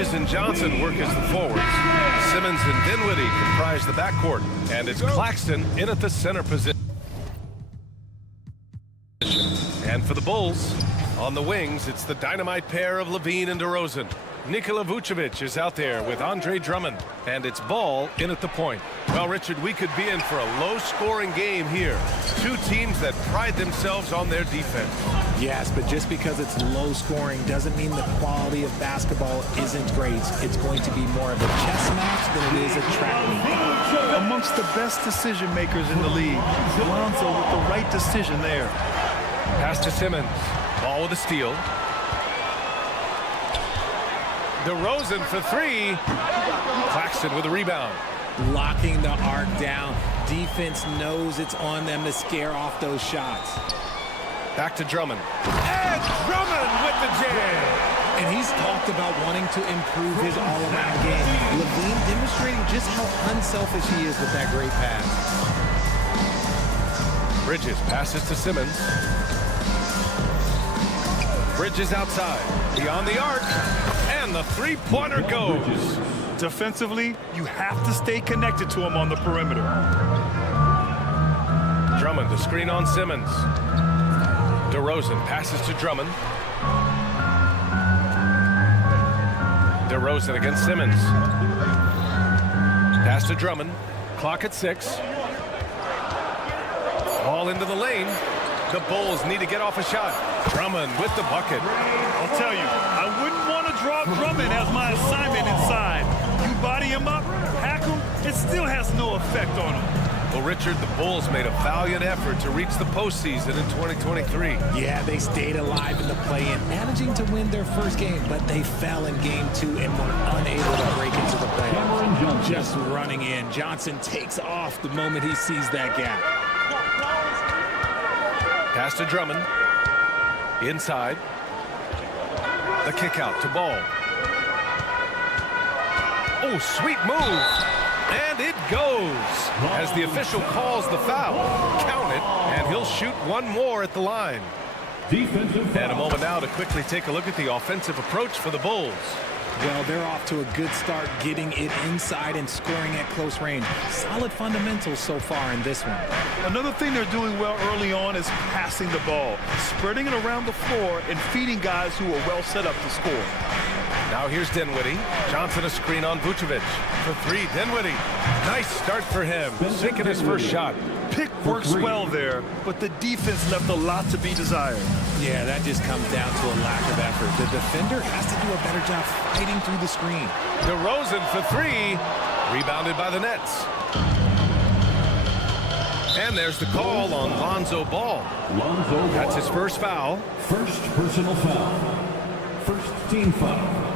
Bridges and Johnson work as the forwards. Simmons and Dinwiddie comprise the backcourt. And it's Claxton in at the center position. And for the Bulls, on the wings, it's the dynamite pair of Levine and DeRozan. Nikola Vucevic is out there with Andre Drummond, and it's Ball in at the point. Well, Richard, we could be in for a low-scoring game here. Two teams that pride themselves on their defense. Yes, but just because it's low-scoring doesn't mean the quality of basketball isn't great. It's going to be more of a chess match than it is a track meet. Amongst the best decision-makers in the league, Lonzo with the right decision there. Pass to Simmons. Ball with a steal. DeRozan for three. Claxton with a rebound. Locking the arc down. Defense knows it's on them to scare off those shots. Back to Drummond. And Drummond with the jam. And he's talked about wanting to improve his all-around game. Levine demonstrating just how unselfish he is with that great pass. Bridges passes to Simmons. Bridges outside, beyond the arc, and the three-pointer goes. Defensively, you have to stay connected to him on the perimeter. Drummond, the screen on Simmons. DeRozan passes to Drummond. DeRozan against Simmons. Pass to Drummond. Clock at 6. Ball into the lane. The Bulls need to get off a shot. Drummond with the bucket. I'll tell you, I wouldn't want to drop Drummond as my assignment inside. You body him up, hack him, it still has no effect on him. Well, Richard, the Bulls made a valiant effort to reach the postseason in 2023. Yeah, they stayed alive in the play-in, managing to win their first game, but they fell in game 2 and were unable to break into the playoffs. Just running in, Johnson takes off the moment he sees that gap. Pass to Drummond. Inside. The kick out to Ball. Oh, sweet move. And it goes. As the official calls the foul. Count it, and he'll shoot one more at the line. And a moment now to quickly take a look at the offensive approach for the Bulls. Well, they're off to a good start getting it inside and scoring at close range. Solid fundamentals so far in this one. Another thing they're doing well early on is passing the ball, spreading it around the floor and feeding guys who are well set up to score. Now here's Dinwiddie. Johnson a screen on Vucevic. For three, Dinwiddie. Nice start for him. Sinking his first shot. Pick works well there, but the defense left a lot to be desired. Yeah, that just comes down to a lack of effort. The defender has to do a better job fighting through the screen. DeRozan for three. Rebounded by the Nets. And there's the call on Lonzo Ball. That's his first foul. First personal foul. First team foul.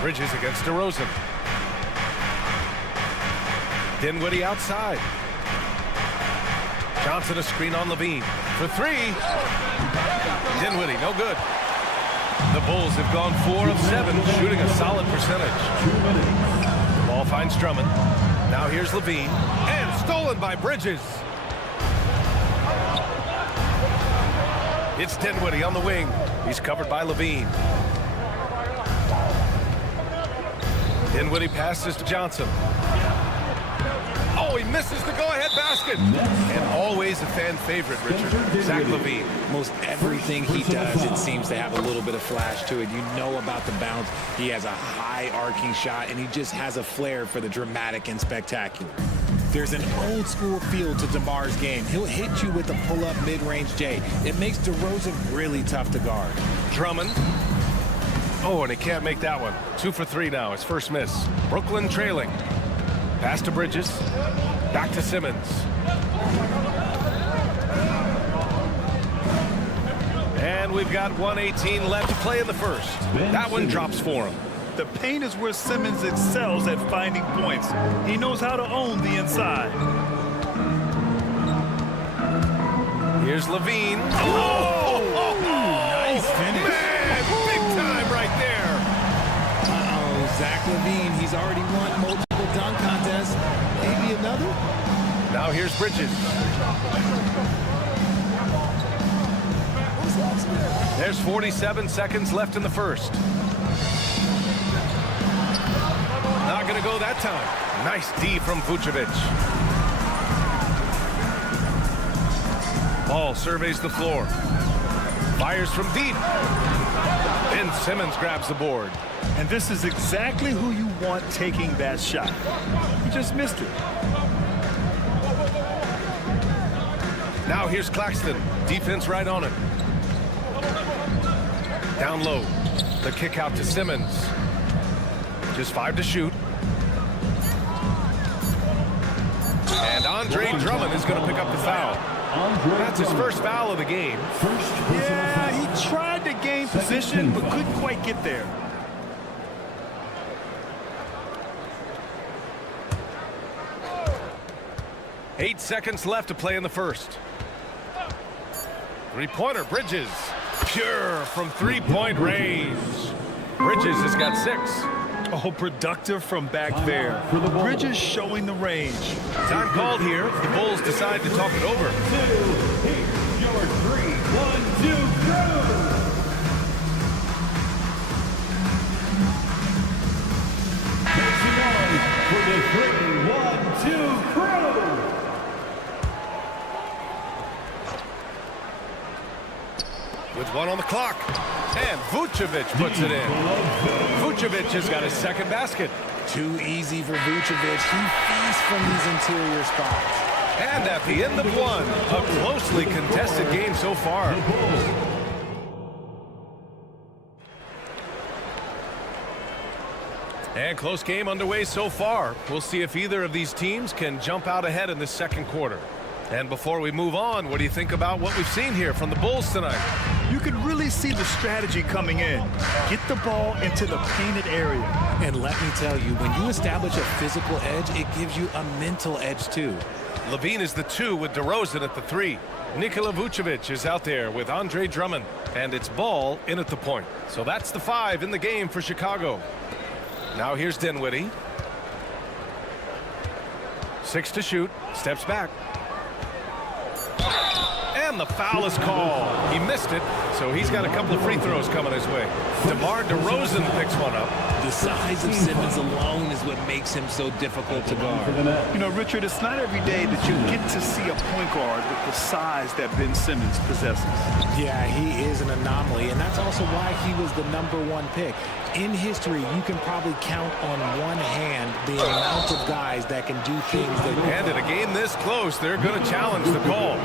Bridges against DeRozan. Dinwiddie outside. Johnson a screen on Levine. For three. Dinwiddie, no good. The Bulls have gone 4 of 7, shooting a solid percentage. The ball finds Drummond. Now here's Levine. And stolen by Bridges. It's Dinwiddie on the wing. He's covered by Levine. Dinwiddie passes to Johnson. Oh, he misses the go-ahead basket. And always a fan favorite, Richard. Zach LaVine. Most everything he does, it seems to have a little bit of flash to it. You know about the bounce. He has a high arcing shot, and he just has a flair for the dramatic and spectacular. There's an old school feel to DeMar's game. He'll hit you with a pull-up mid-range J. It makes DeRozan really tough to guard. Drummond. Oh, and he can't make that one. 2 for 3 now, his first miss. Brooklyn trailing. Pass to Bridges. Back to Simmons. And we've got 1:18 left to play in the first. That one drops for him. The paint is where Simmons excels at finding points. He knows how to own the inside. Here's Levine. Oh, nice finish. Man, big time right there. Uh-oh, Zach LaVine, he's already won multiple dunk contests. Maybe another? Now here's Bridges. There's 47 seconds left in the first. Not going to go that time. Nice D from Vucevic. Ball surveys the floor. Fires from deep. Ben Simmons grabs the board. And this is exactly who you want taking that shot. He just missed it. Now here's Claxton. Defense right on it. Down low. The kick out to Simmons. Just 5 to shoot. And Andre Drummond is going to pick up the foul. That's his first foul of the game. Yeah, he tried to gain position, but couldn't quite get there. Eight seconds left to play in the first. Three-pointer, Bridges. Pure from three-point range. Bridges has got 6. Oh, productive from back there. Bridges showing the range. Time called here. The Bulls decide to talk it over. 2, here's your 3, 1, 2, go! Passing on for the 3, 1, 2, crew! With 1 on the clock. And Vucevic puts it in. Vucevic has got his second basket. Too easy for Vucevic. He feasts from these interior spots. And at the end of 1, a closely contested game so far. And close game underway so far. We'll see if either of these teams can jump out ahead in the second quarter. And before we move on, what do you think about what we've seen here from the Bulls tonight? You can really see the strategy coming in. Get the ball into the painted area. And let me tell you, when you establish a physical edge, it gives you a mental edge too. Levine is the 2 with DeRozan at the 3. Nikola Vucevic is out there with Andre Drummond. And it's Ball in at the point. So that's the 5 in the game for Chicago. Now here's Dinwiddie. 6 to shoot. Steps back. And the foul is called. He missed it, so he's got a couple of free throws coming his way. DeMar DeRozan picks one up. The size of Simmons alone is what makes him so difficult to guard. You know, Richard, it's not every day that you get to see a point guard with the size that Ben Simmons possesses. Yeah, he is an anomaly, and that's also why he was the #1 pick. In history, you can probably count on one hand the amount of guys that can do things that... And in a game this close, they're going to challenge the call.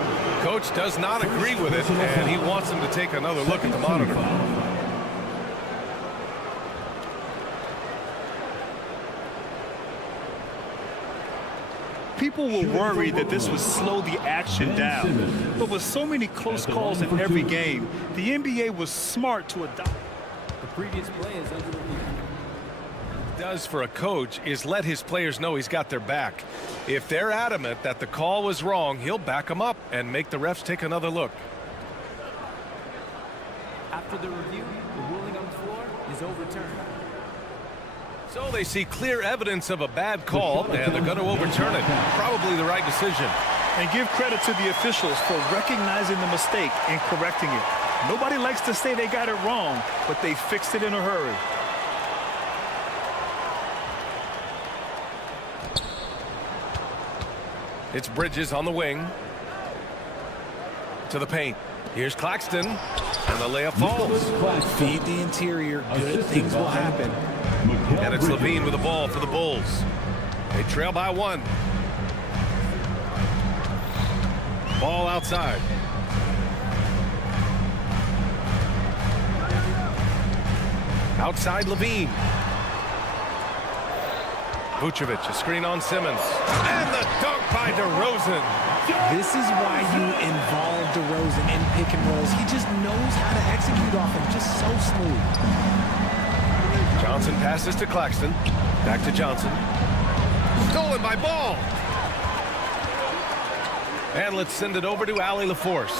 Coach does not agree with it, and he wants him to take another look at the monitor. People were worried that this would slow the action down. But with so many close calls in every game, the NBA was smart to adopt. The previous play is under review. Does for a coach is let his players know he's got their back. If they're adamant that the call was wrong, he'll back them up and make the refs take another look. After the review, the ruling on the floor is overturned. So they see clear evidence of a bad call, and they're going to overturn it. Probably the right decision. And give credit to the officials for recognizing the mistake and correcting it. Nobody likes to say they got it wrong, but they fixed it in a hurry. It's Bridges on the wing. To the paint. Here's Claxton. And the layup falls. Feed the interior. Good things will happen. And it's Levine with the ball for the Bulls. They trail by 1. Ball outside. Outside Levine. Vucevic, a screen on Simmons. And the dunk by DeRozan. This is why you involve DeRozan in pick and rolls. He just knows how to execute off him. Just so smooth. Johnson passes to Claxton. Back to Johnson. Stolen by Ball. And let's send it over to Allie LaForce.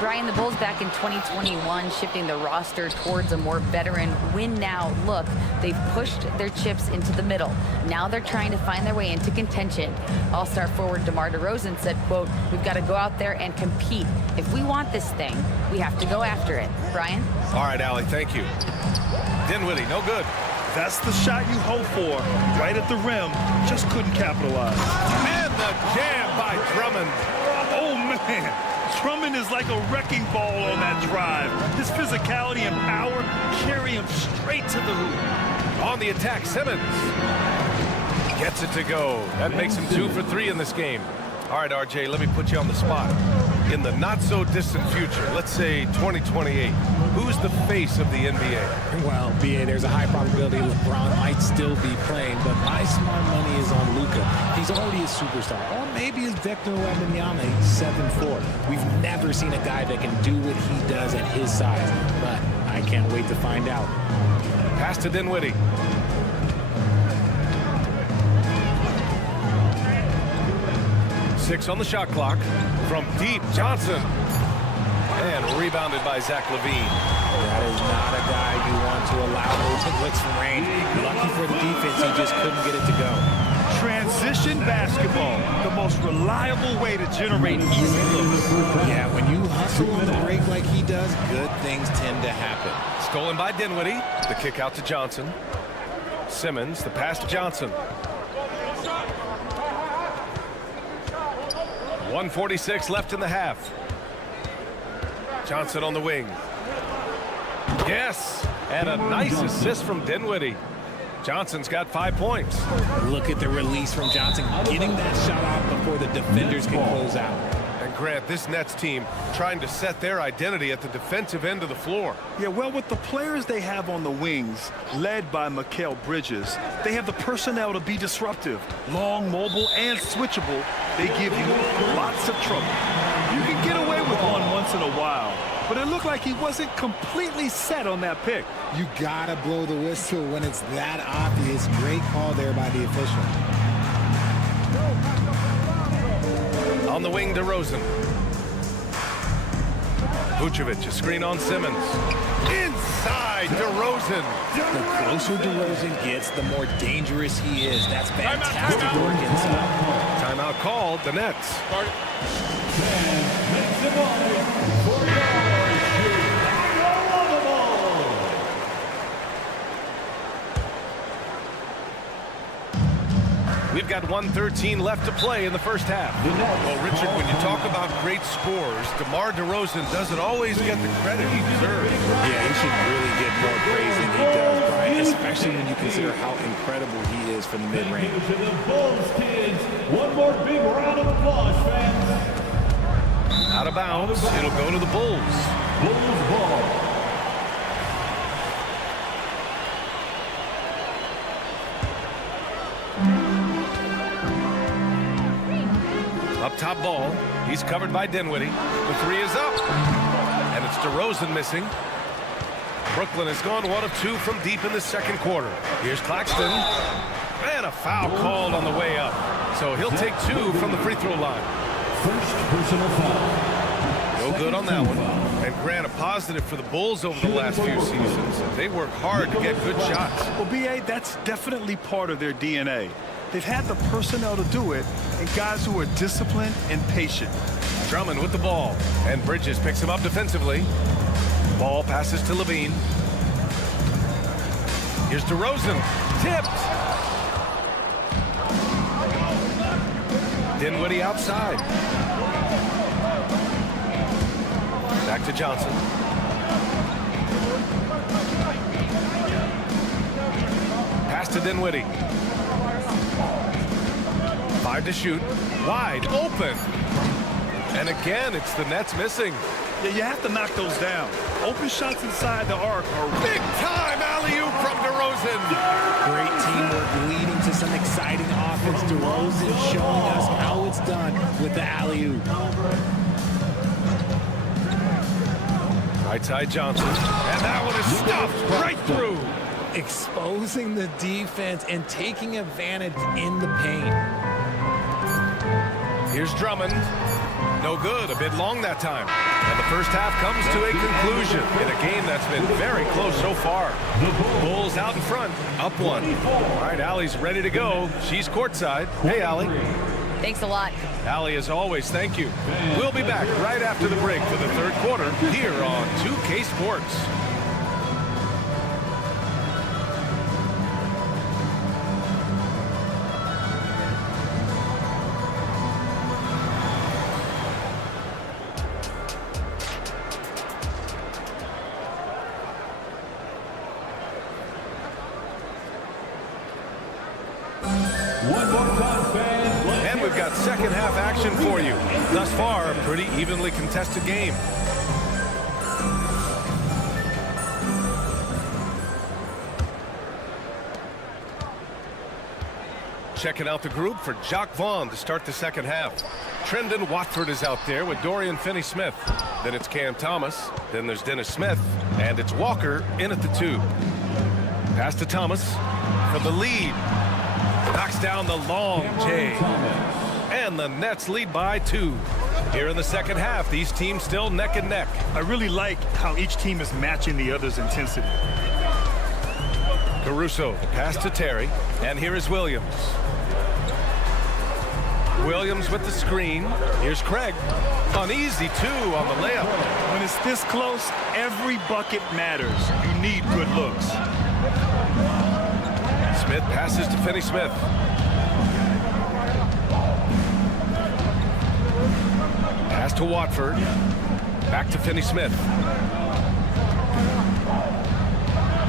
Brian, the Bulls back in 2021 shifting the roster towards a more veteran win-now look. They've pushed their chips into the middle. Now they're trying to find their way into contention. All-star forward DeMar DeRozan said, quote, "We've got to go out there and compete. If we want this thing, we have to go after it." Brian? All right, Allie, thank you. Dinwiddie, no good. That's the shot you hope for. Right at the rim. Just couldn't capitalize. And the jam by Drummond. Oh, man. Drummond is like a wrecking ball on that drive. His physicality and power carry him straight to the hoop. On the attack, Simmons gets it to go. That makes him 2 for 3 in this game. All right, RJ, let me put you on the spot. In the not-so-distant future, let's say 2028, who's the face of the NBA? Well, BA, there's a high probability LeBron might still be playing, but my smart money is on Luka. He's already a superstar. Or maybe it's Victor Wembanyama, 7'4". We've never seen a guy that can do what he does at his size, but I can't wait to find out. Pass to Dinwiddie. Six on the shot clock. From deep, Johnson. And rebounded by Zach LaVine. That is not a guy you want to allow open looks from range. Lucky for the defense, he just couldn't get it to go. Transition basketball, the most reliable way to generate easy looks. Yeah, when you hustle on the break like he does, good things tend to happen. Stolen by Dinwiddie. The kick out to Johnson. Simmons, the pass to Johnson. 1:46 left in the half. Johnson on the wing. Yes, and a nice assist from Dinwiddie. Johnson's got 5 points. Look at the release from Johnson, getting that shot off before the defenders can close out. And Grant, this Nets team trying to set their identity at the defensive end of the floor. Yeah, well, with the players they have on the wings, led by Mikal Bridges, they have the personnel to be disruptive. Long, mobile, and switchable, they give you lots of trouble. You can get away with one once in a while, but it looked like he wasn't completely set on that pick. You gotta blow the whistle when it's that obvious. Great call there by the official. On the wing, DeRozan. Vucevic, a screen on Simmons. Inside, DeRozan. The closer DeRozan gets, the more dangerous he is. That's fantastic work inside. Timeout called, the Nets. We've got 1:13 left to play in the first half. Well, Richard, when you talk about great scores, DeMar DeRozan doesn't always get the credit he deserves. Yeah, he should really get more praise than he does, Brian, especially when you consider how incredible he is from the mid-range. To the Bulls kids, one more big round of applause, fans. Out of bounds, it'll go to the Bulls. Bulls ball. Up top ball. He's covered by Dinwiddie. The three is up. And it's DeRozan missing. Brooklyn has gone 1 of 2 from deep in the second quarter. Here's Claxton. And a foul called on the way up. So he'll take 2 from the free throw line. First personal foul. No good on that one. And Grant, a positive for the Bulls over the last few seasons. They work hard to get good shots. Well, B.A., that's definitely part of their DNA. They've had the personnel to do it, and guys who are disciplined and patient. Drummond with the ball. And Bridges picks him up defensively. Ball passes to LaVine. Here's DeRozan. Tipped. Dinwiddie outside. Back to Johnson. Pass to Dinwiddie. 5 to shoot. Wide open. And again, it's the Nets missing. Yeah, you have to knock those down. Open shots inside the arc are Big time alley-oop from DeRozan. Great teamwork leading to some exciting offense. DeRozan showing us how it's done with the alley-oop. Right side Johnson. And that one is stuffed right through. Exposing the defense and taking advantage in the paint. Here's Drummond. No good, a bit long that time. And the first half comes to a conclusion in a game that's been very close so far. Bulls out in front, up 1. All right, Allie's ready to go. She's courtside. Hey, Allie. Thanks a lot. Allie, as always, thank you. We'll be back right after the break for the third quarter here on 2K Sports. One more time, fans. And we've got second half action for you. Thus far, a pretty evenly contested game. Checking out the group for Jock Vaughn to start the second half. Trendon Watford is out there with Dorian Finney-Smith. Then it's Cam Thomas. Then there's Dennis Smith. And it's Walker in at the 2. Pass to Thomas from the lead. Knocks down the long J. And the Nets lead by 2. Here in the second half, these teams still neck and neck. I really like how each team is matching the other's intensity. Caruso, pass to Terry. And here is Williams. Williams with the screen. Here's Craig. Uneasy 2 on the layup. When it's this close, every bucket matters. You need good looks. Smith passes to Finney-Smith. Pass to Watford. Back to Finney-Smith.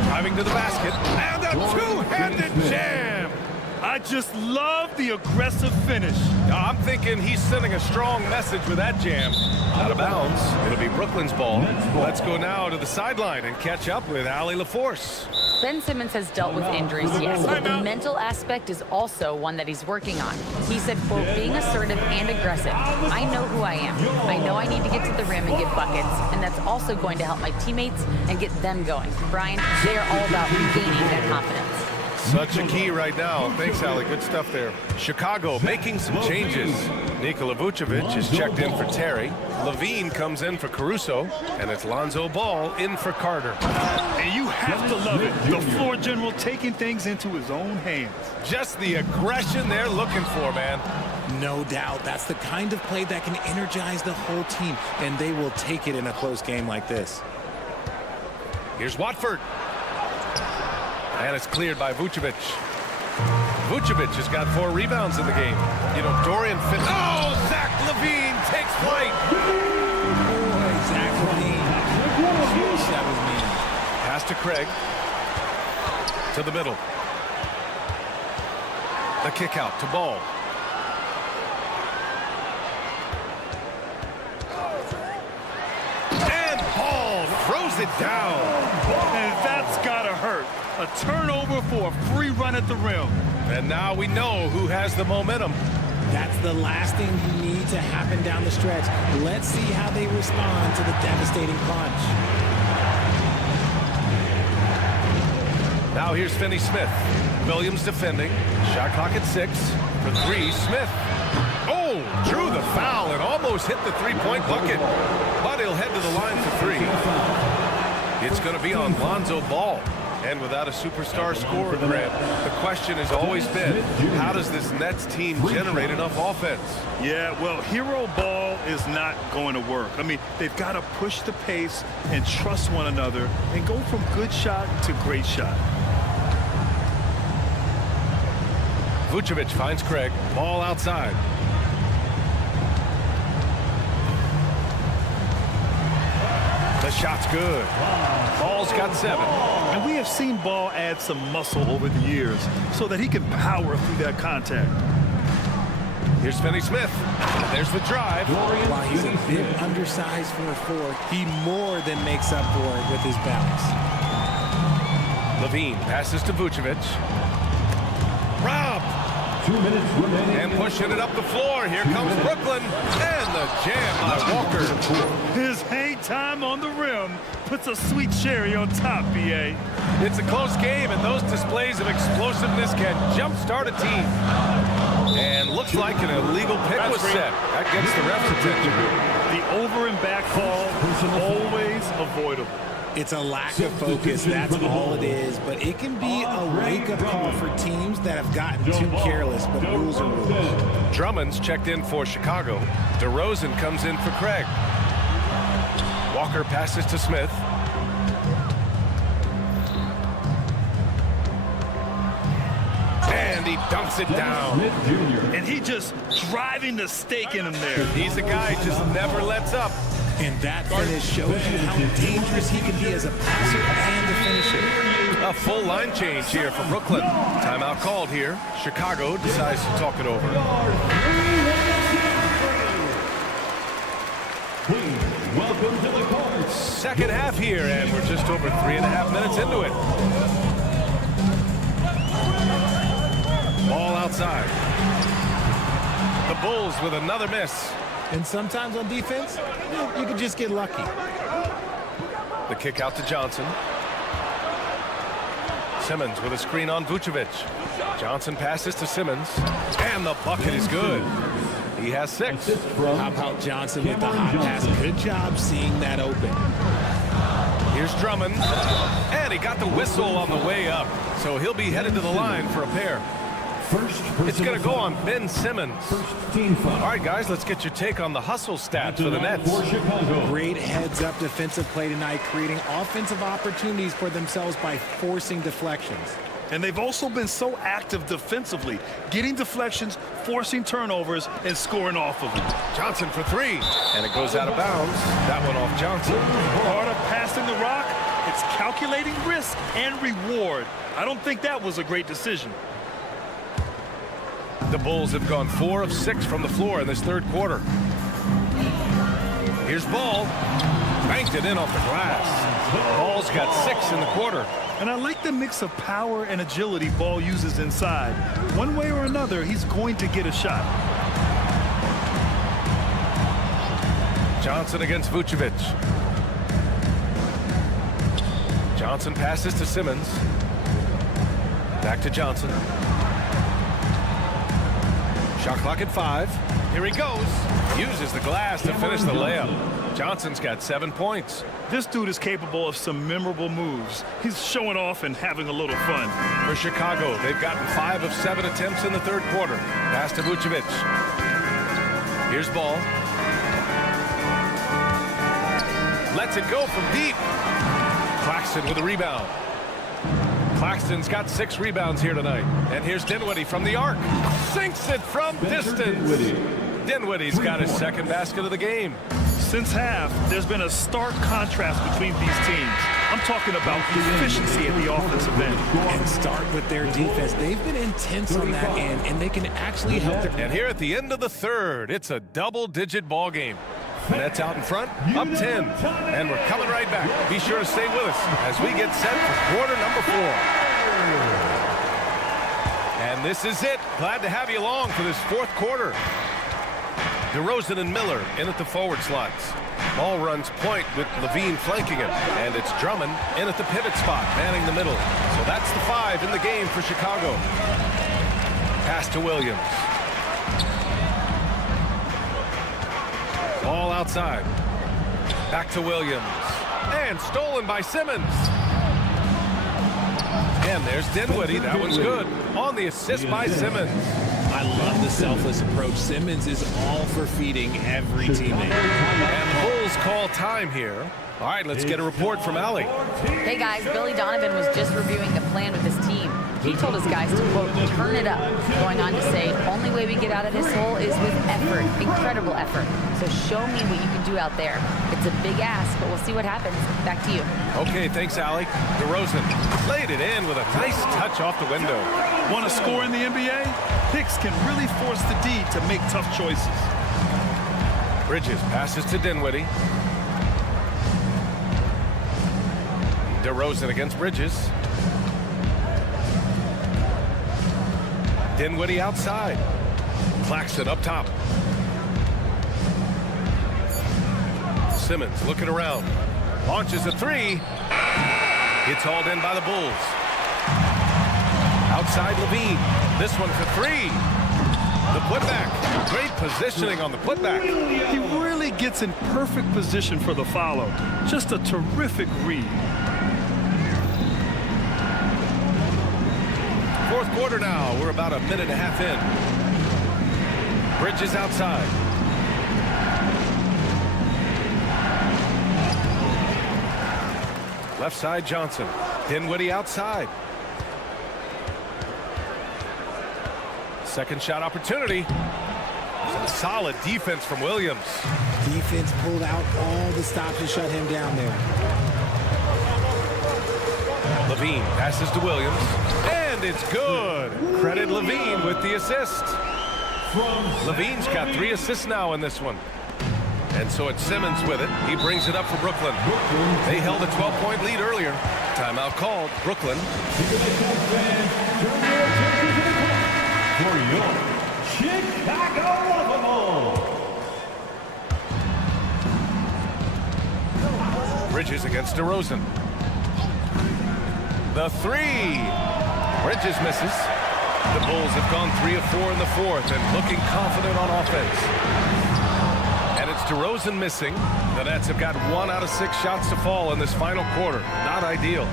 Driving to the basket. And a two-handed jam. I just love the aggressive finish. I'm thinking he's sending a strong message with that jam. Out of bounds. It'll be Brooklyn's ball. Let's go now to the sideline and catch up with Allie LaForce. Ben Simmons has dealt with injuries, yes, but the mental aspect is also one that he's working on. He said, quote, being assertive and aggressive. I know who I am. I know I need to get to the rim and get buckets, and that's also going to help my teammates and get them going. Brian, they are all about regaining that confidence. Such a key right now. Thanks, Allie. Good stuff there. Chicago making some changes. Nikola Vucevic is checked in for Terry. Levine comes in for Caruso. And it's Lonzo Ball in for Carter. And you have to love it. The floor general taking things into his own hands. Just the aggression they're looking for, man. No doubt. That's the kind of play that can energize the whole team, and they will take it in a close game like this. Here's Watford. And it's cleared by Vucevic. Vucevic has got 4 rebounds in the game. You know, Dorian Finn. Oh, Zach LaVine takes flight. Boy, Zach LaVine. Jeez, that was mean. Pass to Craig. To the middle. The kick out to Ball. And Ball throws it down. And that's gotta hurt. A turnover for a free run at the rim. And now we know who has the momentum. That's the last thing you need to happen down the stretch. Let's see how they respond to the devastating punch. Now here's Finney-Smith. Williams defending. Shot clock at 6. For 3, Smith. Oh, drew the foul and almost hit the three-point bucket. But he'll head to the line for 3. It's going to be on Lonzo Ball. And without a superstar scorer, Grant, the question has always been, how does this Nets team generate enough offense? Yeah, well, hero ball is not going to work. I mean, they've got to push the pace and trust one another and go from good shot to great shot. Vucevic finds Craig. Ball outside. The shot's good. Ball's got 7. And we have seen Ball add some muscle over the years so that he can power through that contact. Here's Finney-Smith. There's the drive. While he's a bit undersized for a 4, he more than makes up for it with his bounce. Levine passes to Vucevic. Rob. 2 minutes remaining. And pushing it up the floor. Here comes Brooklyn. And the jam by Walker. His hang time on the rim puts a sweet cherry on top, B.A. It's a close game, and those displays of explosiveness can jumpstart a team. And looks like an illegal pick was set. That gets the ref's attention. The over and back call is always avoidable. It's a lack of focus, that's all it is. But it can be a wake-up call for teams that have gotten too careless, but rules are rules. Drummond's checked in for Chicago. DeRozan comes in for Craig. Walker passes to Smith. And he dunks it down. And he just driving the stake in him there. He's a guy who just never lets up. And that finish shows you how dangerous he can be as a passer and a finisher. A full line change here for Brooklyn. Timeout called here. Chicago decides to talk it over. Please welcome to the court. Second half here, and we're just over 3.5 minutes into it. Ball outside. The Bulls with another miss. And sometimes on defense, you can just get lucky. The kick out to Johnson. Simmons with a screen on Vucevic. Johnson passes to Simmons. And the bucket is good. He has 6. How about Johnson with the hot pass? Good job seeing that open. Here's Drummond. And he got the whistle on the way up. So he'll be headed to the line for a pair. It's going to go on Ben Simmons. All right, guys, let's get your take on the hustle stats for the Nets. Great heads-up defensive play tonight, creating offensive opportunities for themselves by forcing deflections. And they've also been so active defensively, getting deflections, forcing turnovers, and scoring off of them. Johnson for 3. And it goes out of bounds. That one off Johnson. Part of passing the rock, it's calculating risk and reward. I don't think that was a great decision. The Bulls have gone 4 of 6 from the floor in this third quarter. Here's Ball. Banked it in off the glass. Ball's got 6 in the quarter. And I like the mix of power and agility Ball uses inside. One way or another, he's going to get a shot. Johnson against Vucevic. Johnson passes to Simmons. Back to Johnson. Shot clock at 5. Here he goes. Uses the glass to finish the layup. Johnson's got 7 points. This dude is capable of some memorable moves. He's showing off and having a little fun. For Chicago, they've gotten 5 of 7 attempts in the third quarter. Pass to Vucevic. Here's Ball. Lets it go from deep. Claxton with a rebound. Claxton's got 6 rebounds here tonight. And here's Dinwiddie from the arc. Sinks it from distance. Dinwiddie's got his second basket of the game. Since half, there's been a stark contrast between these teams. I'm talking about efficiency at the offensive end. And start with their defense. They've been intense on that end, and they can actually help their... And here at the end of the third, it's a double-digit ball game. Nets out in front, up 10. And we're coming right back. Be sure to stay with us as we get set for quarter number 4. And this is it. Glad to have you along for this fourth quarter. DeRozan and Miller in at the forward slots. Ball runs point with Levine flanking him. And it's Drummond in at the pivot spot, manning the middle. So that's the 5 in the game for Chicago. Pass to Williams. Ball outside. Back to Williams. And stolen by Simmons. And there's Dinwiddie. That one's good. On the assist by Simmons. I love the selfless approach. Simmons is all for feeding every teammate. And the Bulls call time here. All right, let's get a report from Allie. Hey guys, Billy Donovan was just reviewing the plan with his team. He told his guys to, quote, turn it up, going on to say, only way we get out of this hole is with effort, incredible effort. So show me what you can do out there. It's a big ask, but we'll see what happens. Back to you. Okay, thanks, Allie. DeRozan played it in with a nice touch off the window. Want to score in the NBA? Picks can really force the D to make tough choices. Bridges passes to Dinwiddie. DeRozan against Bridges. Dinwiddie outside. Claxton up top. Simmons looking around. Launches a 3. It's hauled in by the Bulls. Outside Levine. This one for 3. the putback. Great positioning on the putback. He really gets in perfect position for the follow. Just a terrific read. Fourth quarter now. We're about a minute and a half in. Bridges outside. Left side Johnson. Dinwiddie outside. Second shot opportunity. Some solid defense from Williams. Defense pulled out all the stops to shut him down there. Levine passes to Williams. And it's good. Credit Levine with the assist. Levine's got 3 assists now in this one. And so it's Simmons with it. He brings it up for Brooklyn. They held a 12-point lead earlier. Timeout called. Brooklyn. For your Chicago Bulls. Bridges against DeRozan. The 3. Bridges misses. The Bulls have gone 3 of 4 in the fourth and looking confident on offense. And it's DeRozan missing. The Nets have got 1 out of 6 shots to fall in this final quarter. Not ideal.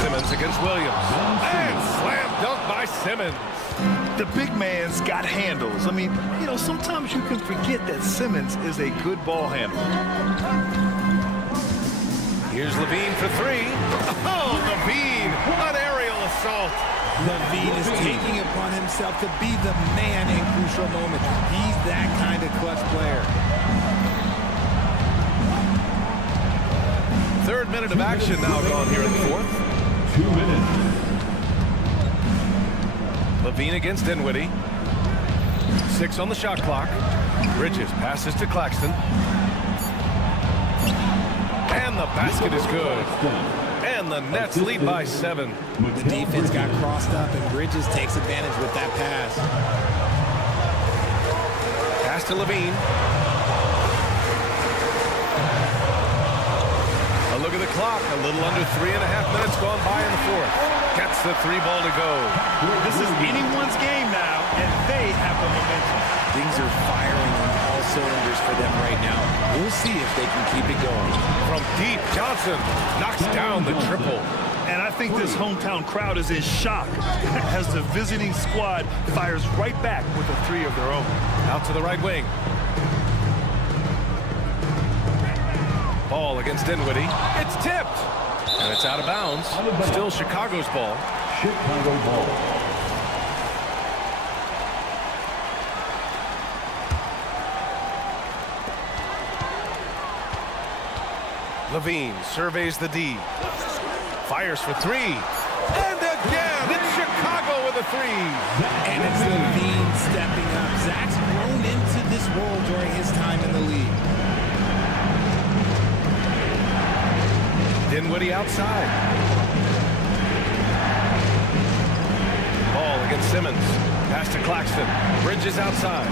Simmons against Williams. And slam dunk by Simmons. The big man's got handles. I mean, you know, sometimes you can forget that Simmons is a good ball handler. Here's Levine for 3. Oh, Levine, an aerial assault. Levine is taking it upon himself to be the man in crucial moments. He's that kind of clutch player. Third minute of action now gone here in the fourth. 2 minutes. Levine against Dinwiddie. 6 on the shot clock. Bridges passes to Claxton. And the basket is good. And the Nets lead by 7. The defense got crossed up, and Bridges takes advantage with that pass. Pass to Levine. A look at the clock. A little under 3.5 minutes gone by in the fourth. Gets the 3 ball to go. This is anyone's game now, and they have the momentum. Things are firing on all cylinders for them right now. We'll see if they can keep it going. From deep, Johnson knocks down the triple. And I think this hometown crowd is in shock as the visiting squad fires right back with a 3 of their own. Out to the right wing. Ball against Dinwiddie. It's tipped. And it's out of bounds. Still Chicago's ball. Chicago ball. Levine surveys the D. Fires for 3. And again, it's Chicago with a 3. And it's Levine stepping up. Zach's grown into this role during his time in the league. Dinwiddie outside. Ball against Simmons. Pass to Claxton. Bridges outside.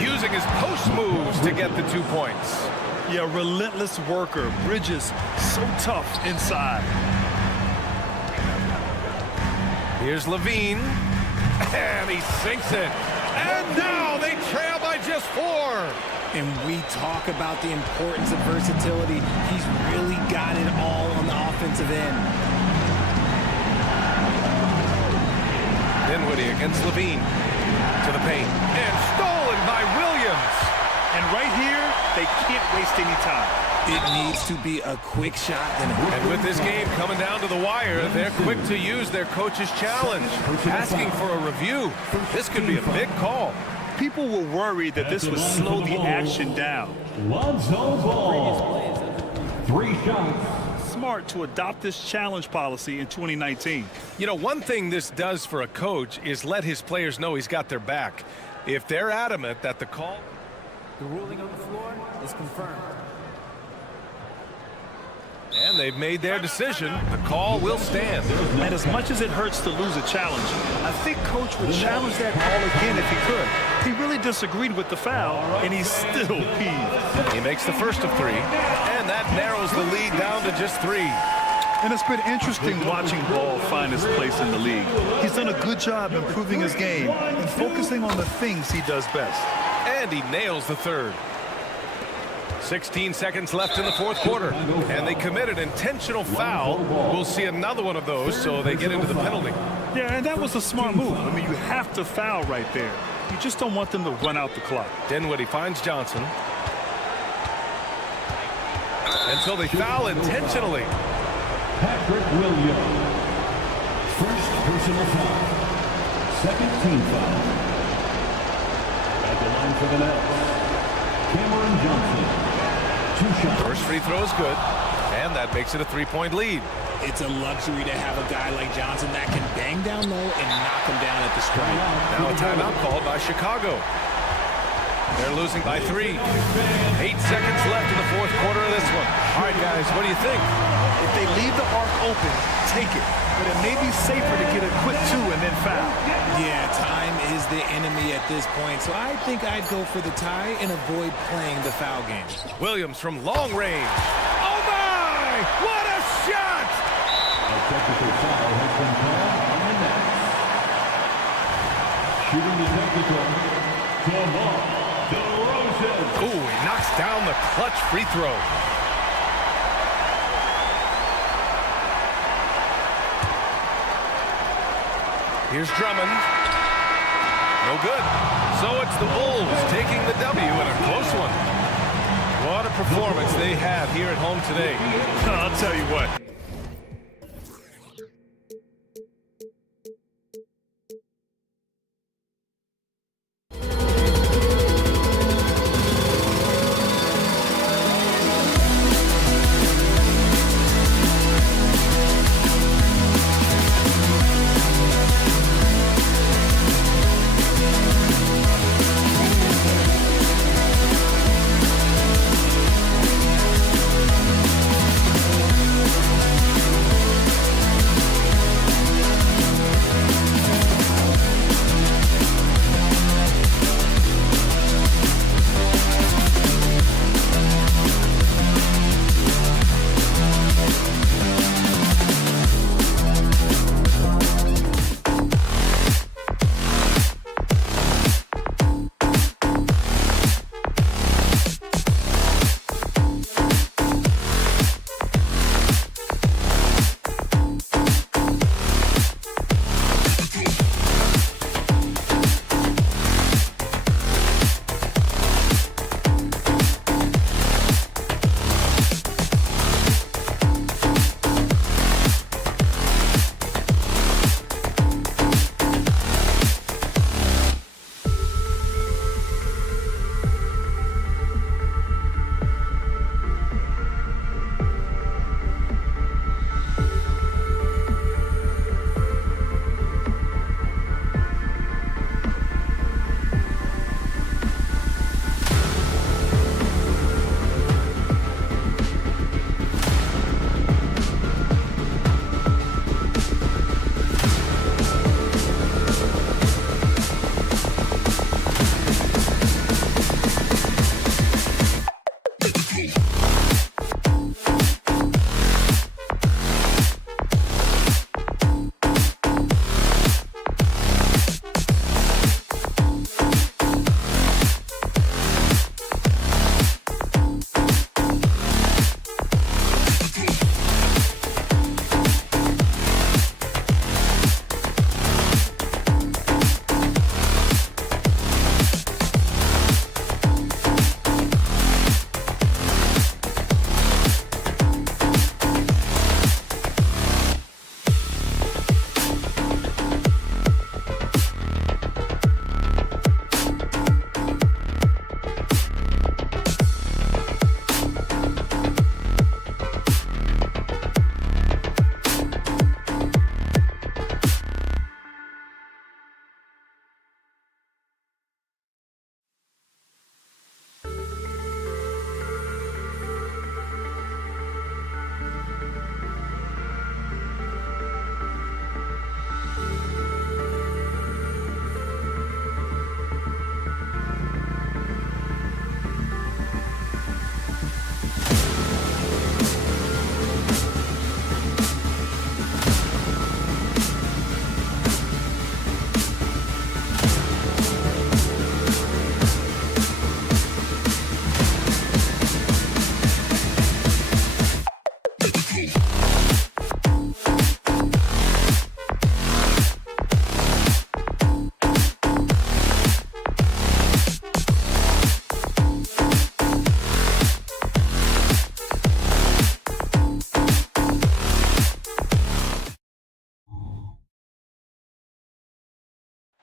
Using his post moves to get the 2 points. Yeah, relentless worker. Bridges, so tough inside. Here's Levine. And he sinks it. And now they trail by just 4. And we talk about the importance of versatility. He's really got it all on the offensive end. Dinwiddie against Levine. To the paint. And stolen by Williams. And right here, they can't waste any time. It needs to be a quick shot. And with this game coming down to the wire, they're quick to use their coach's challenge. Asking for a review. This could be a big call. People were worried that this would slow the action down. Lonzo Ball. 3 shots. Smart to adopt this challenge policy in 2019. You know, one thing this does for a coach is let his players know he's got their back. If they're adamant that the call... The ruling on the floor is confirmed. And they've made their decision. The call will stand. And as much as it hurts to lose a challenge, I think Coach would challenge that call again if he could. He really disagreed with the foul, and he's still peeved. He makes the first of 3, and that narrows the lead down to just 3. And it's been interesting watching Ball find his place in the league. He's done a good job improving his game and focusing on the things he does best. And he nails the third. 16 seconds left in the fourth quarter, and they committed intentional foul. We'll see another one of those, so they get into the penalty. Yeah, and that was a smart move. I mean, you have to foul right there. You just don't want them to run out the clock. Dinwiddie finds Johnson. And so they foul intentionally. Patrick Williams. First personal foul. Second team foul. At the line for the Nets, Cameron Johnson. 2 shots. First free throw is good, and that makes it a 3-point lead. It's a luxury to have a guy like Johnson that can bang down low and knock him down at the stripe. Now a timeout called by Chicago. They're losing by 3. 8 seconds left in the fourth quarter of this one. All right, guys, what do you think? If they leave the arc open, take it. But it may be safer to get a quick 2 and then foul. Yeah, time is the enemy at this point, so I think I'd go for the tie and avoid playing the foul game. Williams from long range. Oh, my! What a shot! A technical foul has been called on the Nets. Shooting the technical, DeMar DeRozan. Ooh, he knocks down the clutch free throw. Here's Drummond. No good. So it's the Bulls taking the W in a close one. What a performance they have here at home today. I'll tell you what.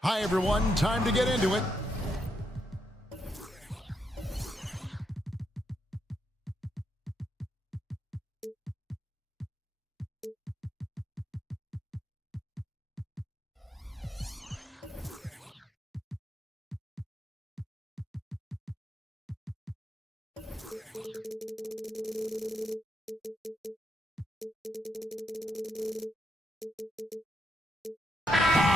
Hi, everyone. Time to get into it.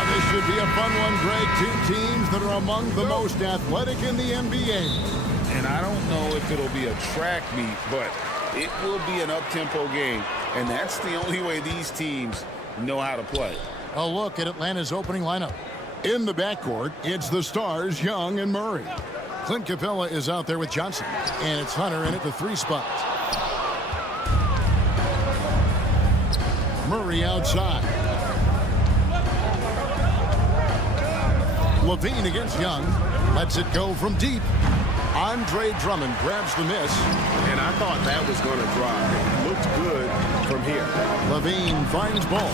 This should be a fun one, Greg. Two teams that are among the most athletic in the NBA. And I don't know if it'll be a track meet, but it will be an up-tempo game. And that's the only way these teams know how to play. A look at Atlanta's opening lineup. In the backcourt, it's the stars, Young and Murray. Clint Capella is out there with Johnson. And it's Hunter in at the 3 spot. Murray outside. Levine against Young. Lets it go from deep. Andre Drummond grabs the miss. And I thought that was going to drop. It looked good from here. Levine finds Ball.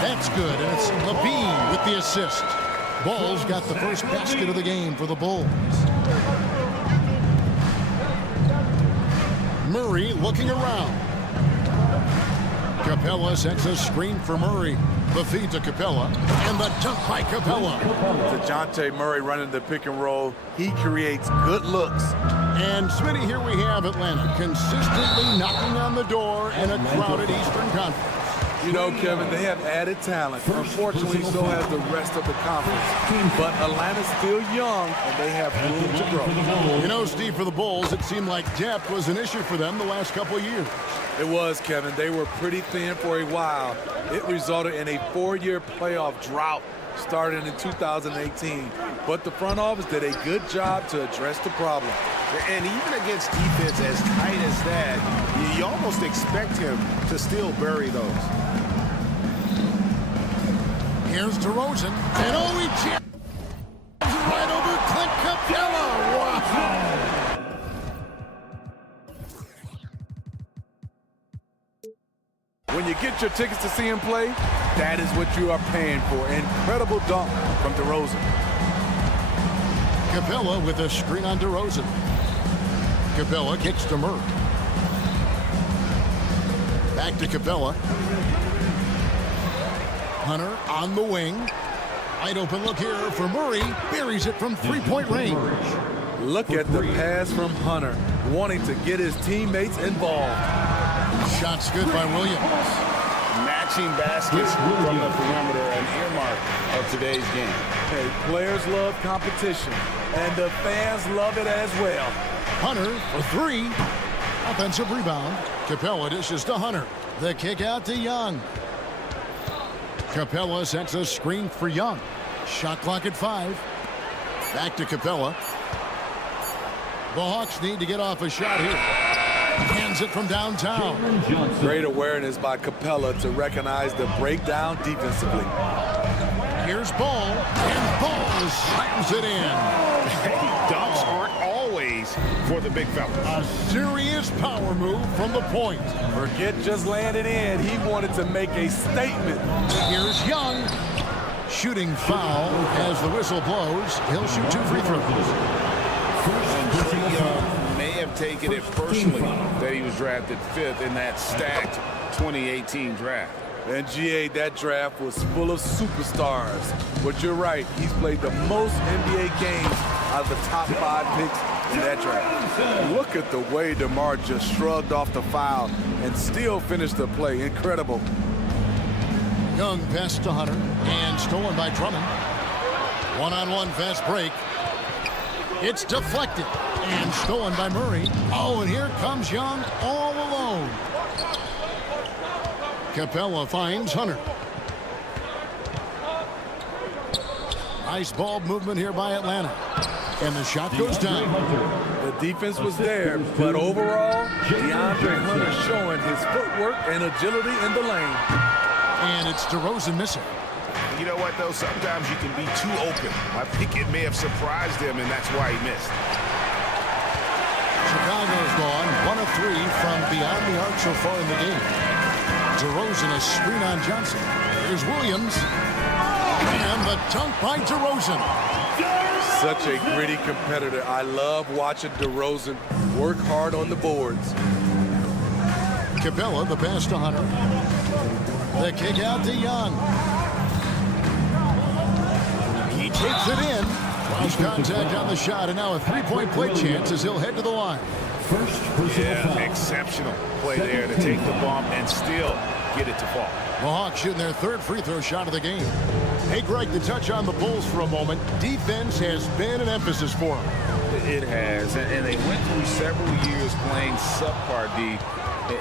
That's good, and it's Levine with the assist. Ball's got the first basket of the game for the Bulls. Murray looking around. Capella sets a screen for Murray. The feed to Capella, and the dunk by Capella. DeJounte Murray running the pick and roll. He creates good looks. And Smitty, here we have Atlanta consistently knocking on the door in a crowded Eastern Conference. You know, Kevin, they have added talent. Unfortunately, so has the rest of the conference. But Atlanta's still young, and they have room to grow. You know, Steve, for the Bulls, it seemed like depth was an issue for them the last couple of years. It was, Kevin. They were pretty thin for a while. It resulted in a 4-year playoff drought starting in 2018. But the front office did a good job to address the problem. And even against defense as tight as that, you almost expect him to still bury those. Here's DeRozan, and he jams right over Clint Capella. Wow! When you get your tickets to see him play, that is what you are paying for. Incredible dunk from DeRozan. Capella with a screen on DeRozan. Capella kicks to Murray. Back to Capella. Hunter on the wing. Wide open look here for Murray. Buries it from 3-point range. Look at the pass from Hunter, wanting to get his teammates involved. Shots good by Williams. Matching baskets from the perimeter, an earmark of today's game. Hey, players love competition, and the fans love it as well. Hunter for 3. Offensive rebound. Capella dishes to Hunter. The kick out to Young. Capella sets a screen for Young. Shot clock at 5. Back to Capella. The Hawks need to get off a shot here. Hands it from downtown. Great awareness by Capella to recognize the breakdown defensively. Here's Ball, and Ball slams it in. Dunks aren't always for the big fella. A serious power move from the point. Forget just landing in. He wanted to make a statement. Here's Young. Shooting foul as the whistle blows. He'll shoot 2 free throws. May have taken it personally that he was drafted 5th in that stacked 2018 draft. And GA, that draft was full of superstars. But you're right, he's played the most NBA games out of the top 5 picks in that draft. Look at the way DeMar just shrugged off the foul and still finished the play. Incredible. Young pass to Hunter, and stolen by Drummond. One-on-one fast break. It's deflected and stolen by Murray. Oh, and here comes Young all alone. Capella finds Hunter. Nice ball movement here by Atlanta. And the shot goes down. The defense was there, but overall, DeAndre Hunter showing his footwork and agility in the lane. And it's DeRozan missing. You know what, though? Sometimes you can be too open. I think it may have surprised him, and that's why he missed. Chicago's gone 1 of 3 from beyond the arc so far in the game. DeRozan a screen on Johnson. Here's Williams. And The dunk by DeRozan. Such a gritty competitor. I love watching DeRozan work hard on the boards. Capella, the pass to Hunter. The kick out to Young. He takes it in. Cross contact on the shot, and now a three-point play chance as he'll head to the line. First personal foul. Exceptional play there to take the bump and still get it to fall. The Hawks shooting their third free throw shot of the game. Hey, Greg, to touch on the Bulls for a moment, defense has been an emphasis for them. It has, and they went through several years playing subpar D,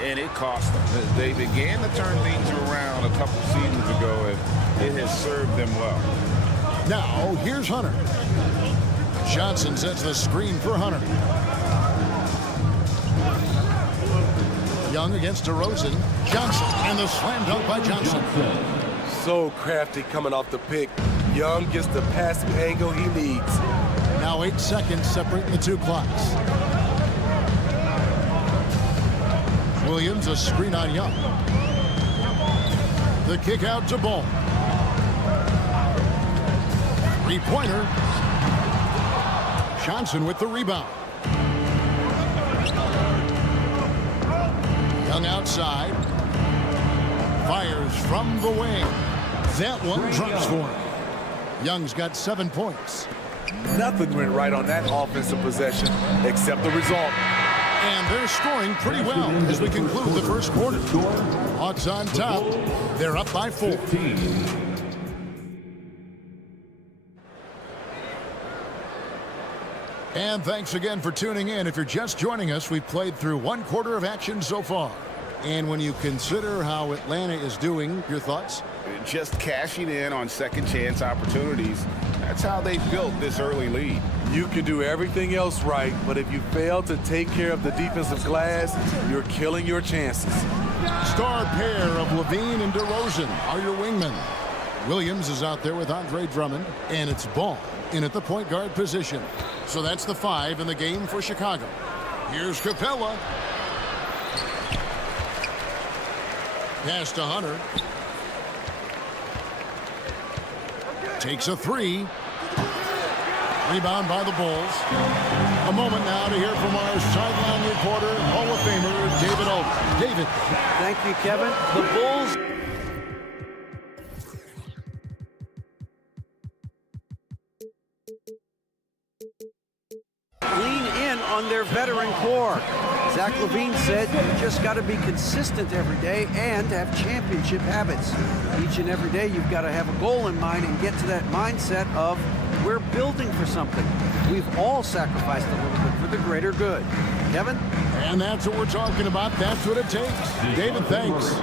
and it cost them. They began to turn things around a couple seasons ago, and it has served them well. Now, here's Hunter. Johnson sets the screen for Hunter. Young against DeRozan. Johnson, and the slam dunk by Johnson. So crafty coming off the pick. Young gets the passing angle he needs. Now 8 seconds separating the two clocks. Williams, a screen on Young. The kick out to Ball. Three-pointer. Johnson with the rebound. Young outside. Fires from the wing. That one drops for him. Young's got 7 points. Nothing went right on that offensive possession except the result. And they're scoring pretty well as we conclude the first quarter. Hawks on top. They're up by 4. And thanks again for tuning in. If you're just joining us, we've played through 1 quarter of action so far. And when you consider how Atlanta is doing, your thoughts? Just cashing in on second chance opportunities. That's how they built this early lead. You can do everything else right, but if you fail to take care of the defensive glass, you're killing your chances. Star pair of Levine and DeRozan are your wingmen. Williams is out there with Andre Drummond, and it's Ball in at the point guard position. So that's the 5 in the game for Chicago. Here's Capella. Pass to Hunter. Takes a 3. Rebound by the Bulls. A moment now to hear from our sideline reporter, Hall of Famer David Alden. David. Thank you, Kevin. The Bulls lean in on their veteran core. Zach LaVine said you just got to be consistent every day and have championship habits. Each and every day you've got to have a goal in mind and get to that mindset of we're building for something. We've all sacrificed a little bit for the greater good. Kevin? And that's what we're talking about. That's what it takes. David, thanks.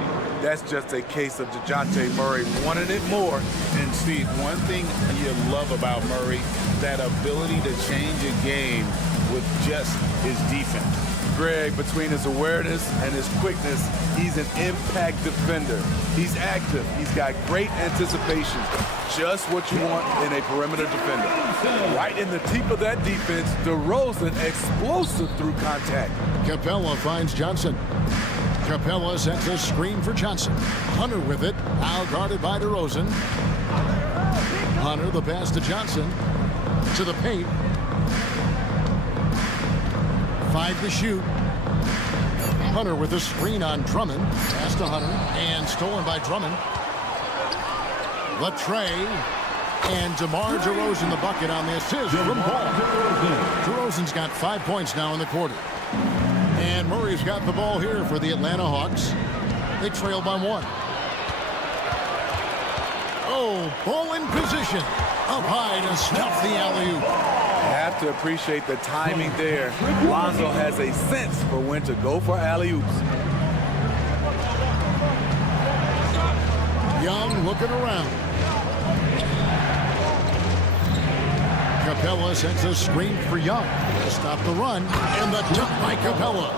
That's just a case of DeJounte Murray wanting it more. And Steve, one thing you love about Murray, that ability to change a game with just his defense. Greg, between his awareness and his quickness, he's an impact defender. He's active. He's got great anticipation. Just what you want in a perimeter defender. Right in the teeth of that defense, DeRozan explosive through contact. Capella finds Johnson. Capella sets a screen for Johnson. Hunter with it, now guarded by DeRozan. Hunter, the pass to Johnson. To the paint. 5 to shoot. Hunter with a screen on Drummond. Pass to Hunter, and stolen by Drummond. Latrey, and DeMar DeRozan the bucket on the assist from Ball. DeRozan's got 5 points now in the quarter. And Murray's got the ball here for the Atlanta Hawks. They trail by 1. Oh, Ball in position. Up high to stuff the alley-oop. Have to appreciate the timing there. Lonzo has a sense for when to go for alley-oops. Young looking around. Capella sends a screen for Young to stop the run, and the dunk by Capella.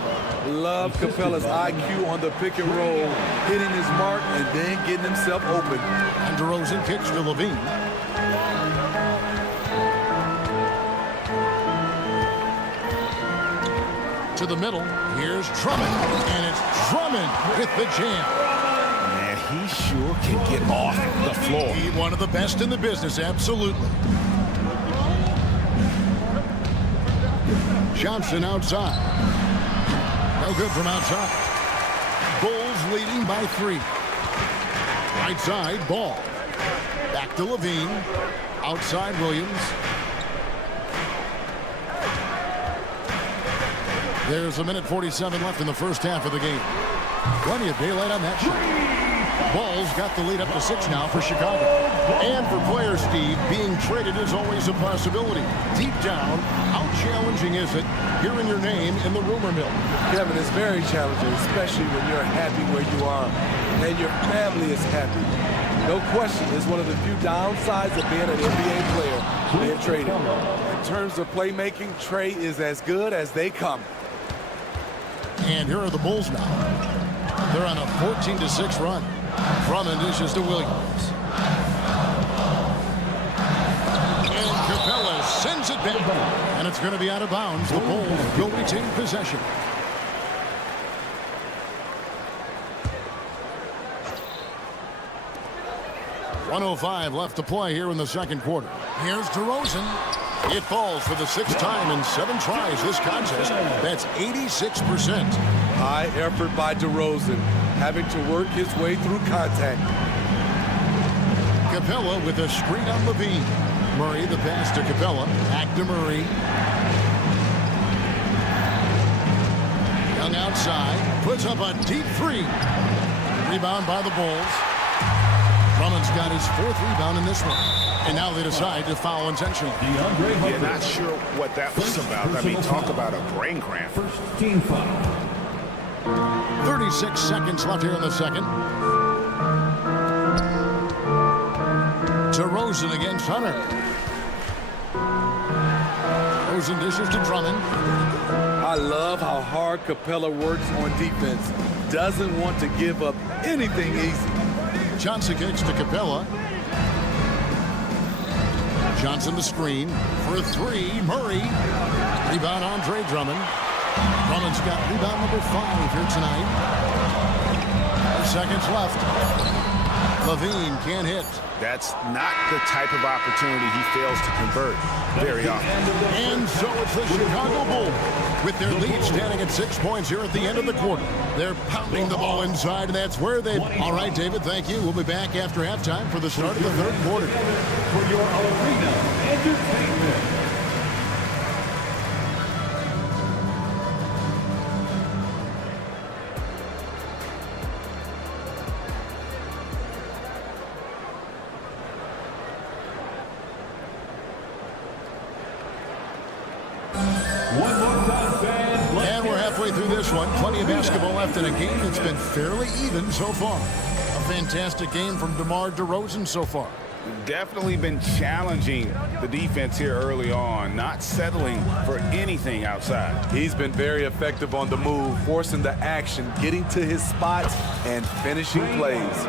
Love Capella's IQ on the pick and roll, hitting his mark and then getting himself open. And DeRozan kicks to Levine. To the middle, here's Drummond, and it's Drummond with the jam. Man, he sure can get off the floor. One of the best in the business, absolutely. Johnson outside. No good from outside. Bulls leading by 3. Right side, Ball. Back to Levine. Outside, Williams. There's a minute 47 left in the first half of the game. Plenty of daylight on that shot. Ball's got the lead up to 6 now for Chicago. And for players, Steve, being traded is always a possibility. Deep down, how challenging is it hearing your name in the rumor mill? Kevin, it's very challenging, especially when you're happy where you are and your family is happy. No question, it's one of the few downsides of being an NBA player, being traded. In terms of playmaking, Trey is as good as they come. And here are the Bulls now. They're on a 14-6 run. Drummond dishes to Williams. And Capella sends it back. And it's going to be out of bounds. The Bulls will retain possession. .105 left to play here in the second quarter. Here's DeRozan. It falls for the 6th time in 7 tries this contest. That's 86%. High effort by DeRozan, having to work his way through contact. Capella with a screen on Levine. Murray the pass to Capella. Back to Murray. Young outside. Puts up a deep 3. Rebound by the Bulls. Drummond's got his 4th rebound in this one. And now they decide to foul intentionally. Yeah, not sure what that was about. I mean, talk about a brain cramp. First team foul. 36 seconds left here in the second. DeRozan against Hunter. DeRozan dishes to Drummond. I love how hard Capella works on defense. Doesn't want to give up anything easy. Johnson kicks to Capella. Johnson the screen for 3. Murray. Rebound Andre Drummond. Drummond's got rebound number 5 here tonight. 4 seconds left. Levine can't hit. That's not the type of opportunity he fails to convert very often. And so it's the Chicago Bulls with their lead standing at 6 points here at the end of the quarter. They're pounding the ball inside, and that's where they... All right, David, thank you. We'll be back after halftime for the start of the third quarter. For your arena entertainment. And we're halfway through this one. Plenty of basketball left in a game that's been fairly even so far. A fantastic game from DeMar DeRozan so far. Definitely been challenging the defense here early on, not settling for anything outside. He's been very effective on the move, forcing the action, getting to his spots, and finishing plays.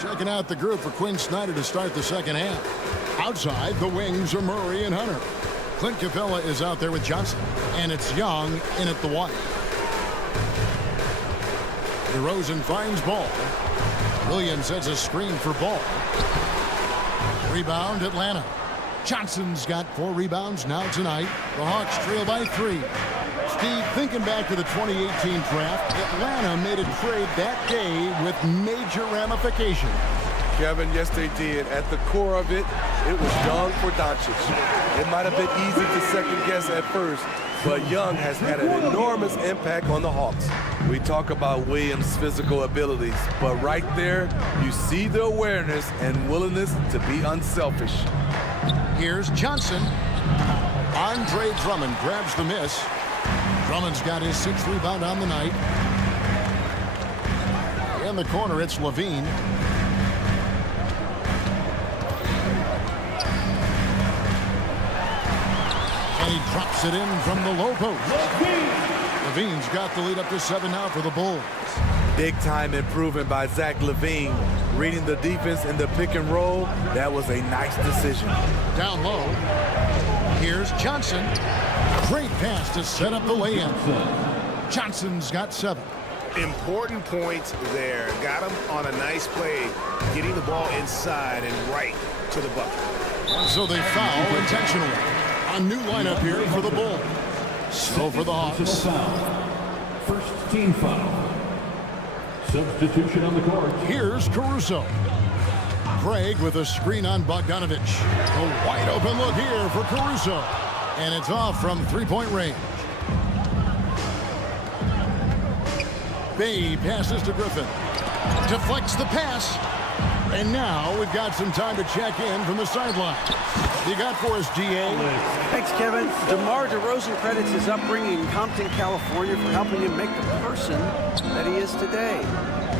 Checking out the group for Quinn Snyder to start the second half. Outside, the wings are Murray and Hunter. Clint Capella is out there with Johnson, and it's Young in at the 1. DeRozan finds Ball. Williams sets a screen for Ball. Rebound, Atlanta. Johnson's got 4 rebounds now tonight. The Hawks trail by 3. Steve, thinking back to the 2018 draft, Atlanta made a trade that day with major ramifications. Kevin, yes, they did. At the core of it, it was Young for Doncic. It might have been easy to second guess at first, but Young has had an enormous impact on the Hawks. We talk about Williams' physical abilities, but right there, you see the awareness and willingness to be unselfish. Here's Johnson. Andre Drummond grabs the miss. Drummond's got his 6th rebound on the night. In the corner, it's Levine. And he drops it in from the low post. Levine's got the lead up to 7 now for the Bulls. Big-time improvement by Zach LaVine. Reading the defense in the pick and roll, that was a nice decision. Down low. Here's Johnson. Great pass to set up the lay-in. Johnson's got 7. Important points there. Got him on a nice play, getting the ball inside and right to the bucket. So they foul intentionally. A new lineup here for the Bulls. So for the Hawks. First team foul. Substitution on the court. Here's Caruso. Craig with a screen on Bogdanovich. A wide open look here for Caruso. And it's off from three-point range. Bay passes to Griffin. Deflects the pass. And now we've got some time to check in from the sideline. You got for us, GA? Thanks, Kevin. DeMar DeRozan credits his upbringing in Compton, California for helping him make the person that he is today.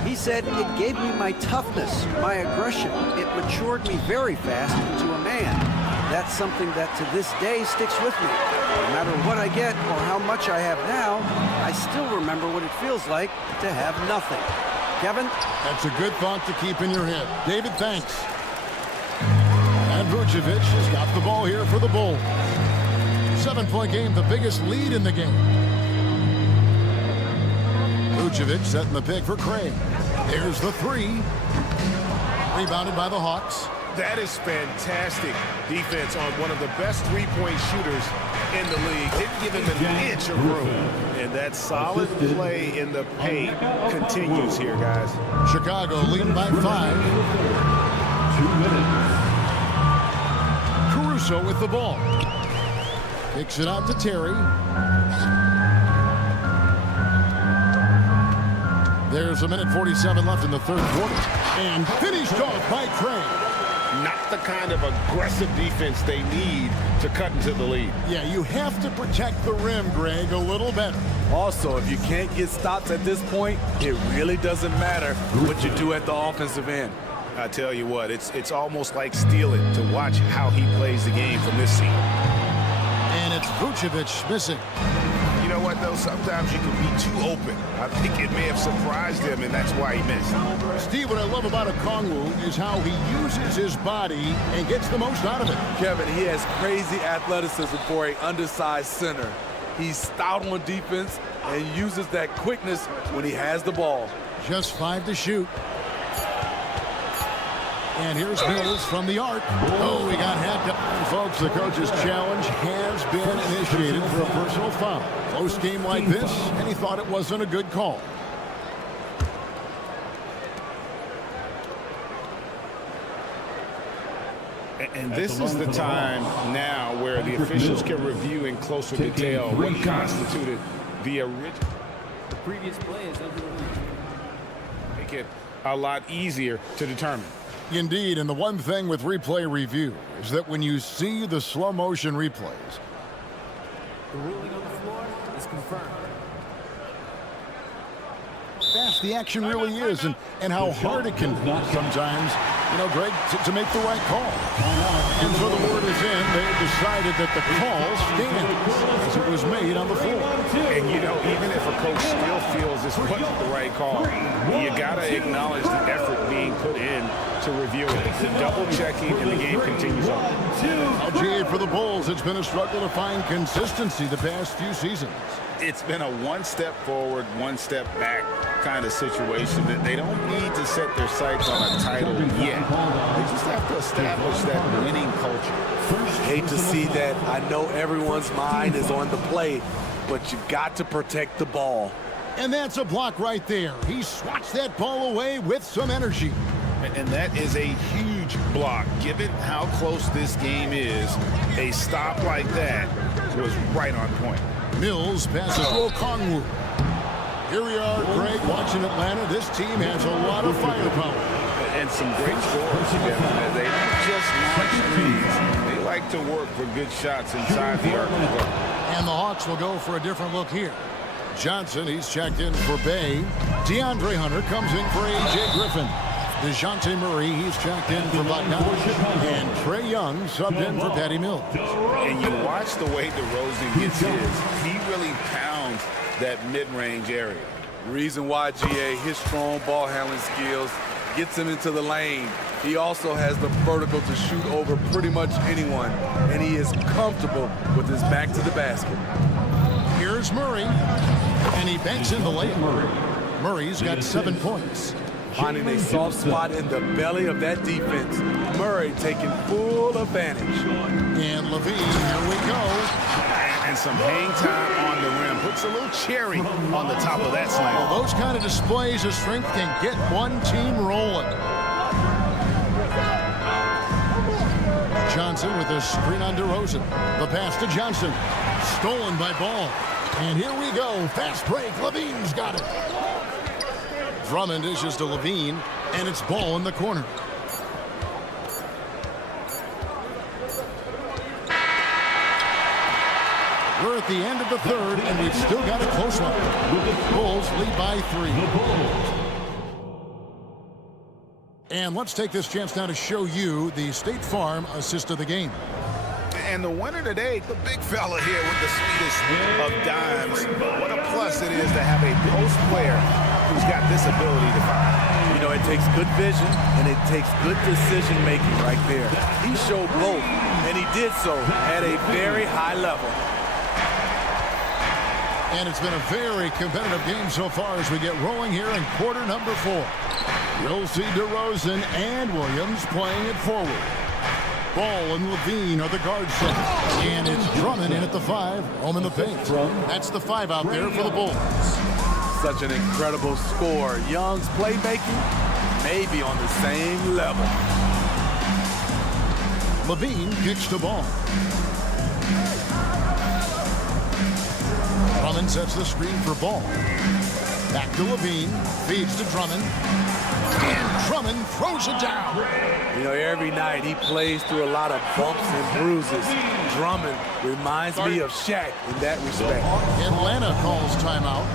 He said, "It gave me my toughness, my aggression. It matured me very fast into a man. That's something that to this day sticks with me. No matter what I get or how much I have now, I still remember what it feels like to have nothing." Kevin? That's a good thought to keep in your head. David, thanks. And Vucevic has got the ball here for the Bulls. 7-point game, the biggest lead in the game. Vucevic setting the pick for Craig. There's the three. Rebounded by the Hawks. That is fantastic defense on one of the best three-point shooters in the league. Didn't give him an inch of room. And that solid play in the paint continues here, guys. Chicago leading by 5. 2 minutes. Caruso with the ball. Kicks it out to Terry. There's a minute 47 left in the third quarter. And finished off by Craig. Not the kind of aggressive defense they need to cut into the lead. Yeah, you have to protect the rim, Greg, a little better. Also, if you can't get stops at this point, it really doesn't matter what you do at the offensive end. I tell you what, it's almost like stealing to watch how he plays the game from this seat. And it's Vucevic missing. You know what, though? Sometimes you can be too open. I think it may have surprised him, and that's why he missed. Steve, what I love about Okongwu is how he uses his body and gets the most out of it. Kevin, he has crazy athleticism for an undersized center. He's stout on defense and uses that quickness when he has the ball. Just 5 to shoot. And here's Mills from the arc. Oh, he got hacked up. Folks, the coach's challenge has been initiated for a personal foul. Close game like this, and he thought it wasn't a good call. And this is the time now where the officials can review in closer detail what constituted the original. The previous play is under the lead. Make it a lot easier to determine. Indeed, and the one thing with replay review is that when you see the slow motion replays, The ruling on the floor is confirmed. fast the action really is and how hard it can be sometimes, you know, Greg, to make the right call. And so the word is in. They decided that the call stands as it was made on the floor. And, you know, even if a coach still feels this wasn't the right call, you got to acknowledge the effort being put in to review it. The double checking and the game continues on. LGA for the Bulls, it's been a struggle to find consistency the past few seasons. It's been a one step forward, one step back kind of situation that they don't need to set their sights on a title yet. They just have to establish that winning culture. Hate to see that. I know everyone's mind is on the play, but you've got to protect the ball. And that's a block right there. He swats that ball away with some energy. And that is a huge block. Given how close this game is, a stop like that was right on point. Mills passes to Okongwu. Here we are, Greg, watching Atlanta. This team has a lot of firepower. And some great scores. They don't just launch threes. They like to work for good shots inside the arc. And the Hawks will go for a different look here. Johnson, he's checked in for Bay. DeAndre Hunter comes in for A.J. Griffin. DeJounte Murray, he's checked in for Bogdanovich. And Trae Young subbed in for Patty Mills. And you watch the way DeRozan gets his. He really pounds that mid-range area. Reason why, GA, his strong ball handling skills gets him into the lane. He also has the vertical to shoot over pretty much anyone, and he is comfortable with his back to the basket. Here's Murray, and he banks in the layup. Murray's got 7 points. Finding a soft spot in the belly of that defense. Murray taking full advantage. And Levine, here we go. And some hang time on the rim. Puts a little cherry on the top of that slam. Well, those kind of displays of strength can get one team rolling. Johnson with a screen on DeRozan. The pass to Johnson. Stolen by Ball. And here we go. Fast break. Levine's got it. Drummond dishes to Levine, and it's Ball in the corner. We're at the end of the third, and we've still got a close one. Bulls lead by 3. And let's take this chance now to show you the State Farm assist of the game. And the winner today, the big fella here with the sweetest of dimes. What a plus it is to have a post player who's got this ability to find. You know, it takes good vision and it takes good decision making right there. He showed both, and he did so at a very high level. And it's been a very competitive game so far as we get rolling here in quarter number 4. You'll see DeRozan and Williams playing it forward. Ball and Levine are the guard set. And it's Drummond in at the 5, home in the paint. That's the 5 out there for the Bulls. Such an incredible score. Young's playmaking may be on the same level. Levine kicks the ball. Drummond sets the screen for Ball. Back to Levine. Feeds to Drummond. And Drummond throws it down. You know, every night he plays through a lot of bumps and bruises. Drummond reminds me of Shaq in that respect. Atlanta calls timeout.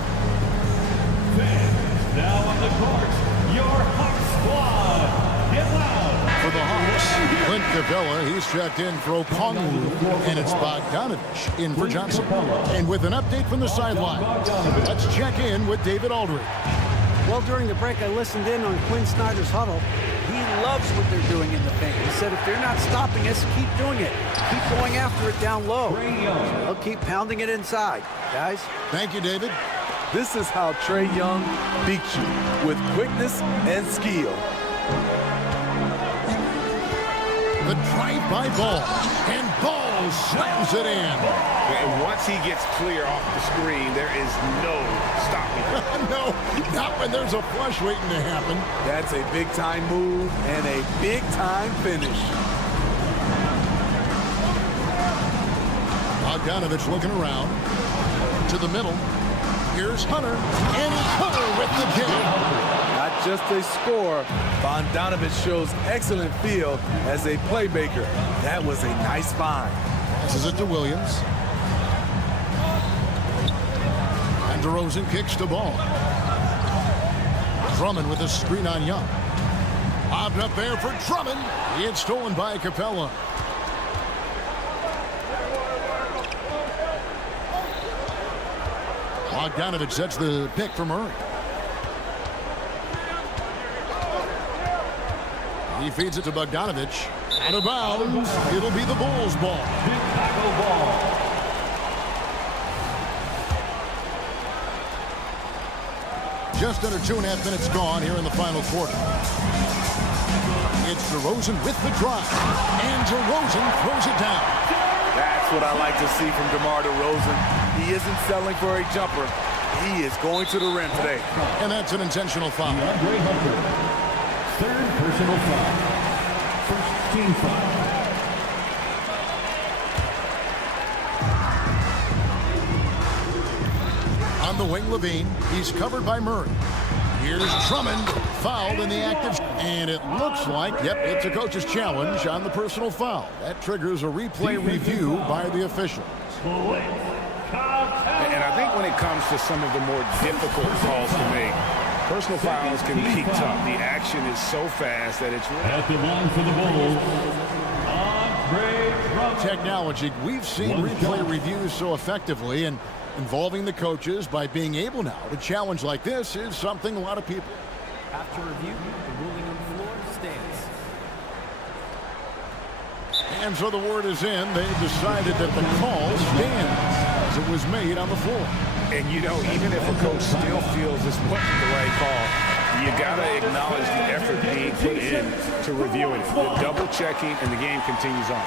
Now on the court, your Hawks squad. Get loud. For the Hawks, Clint Cavella, he's checked in for Okongwu, and it's Bogdanovich in for Johnson. And with an update from the sidelines, let's check in with David Aldridge. Well, during the break, I listened in on Quinn Snyder's huddle. He loves what they're doing in the paint. He said, if they're not stopping us, keep doing it. Keep going after it down low. They'll keep pounding it inside. Guys? Thank you, David. This is how Trae Young beats you, with quickness and skill. The drive-by Ball, and Ball slams it in. And once he gets clear off the screen, there is no stopping him. No, not when there's a flush waiting to happen. That's a big-time move and a big-time finish. Bogdanovich looking around to the middle. Here's Hunter, and Hunter with the kill. Not just a scorer, Bogdanovich shows excellent feel as a playmaker. That was a nice find. Passes it to Williams. And DeRozan kicks the ball. Drummond with a screen on Young. Lobbed up there for Drummond. It's stolen by Capella. Bogdanovich sets the pick for Murray. He feeds it to Bogdanovich. Out of bounds. It'll be the Bulls' ball. Chicago ball. Just under 2.5 minutes gone here in the final quarter. It's DeRozan with the drive. And DeRozan throws it down. That's what I like to see from DeMar DeRozan. He isn't settling for a jumper. He is going to the rim today. And that's an intentional foul. DeAndre Hunter. Third personal foul. First team foul. On the wing, Levine. He's covered by Murray. Here's Drummond, fouled in the active. And it looks like, yep, it's a coach's challenge on the personal foul. That triggers a replay review by the official. And I think when it comes to some of the more difficult calls to make, personal fouls can be tough. The action is so fast that it's really... At the line for the Bulls, Andre Drummond. Technology, we've seen replay reviews so effectively, and involving the coaches by being able now to challenge like this is something a lot of people. After review, the ruling on the floor stands. And so the word is in. They've decided that the call stands as it was made on the floor. And, you know, even if a coach still feels this wasn't the right call, you got to acknowledge the effort being put in to reviewing it. The double-checking, and the game continues on.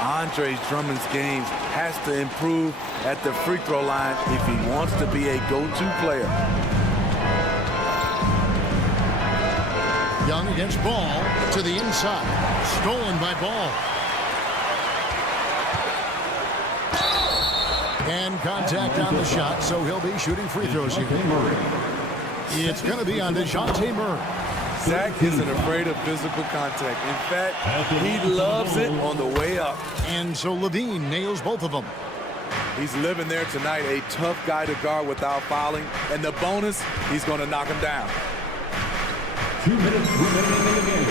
Andre Drummond's game has to improve at the free throw line if he wants to be a go-to player. Young against Ball to the inside. Stolen by Ball. And contact on the shot, so he'll be shooting free throws here. It's going to be on DeJounte Murray. Zach isn't afraid of physical contact. In fact, he loves it on the way up. And so Levine nails both of them. He's living there tonight, a tough guy to guard without fouling. And the bonus, he's going to knock him down. 2 minutes remaining in the game.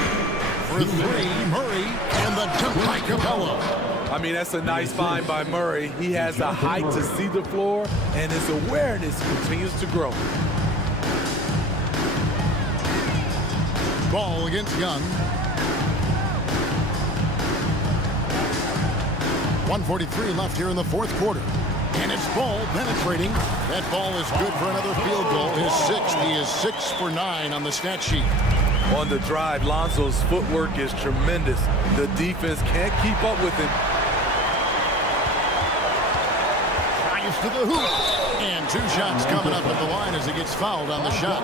For three, Murray, and the dunk by Capella. I mean, that's a nice find by Murray. He has the height to see the floor, and his awareness continues to grow. Ball against Young. 1:43 left here in the fourth quarter. And it's Ball penetrating. That ball is good for another field goal. His sixth. He is 6 for 9 on the stat sheet. On the drive, Lonzo's footwork is tremendous. The defense can't keep up with him. Drives to the hoop. And 2 shots coming up at the line as he gets fouled on the shot.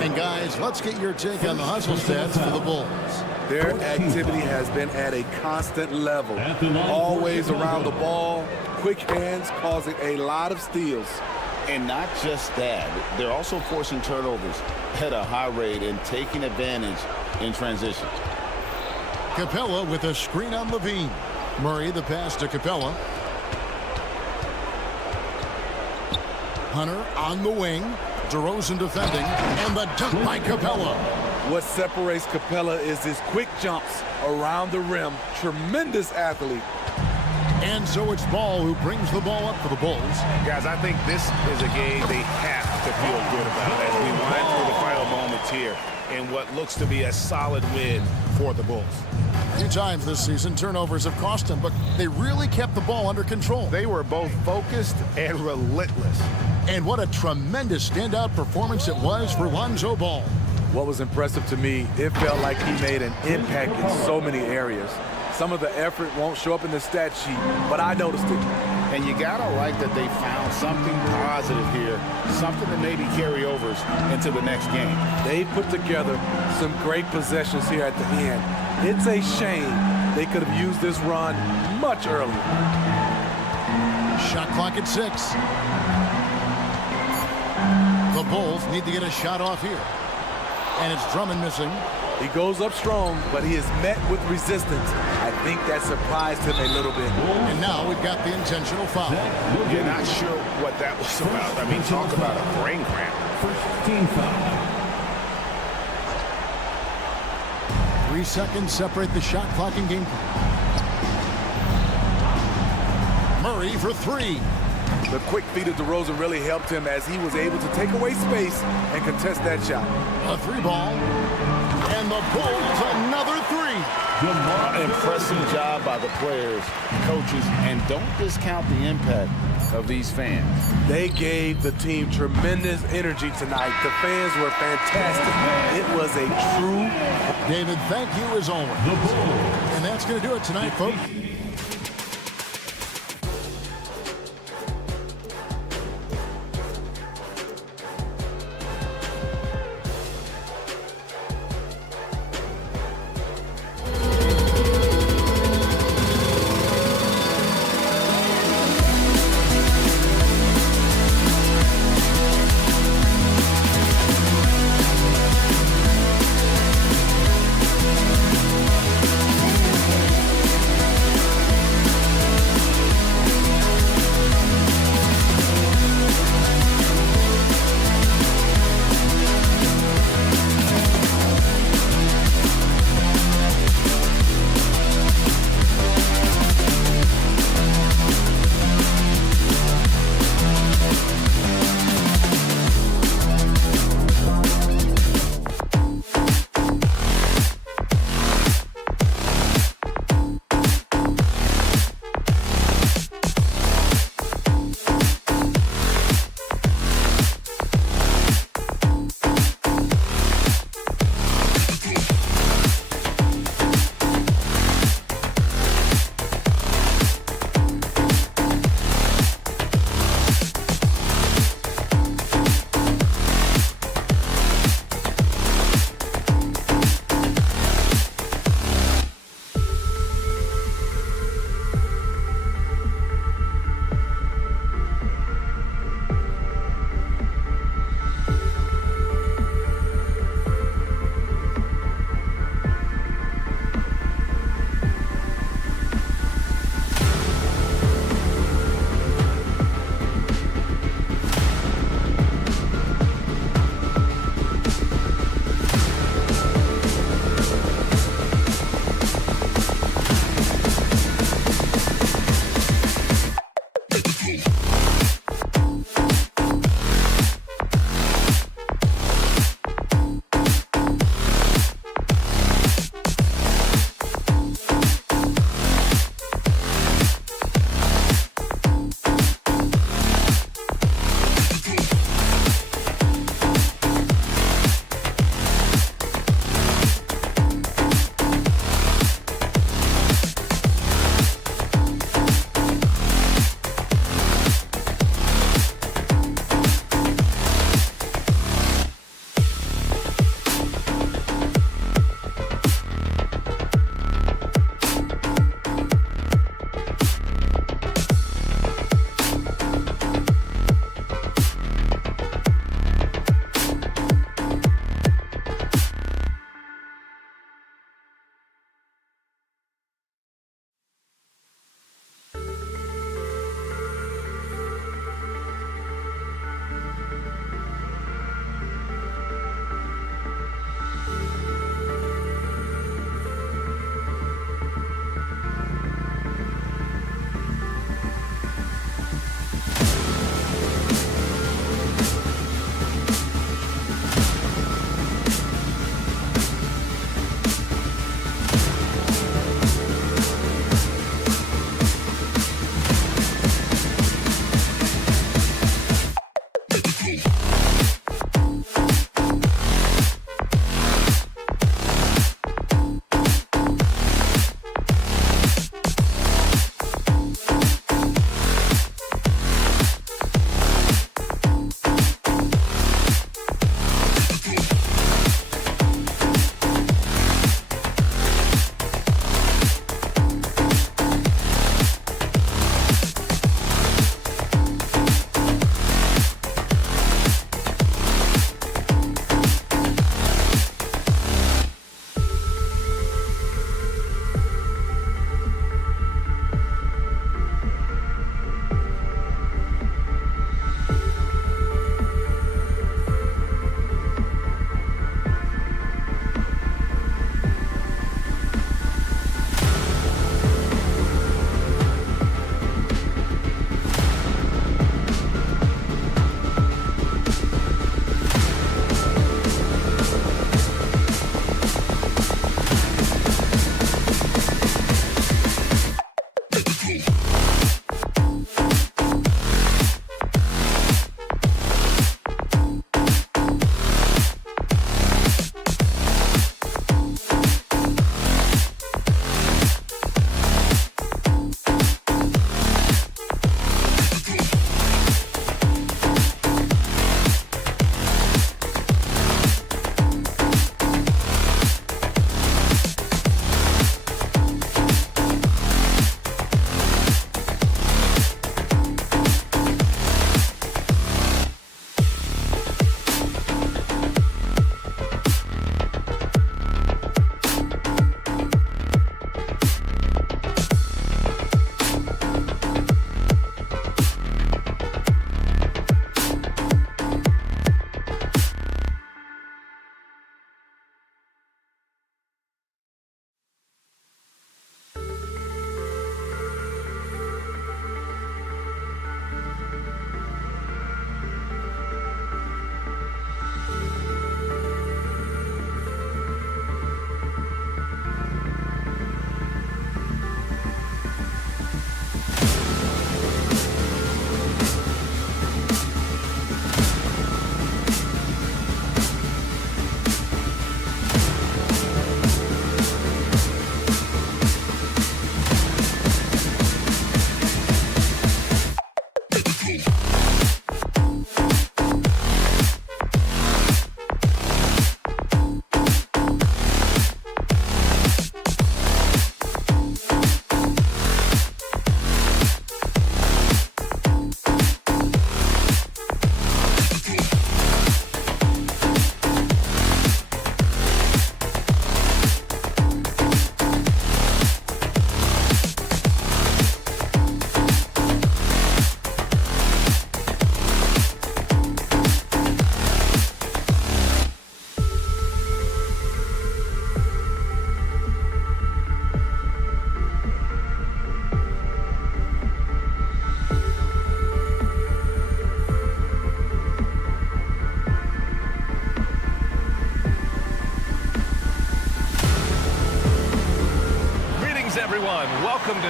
And guys, let's get your take on the hustle stats for the Bulls. Their activity has been at a constant level. Always around the ball. Quick hands causing a lot of steals. And not just that, they're also forcing turnovers at a high rate and taking advantage in transition. Capella with a screen on Levine. Murray the pass to Capella. Hunter on the wing. DeRozan defending. And the dunk by Capella. What separates Capella is his quick jumps around the rim. Tremendous athlete. And so it's Ball who brings the ball up for the Bulls. Guys, I think this is a game they have to feel good about as we wind through the final moments here in what looks to be a solid win for the Bulls. A few times this season, turnovers have cost them, but they really kept the ball under control. They were both focused and relentless. And what a tremendous standout performance it was for Lonzo Ball. What was impressive to me, it felt like he made an impact in so many areas. Some of the effort won't show up in the stat sheet, but I noticed it. And you gotta like that they found something positive here, something that maybe carry overs into the next game. They put together some great possessions here at the end. It's a shame they could have used this run much earlier. Shot clock at 6. The Bulls need to get a shot off here. And it's Drummond missing. He goes up strong, but he is met with resistance. I think that surprised him a little bit. And now we've got the intentional foul. You're not sure what that was about. I mean, talk about a brain cramp. First team foul. 3 seconds separate the shot clock and game clock. Murray for 3. The quick feet of DeRozan really helped him as he was able to take away space and contest that shot. A 3 ball. And the Bulls another 3. Impressive job by the players, coaches, and don't discount the impact of these fans. They gave the team tremendous energy tonight. The fans were fantastic. It was a true... David, thank you as always. And that's going to do it tonight, folks.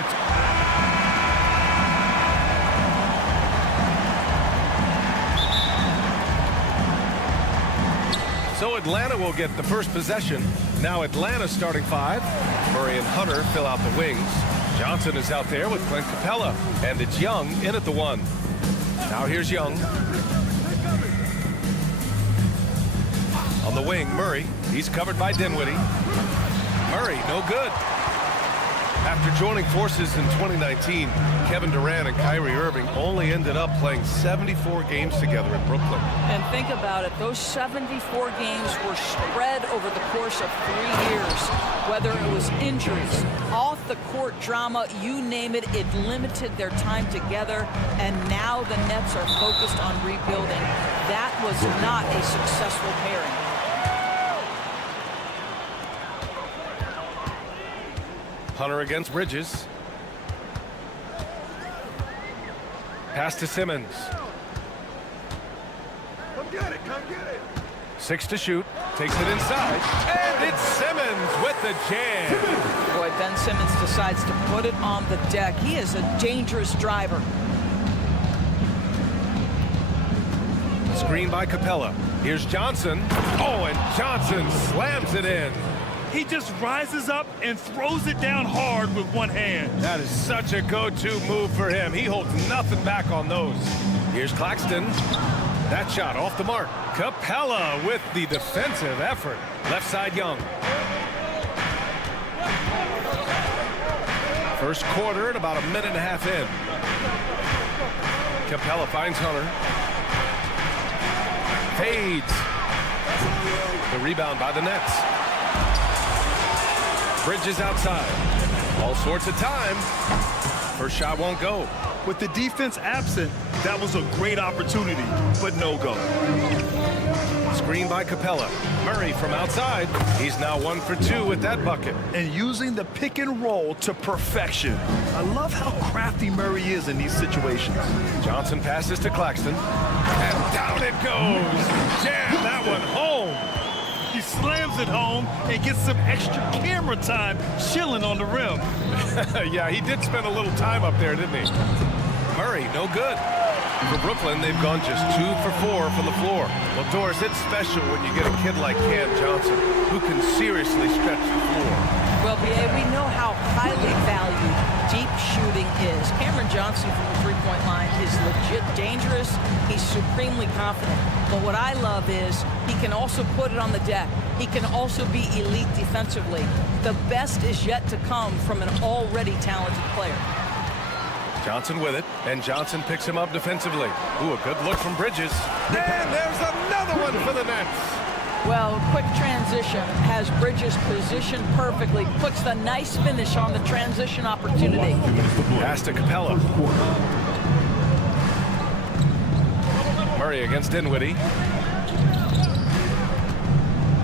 it's... So Atlanta will get the first possession. Now Atlanta starting 5. Murray and Hunter fill out the wings. Johnson is out there with Clint Capella. And it's Young in at the 1. Now here's Young. On the wing, Murray. He's covered by Dinwiddie. Murray, no good. After joining forces in 2019, Kevin Durant and Kyrie Irving only ended up playing 74 games together in Brooklyn. And think about it, those 74 games were spread over the course of 3 years. Whether it was injuries, off-the-court drama, you name it, it limited their time together. And now the Nets are focused on rebuilding. That was not a successful pairing. Hunter against Bridges. Pass to Simmons. Come get it, come get it. 6 to shoot. Takes it inside. And it's Simmons with the jam. Boy, Ben Simmons decides to put it on the deck. He is a dangerous driver. Screen by Capella. Here's Johnson. Oh, and Johnson slams it in. He just rises up and throws it down hard with one hand. That is such a go-to move for him. He holds nothing back on those. Here's Claxton. That shot off the mark. Capella with the defensive effort. Left side, Young. First quarter and about a minute and a half in. Capella finds Hunter. Fades. The rebound by the Nets. Bridges outside. All sorts of time. First shot won't go. With the defense absent, that was a great opportunity, but no go. Screen by Capella. Murray from outside. He's now 1 for 2 with that bucket. And using the pick and roll to perfection. I love how crafty Murray is in these situations. Johnson passes to Claxton. And down it goes. Jam that one home. He slams it home and gets some extra camera time chilling on the rim. Yeah, he did spend a little time up there, didn't he? Murray, no good. For Brooklyn, they've gone just 2 for 4 from the floor. Well, Doris, it's special when you get a kid like Cam Johnson who can seriously stretch the floor. Well, B.A., we know how highly valued deep shooting is. Cameron Johnson from the three-point line is legit dangerous. He's supremely confident. But what I love is he can also put it on the deck. He can also be elite defensively. The best is yet to come from an already talented player. Johnson with it, and Johnson picks him up defensively. Ooh, a good look from Bridges. And there's another one for the Nets. Well, quick transition has Bridges positioned perfectly, puts the nice finish on the transition opportunity. Pass to Capella. Murray against Dinwiddie.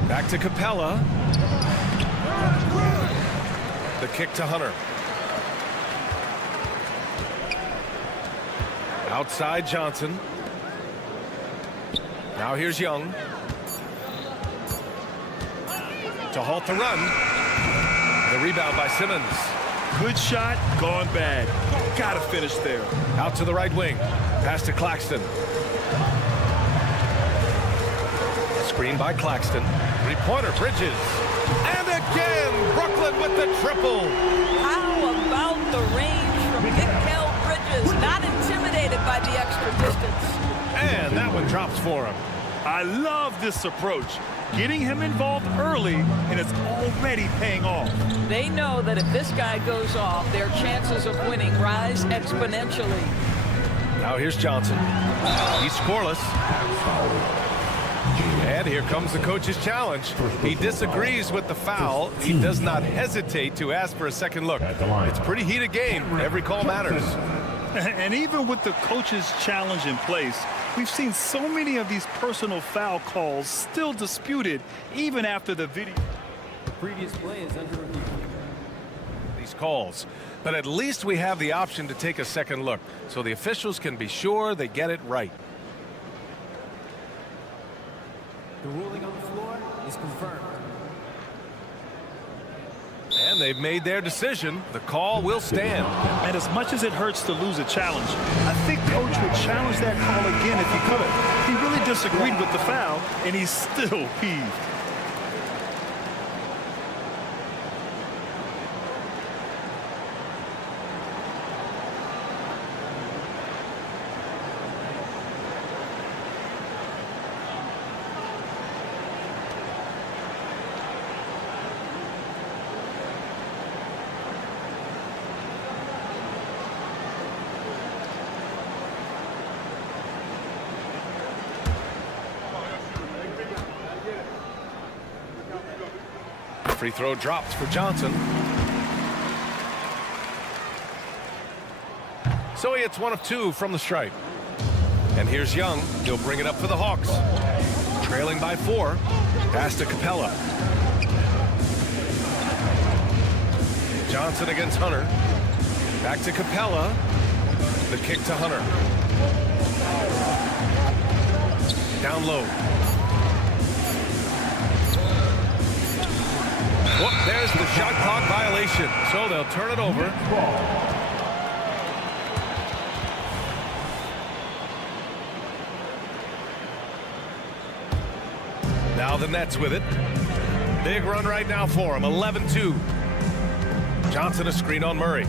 Back to Capella. The kick to Hunter. Outside Johnson. Now here's Young. To halt the run. The rebound by Simmons. Good shot, gone bad. Gotta finish there. Out to the right wing. Pass to Claxton. Screen by Claxton. Three-pointer, Bridges. And again, Brooklyn with the triple. How about the range from Mikal Bridges? Not intimidated by the extra distance. And that one drops for him. I love this approach. Getting him involved early, and it's already paying off. They know that if this guy goes off, their chances of winning rise exponentially. Now here's Johnson. He's scoreless. And here comes the coach's challenge. He disagrees with the foul. He does not hesitate to ask for a second look. It's a pretty heated game. Every call matters. And even with the coach's challenge in place, we've seen so many of these personal foul calls still disputed even after the video. The previous play is under review. These calls. But at least we have the option to take a second look so the officials can be sure they get it right. The ruling on the floor is confirmed. And they they've made their decision. The call will stand. And as much as it hurts to lose a challenge, I think Coach would challenge that call again if he could. He really disagreed with the foul, and he's still peeved. Free throw dropped for Johnson. So he hits 1 of 2 from the stripe. And here's Young. He'll bring it up for the Hawks. Trailing by 4. Pass to Capella. Johnson against Hunter. Back to Capella. The kick to Hunter. Down low. Whoop, there's the shot clock violation. So they'll turn it over. Now the Nets with it. Big run right now for him. 11-2. Johnson a screen on Murray.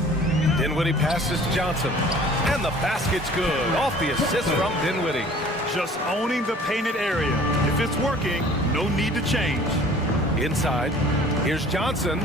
Dinwiddie passes to Johnson. And the basket's good. Off the assist from Dinwiddie. Just owning the painted area. If it's working, no need to change. Inside. Here's Johnson.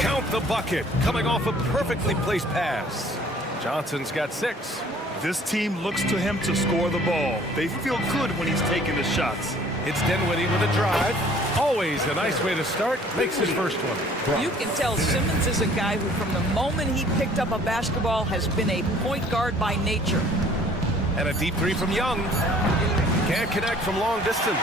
Count the bucket. Coming off a perfectly placed pass. Johnson's got 6. This team looks to him to score the ball. They feel good when he's taking the shots. It's Dinwiddie with a drive. Always a nice way to start. Makes his first one. You can tell Simmons is a guy who, from the moment he picked up a basketball, has been a point guard by nature. And a deep 3 from Young. Can't connect from long distance.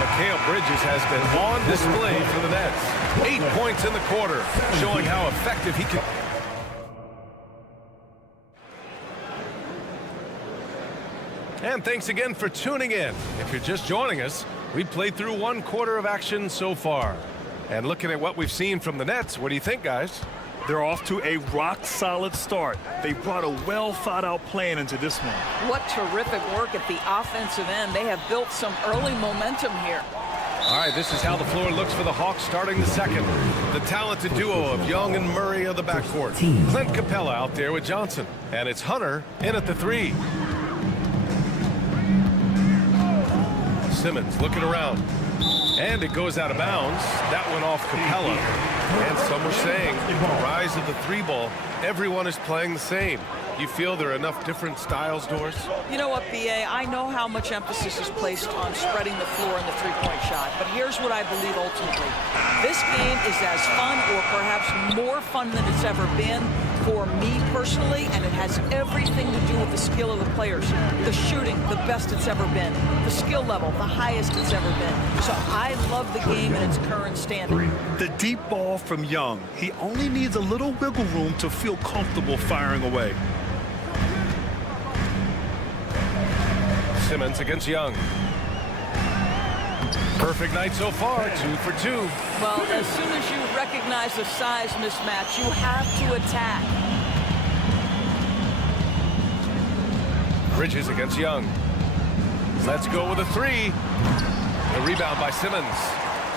Mikal Bridges has been on display for the Nets. 8 points in the quarter, showing how effective he can. And thanks again for tuning in. If you're just joining us, we've played through 1 quarter of action so far. And looking at what we've seen from the Nets, what do you think, guys? They're off to a rock-solid start. They brought a well-thought-out plan into this one. What terrific work at the offensive end. They have built some early momentum here. All right, this is how the floor looks for the Hawks starting the second. The talented duo of Young and Murray of the backcourt. Clint Capella out there with Johnson. And it's Hunter in at the 3. Simmons looking around. And it goes out of bounds. That went off Capella. And some were saying, the rise of the 3 ball, everyone is playing the same. You feel there are enough different styles, Doris? You know what, B.A., I know how much emphasis is placed on spreading the floor in the three-point shot, but here's what I believe ultimately. This game is as fun or perhaps more fun than it's ever been for me personally, and it has everything to do with the skill of the players. The shooting, the best it's ever been. The skill level, the highest it's ever been. So I love the game in its current standing. The deep ball from Young. He only needs a little wiggle room to feel comfortable firing away. Simmons against Young. Perfect night so far, 2 for 2. Well, as soon as you recognize the size mismatch, you have to attack. Bridges against Young. Let's go with a 3. The rebound by Simmons.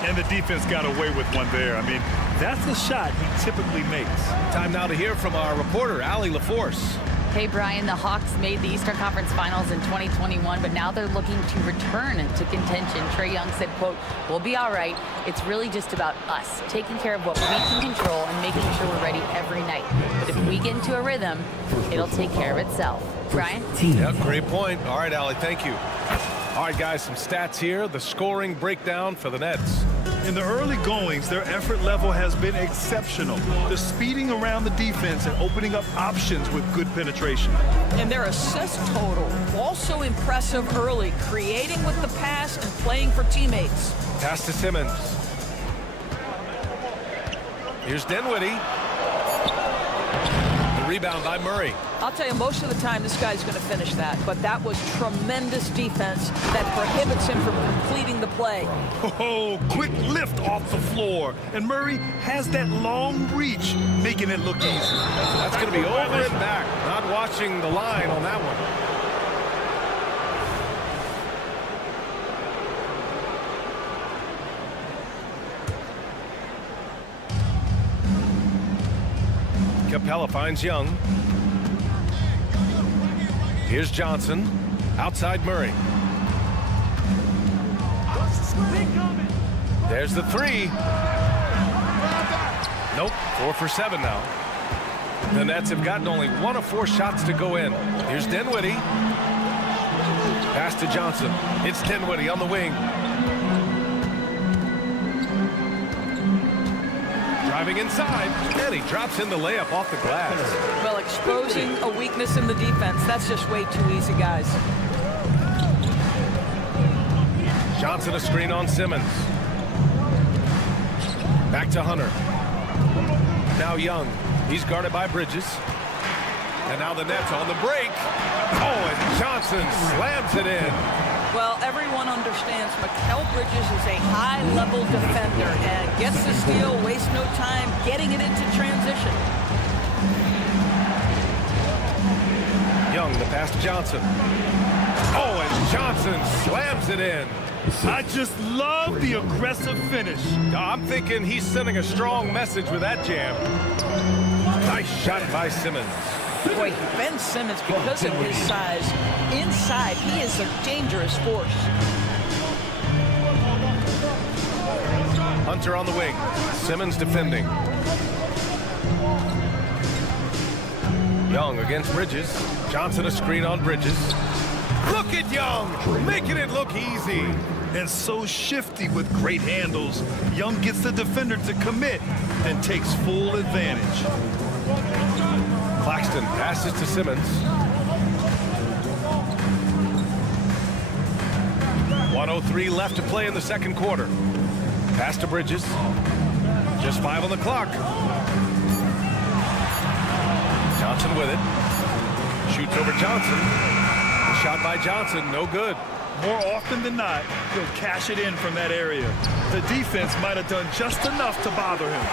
And the defense got away with one there. I mean, that's the shot he typically makes. Time now to hear from our reporter, Allie LaForce. Hey, Brian, the Hawks made the Eastern Conference Finals in 2021, but now they're looking to return to contention. Trae Young said, quote, "We'll be all right. It's really just about us, taking care of what we can control and making sure we're ready every night. But if we get into a rhythm, it'll take care of itself." Brian? Yeah, great point. All right, Allie, thank you. All right, guys, some stats here. The scoring breakdown for the Nets. In the early goings, their effort level has been exceptional. The speeding around the defense and opening up options with good penetration. And their assist total, also impressive early, creating with the pass and playing for teammates. Pass to Simmons. Here's Dinwiddie. The rebound by Murray. I'll tell you, most of the time this guy's going to finish that, but that was tremendous defense that prohibits him from completing the play. Oh, quick lift off the floor. And Murray has that long reach, making it look easy. That's going to be over and back. Not watching the line on that one. Capella finds Young. Here's Johnson. Outside Murray. There's the three. Nope, 4 for 7 now. The Nets have gotten only 1 of 4 shots to go in. Here's Dinwiddie. Pass to Johnson. It's Dinwiddie on the wing. Driving inside, and he drops in the layup off the glass. Well, exposing a weakness in the defense, that's just way too easy, guys. Johnson a screen on Simmons. Back to Hunter. Now Young. He's guarded by Bridges. And now the Nets on the break. Oh, and Johnson slams it in. Well, everyone understands Mikal Bridges is a high-level defender and gets the steal, wastes no time getting it into transition. Young, the pass to Johnson. Oh, and Johnson slams it in. I just love the aggressive finish. I'm thinking he's sending a strong message with that jam. Nice shot by Simmons. Boy, Ben Simmons, because of his size, inside, he is a dangerous force. Hunter on the wing. Simmons defending. Young against Bridges. Johnson a screen on Bridges. Look at Young, making it look easy. And so shifty with great handles. Young gets the defender to commit and takes full advantage. Claxton passes to Simmons. 1:03 left to play in the second quarter. Pass to Bridges. Just 5 on the clock. Johnson with it. Shoots over Johnson. The shot by Johnson, no good. More often than not, he'll cash it in from that area. The defense might have done just enough to bother him.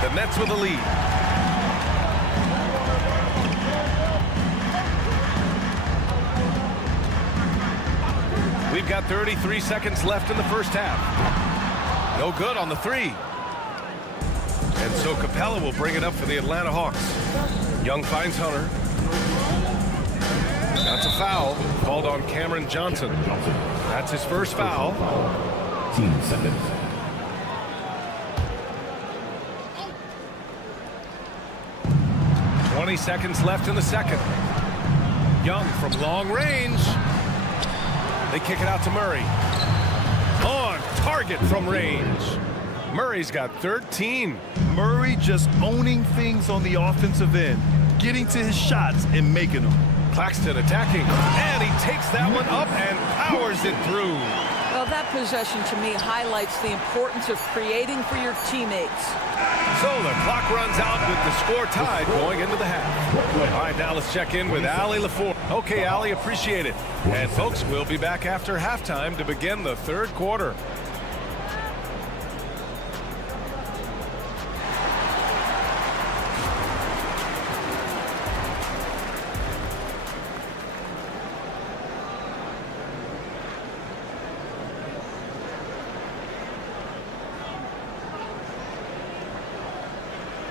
The Nets with the lead. We've got 33 seconds left in the first half. No good on the three. And so Capella will bring it up for the Atlanta Hawks. Young finds Hunter. That's a foul called on Cameron Johnson. That's his first foul. 10 seconds. .20 seconds left in the second. Young from long range. They kick it out to Murray. On target from range. Murray's got 13. Murray just owning things on the offensive end, getting to his shots and making them. Claxton attacking, and he takes that one up and powers it through. Well, that possession to me highlights the importance of creating for your teammates. So the clock runs out with the score tied going into the half. All right, now let's check in with Allie LaFour. Okay, Allie, appreciate it. And folks, we'll be back after halftime to begin the third quarter.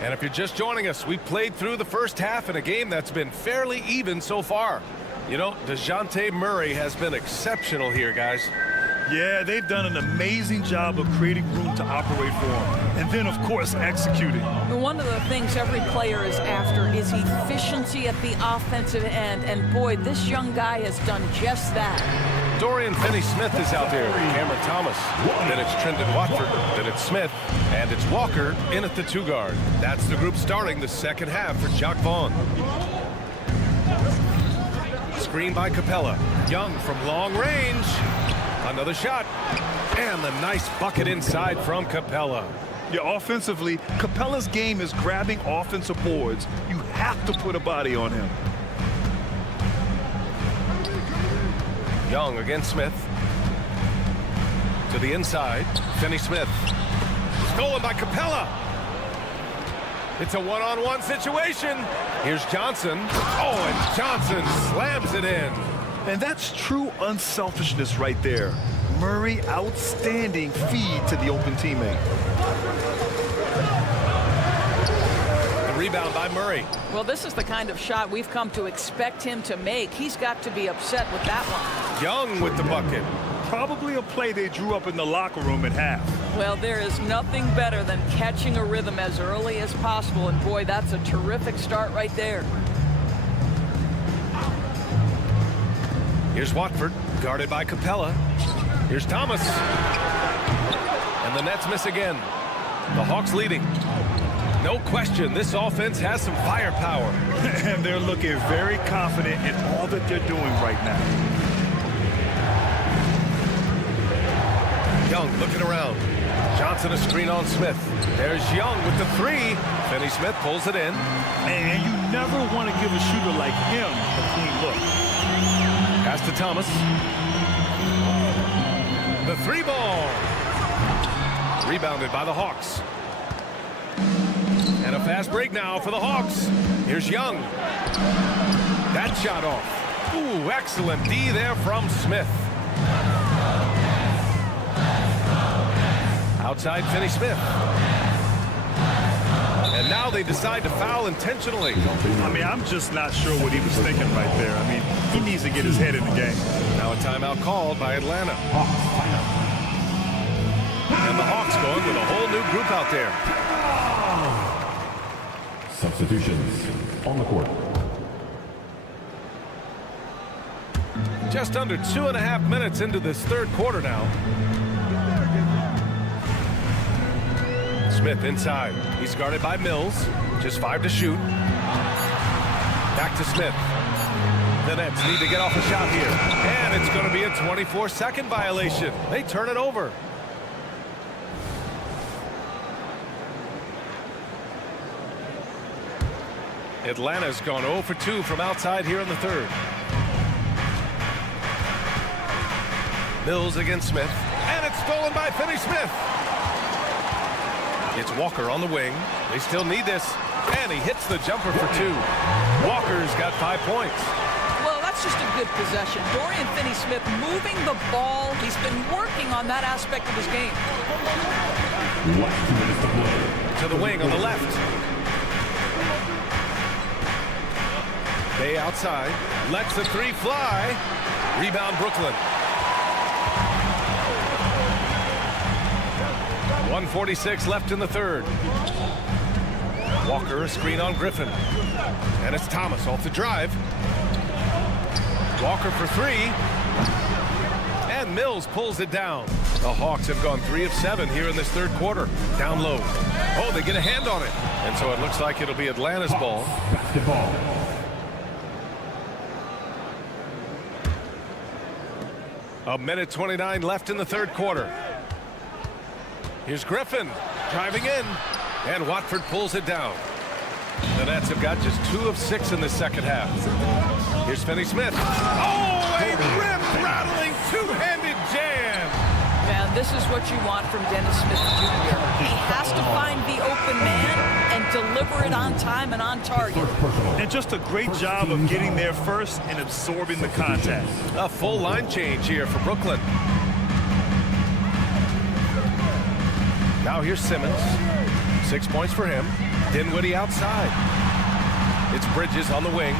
And if you're just joining us, we played through the first half in a game that's been fairly even so far. You know, DeJounte Murray has been exceptional here, guys. Yeah, they've done an amazing job of creating room to operate for him. And then, of course, executing. One of the things every player is after is efficiency at the offensive end. And boy, this young guy has done just that. Dorian Finney-Smith is out there with Cameron Thomas. Then it's Trendon Watford. Then it's Smith. And it's Walker in at the 2 guard. That's the group starting the second half for Jacque Vaughn. Screen by Capella. Young from long range. Another shot. And the nice bucket inside from Capella. Yeah, offensively, Capella's game is grabbing offensive boards. You have to put a body on him. Young against Smith. To the inside, Finney-Smith. Stolen by Capella. It's a one-on-one situation. Here's Johnson. Oh, and Johnson slams it in. And that's true unselfishness right there. Murray, outstanding feed to the open teammate. The rebound by Murray. Well, this is the kind of shot we've come to expect him to make. He's got to be upset with that one. Young with the bucket. Probably a play they drew up in the locker room at half. Well, there is nothing better than catching a rhythm as early as possible, and boy, that's a terrific start right there. Here's Watford, guarded by Capella. Here's Thomas. And the Nets miss again. The Hawks leading. No question, this offense has some firepower. And they're looking very confident in all that they're doing right now. Young looking around. Johnson a screen on Smith. There's Young with the three. Finney-Smith pulls it in. And you never want to give a shooter like him a clean look. Pass to Thomas. The three ball. Rebounded by the Hawks. And a fast break now for the Hawks. Here's Young. That shot off. Ooh, excellent D there from Smith. Outside Finney-Smith. And now they decide to foul intentionally. I mean, I'm just not sure what he was thinking right there. I mean, he needs to get his head in the game. Now a timeout called by Atlanta. And the Hawks going with a whole new group out there. Substitutions on the court. Just under 2.5 minutes into this third quarter now. Smith inside. He's guarded by Mills. Just 5 to shoot. Back to Smith. The Nets need to get off a shot here. And it's going to be a 24-second violation. They turn it over. Atlanta's gone 0 for 2 from outside here in the third. Mills against Smith. And it's stolen by Finney-Smith. It's Walker on the wing. They still need this. And he hits the jumper for 2. Walker's got 5 points. Well, that's just a good possession. Dorian Finney-Smith moving the ball. He's been working on that aspect of his game. To the wing on the left. Bay outside. Lets the three fly. Rebound Brooklyn. 1:46 left in the third. Walker a screen on Griffin. And it's Thomas off the drive. Walker for 3. And Mills pulls it down. The Hawks have gone 3 of 7 here in this third quarter. Down low. Oh, they get a hand on it. And so it looks like it'll be Atlanta's ball. Basketball. A minute 29 left in the third quarter. Here's Griffin driving in, and Watford pulls it down. The Nets have got just 2 of 6 in the second half. Here's Finney-Smith. Oh, a rip-rattling two-handed jam. Man, this is what you want from Dennis Smith Jr. He has to find the open man and deliver it on time and on target. And just a great job of getting there first and absorbing the contact. A full line change here for Brooklyn. Now here's Simmons. 6 points for him. Dinwiddie outside. It's Bridges on the wing.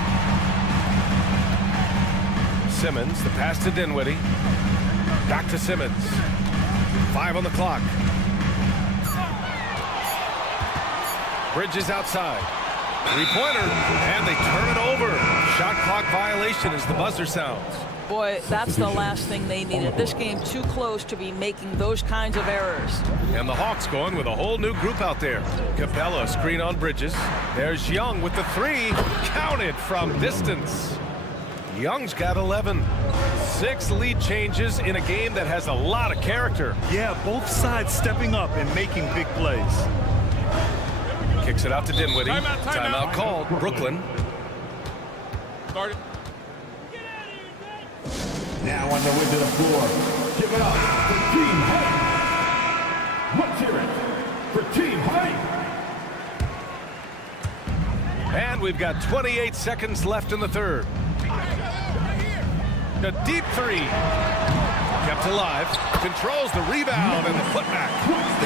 Simmons, the pass to Dinwiddie. Back to Simmons. 5 on the clock. Bridges outside. Three-pointer, and they turn it over. Shot clock violation as the buzzer sounds. Boy, that's the last thing they needed. This game too close to be making those kinds of errors. And the Hawks going with a whole new group out there. Capella screen on Bridges. There's Young with the 3. Counted from distance. Young's got 11. 6 lead changes in a game that has a lot of character. Yeah, both sides stepping up and making big plays. Kicks it out to Dinwiddie. Timeout called. Brooklyn. Started. Now on the way to the floor. Give it up for Team Height. Let's hear it for Team Height. And we've got 28 seconds left in the third. A deep three. Kept alive. Controls the rebound and the putback.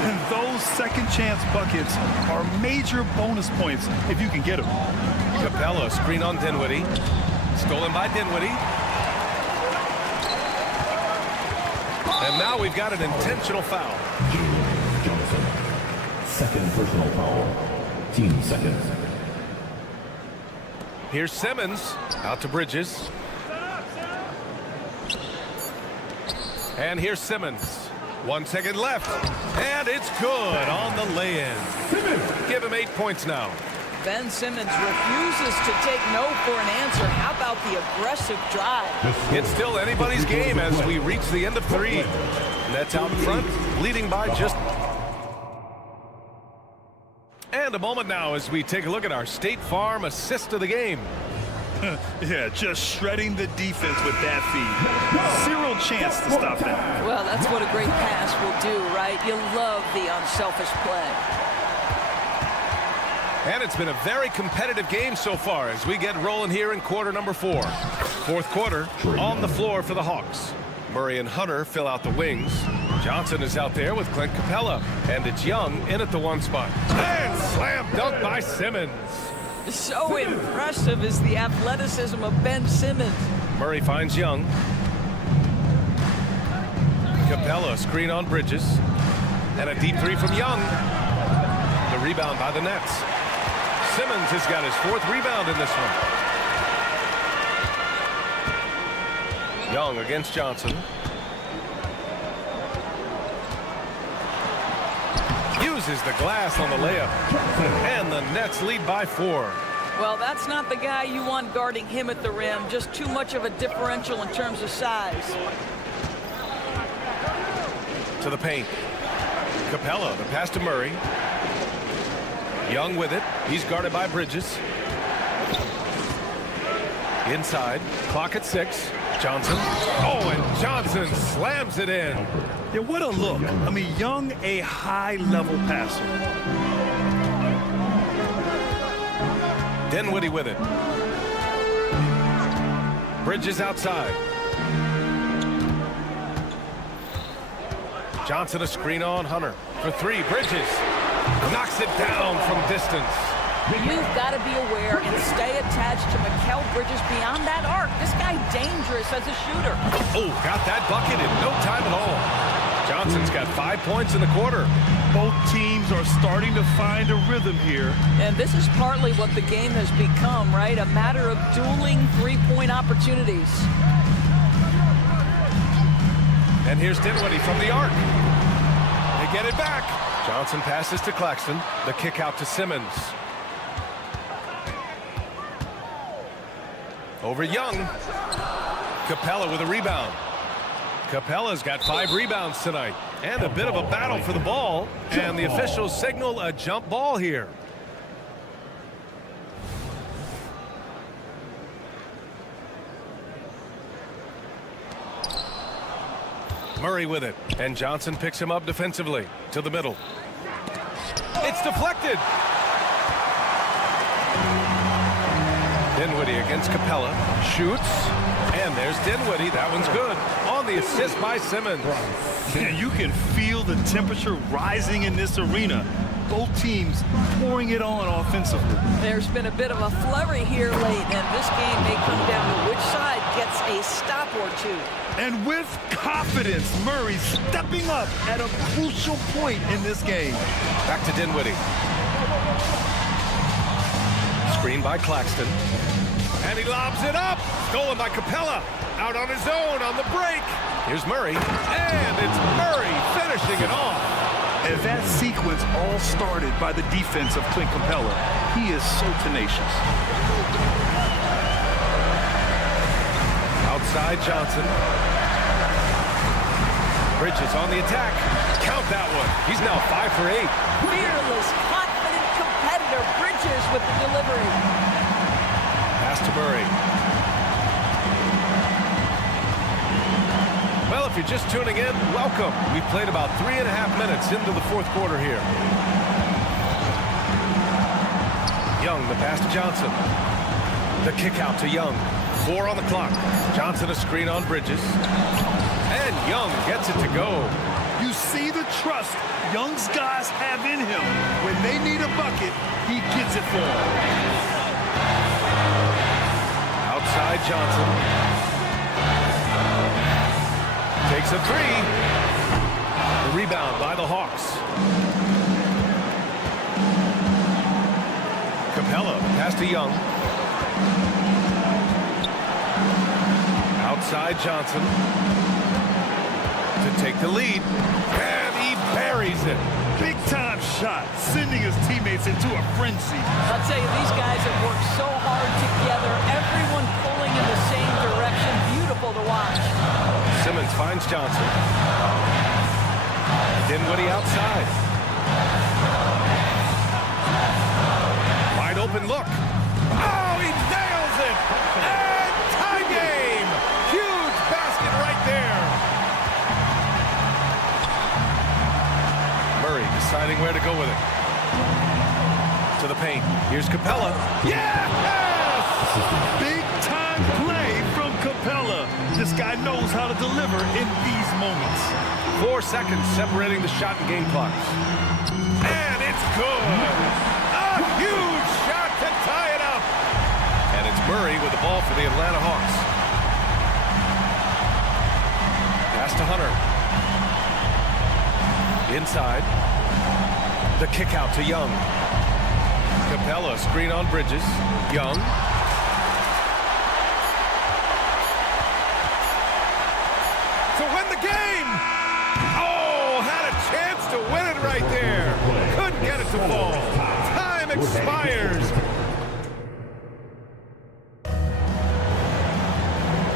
And those second chance buckets are major bonus points if you can get them. Capella, screen on Dinwiddie. Stolen by Dinwiddie. And now we've got an intentional foul. Johnson. Second personal foul. Team seconds. Here's Simmons. Out to Bridges. And here's Simmons. 1 second left. And it's good on the lay-in. Give him 8 points now. Ben Simmons refuses to take no for an answer. How about the aggressive drive? It's still anybody's game as we reach the end of 3. Nets out in front, leading by just... And a moment now as we take a look at our State Farm assist of the game. Yeah, just shredding the defense with that feed. Zero chance to stop that. Well, that's what a great pass will do, right? You love the unselfish play. And it's been a very competitive game so far as we get rolling here in quarter number 4. Fourth quarter on the floor for the Hawks. Murray and Hunter fill out the wings. Johnson is out there with Clint Capella. And it's Young in at the 1 spot. And slam dunk by Simmons. So impressive is the athleticism of Ben Simmons. Murray finds Young. Capella, screen on Bridges. And a deep 3 from Young. The rebound by the Nets. Simmons has got his 4th rebound in this one. Young against Johnson. Uses the glass on the layup. And the Nets lead by 4. Well, that's not the guy you want guarding him at the rim. Just too much of a differential in terms of size. To the paint. Capella, the pass to Murray. Young with it. He's guarded by Bridges. Inside. Clock at 6. Johnson. Oh, and Johnson slams it in. Yeah, what a look. I mean, Young, a high-level passer. Dinwiddie with it. Bridges outside. Johnson a screen on Hunter for 3. Bridges knocks it down from distance. You've got to be aware and stay attached to Mikal Bridges beyond that arc. This guy dangerous as a shooter. Oh, got that bucket in no time at all. Johnson's got 5 points in the quarter. Both teams are starting to find a rhythm here. And this is partly what the game has become, right? A matter of dueling three-point opportunities. And here's Dinwiddie from the arc. They get it back. Johnson passes to Claxton. The kick out to Simmons. Over Young. Capella with a rebound. Capella's got 5 rebounds tonight. And a bit of a battle for the ball. And the officials signal a jump ball here. Murray with it. And Johnson picks him up defensively to the middle. It's deflected. Dinwiddie against Capella. Shoots. And there's Dinwiddie. That one's good. On the assist by Simmons. And you can feel the temperature rising in this arena. Both teams pouring it on offensively. There's been a bit of a flurry here late, and this game may come down to which side gets a stop or 2. And with confidence, Murray stepping up at a crucial point in this game. Back to Dinwiddie. Screen by Claxton. And he lobs it up. Stolen by Capella. Out on his own on the break. Here's Murray. And it's Murray finishing it off. And that sequence all started by the defense of Clint Capella. He is so tenacious. Outside Johnson. Bridges on the attack. Count that one. He's now 5 for 8. Fearless, confident competitor. Bridges with the delivery. Pass to Murray. Well, if you're just tuning in, welcome. We've played about 3.5 minutes into the fourth quarter here. Young, the pass to Johnson. The kick out to Young. 4 on the clock. Johnson a screen on Bridges. And Young gets it to go. You see the trust Young's guys have in him. When they need a bucket, he gets it for them. Outside Johnson. Takes a 3. The rebound by the Hawks. Capella, pass to Young. Outside Johnson. To take the lead. And he buries it. Big time shot, sending his teammates into a frenzy. I'll tell you, these guys have worked so hard together. Everyone pulling in the same direction. Beautiful to watch. Simmons finds Johnson. Dinwiddie outside. Wide open look. Oh, he nails it! And tie game! Huge basket right there. Murray deciding where to go with it. To the paint. Here's Capella. Yes! Big time play from Capella. This guy knows how to deliver in these moments. 4 seconds separating the shot and game clocks. And it's good. A huge shot to tie it up. And it's Murray with the ball for the Atlanta Hawks. Pass to Hunter. Inside. The kick out to Young. Capella screen on Bridges. Young. To win the game. Oh, had a chance to win it right there. Couldn't get it to fall. Time expires.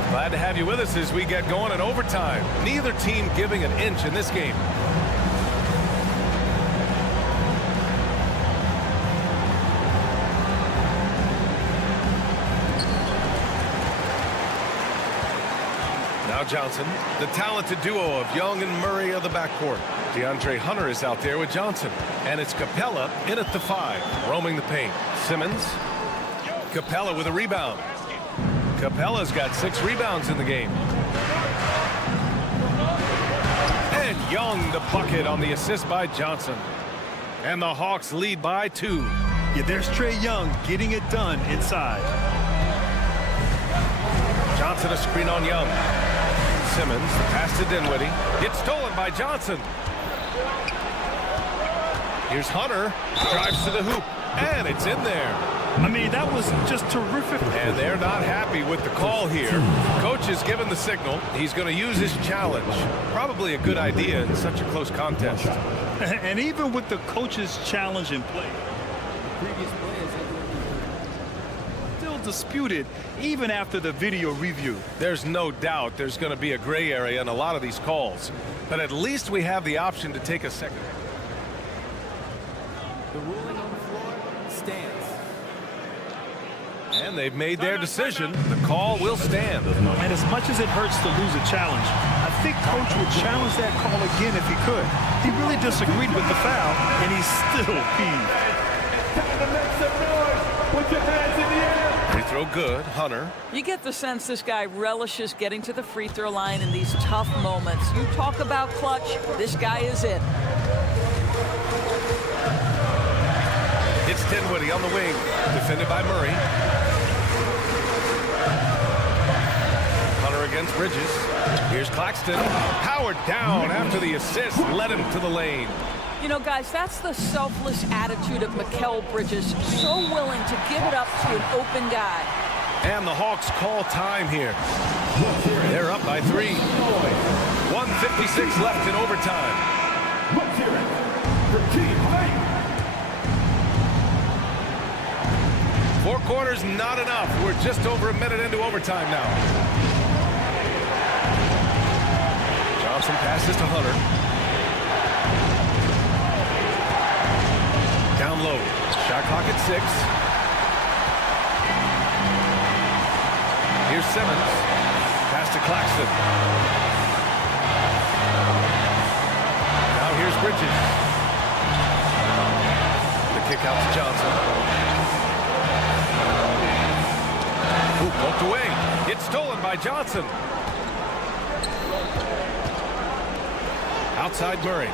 Glad to have you with us as we get going in overtime. Neither team giving an inch in this game. Now Johnson, the talented duo of Young and Murray of the backcourt. DeAndre Hunter is out there with Johnson. And it's Capella in at the 5, roaming the paint. Simmons. Capella with a rebound. Capella's got 6 rebounds in the game. And Young the bucket on the assist by Johnson. And the Hawks lead by 2. Yeah, there's Trae Young getting it done inside. Johnson a screen on Young. Simmons, the pass to Dinwiddie. It's stolen by Johnson. Here's Hunter. Drives to the hoop. And it's in there. I mean, that was just terrific. And they're not happy with the call here. Coach has given the signal. He's going to use his challenge. Probably a good idea in such a close contest. And even with the coach's challenge in play, Previous players still disputed even after the video review. There's no doubt there's going to be a gray area in a lot of these calls. But at least we have the option to take a second. The ruling on the floor stands. And they've made their decision. The call will stand. And as much as it hurts to lose a challenge, I think Coach would challenge that call again if he could. He really disagreed with the foul, and he's still peeved. Time to make some noise. Put your hands in the air. Free throw good. Hunter. You get the sense this guy relishes getting to the free throw line in these tough moments. You talk about clutch, this guy is it. It's Dinwiddie on the wing. Defended by Murray. Hunter against Bridges. Here's Claxton. Powered down after the assist. Led him to the lane. You know, guys, that's the selfless attitude of Mikal Bridges. So willing to give it up to an open guy. And the Hawks call time here. They're up by 3. 1:56 left in overtime. Let's hear it for Team Fight. 4 quarters, not enough. We're just over a minute into overtime now. Johnson passes to Hunter. Down low. Shot clock at 6. Here's Simmons. Pass to Claxton. Now here's Bridges. The kick out to Johnson. Ooh, poked away. It's stolen by Johnson. Outside Murray.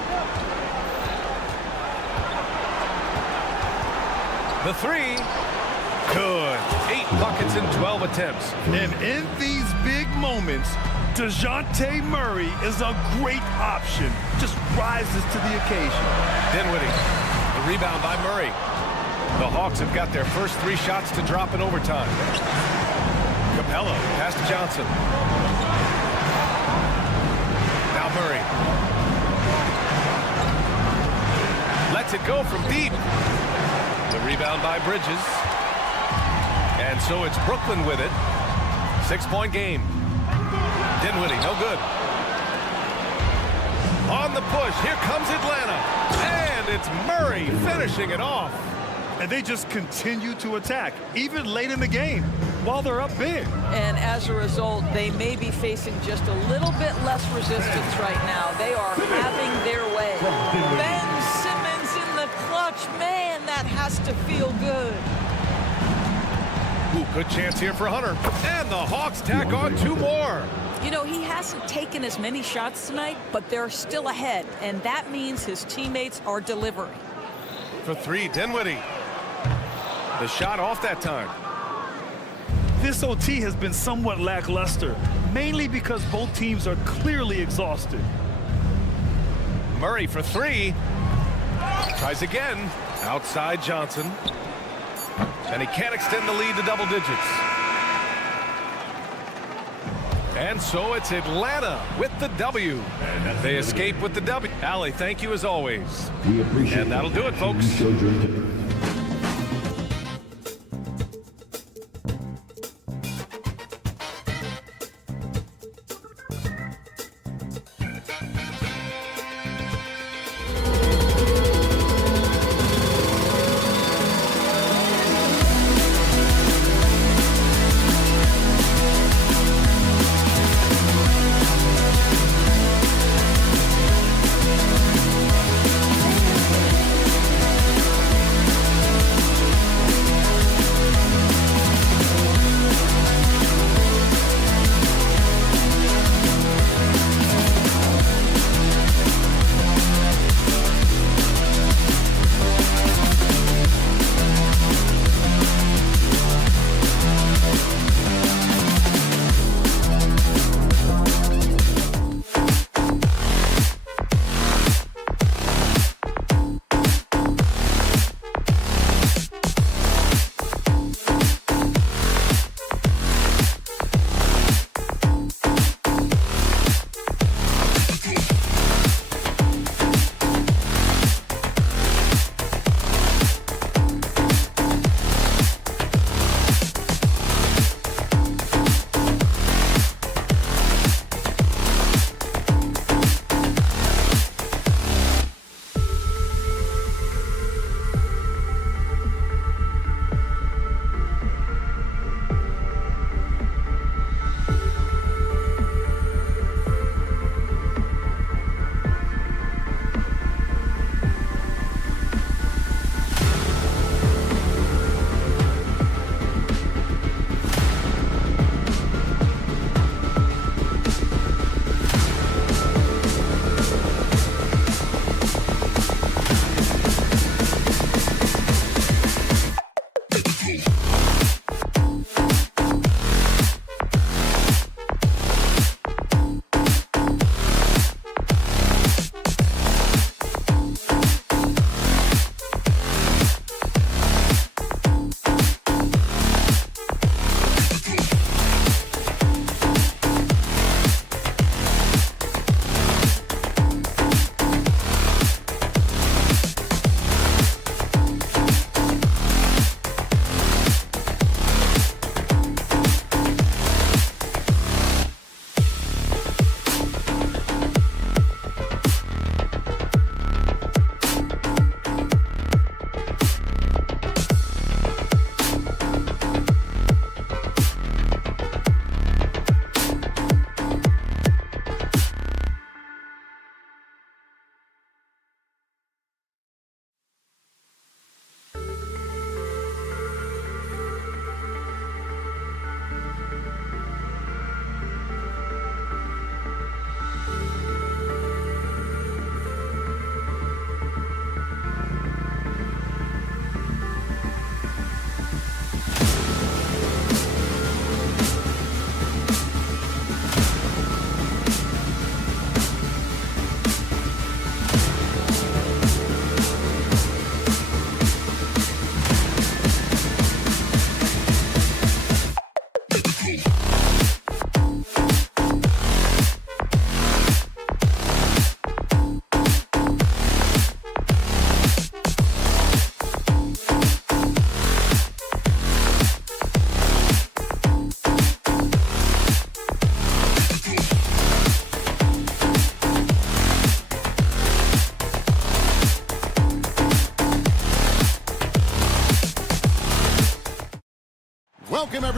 The 3. Good. 8 buckets in 12 attempts. And in these big moments, DeJounte Murray is a great option. Just rises to the occasion. Dinwiddie. The rebound by Murray. The Hawks have got their first 3 shots to drop in overtime. Capella. Pass to Johnson. Now Murray. Lets it go from deep. The rebound by Bridges. And so it's Brooklyn with it. 6-point game. Dinwiddie, no good. On the push, here comes Atlanta. And it's Murray finishing it off. And they just continue to attack, even late in the game, while they're up big. And as a result, they may be facing just a little bit less resistance right now. They are having their way. Ben Simmons in the clutch. Man, that has to feel good. Ooh, good chance here for Hunter. And the Hawks tack on 2 more. You know, he hasn't taken as many shots tonight, but they're still ahead. And that means his teammates are delivering. For 3, Dinwiddie. The shot off that time. This OT has been somewhat lackluster, mainly because both teams are clearly exhausted. Murray for 3. Tries again. Outside Johnson. And he can't extend the lead to double digits. And so it's Atlanta with the W. They escape with the W. Allie, thank you as always. We appreciate and that'll do it, folks.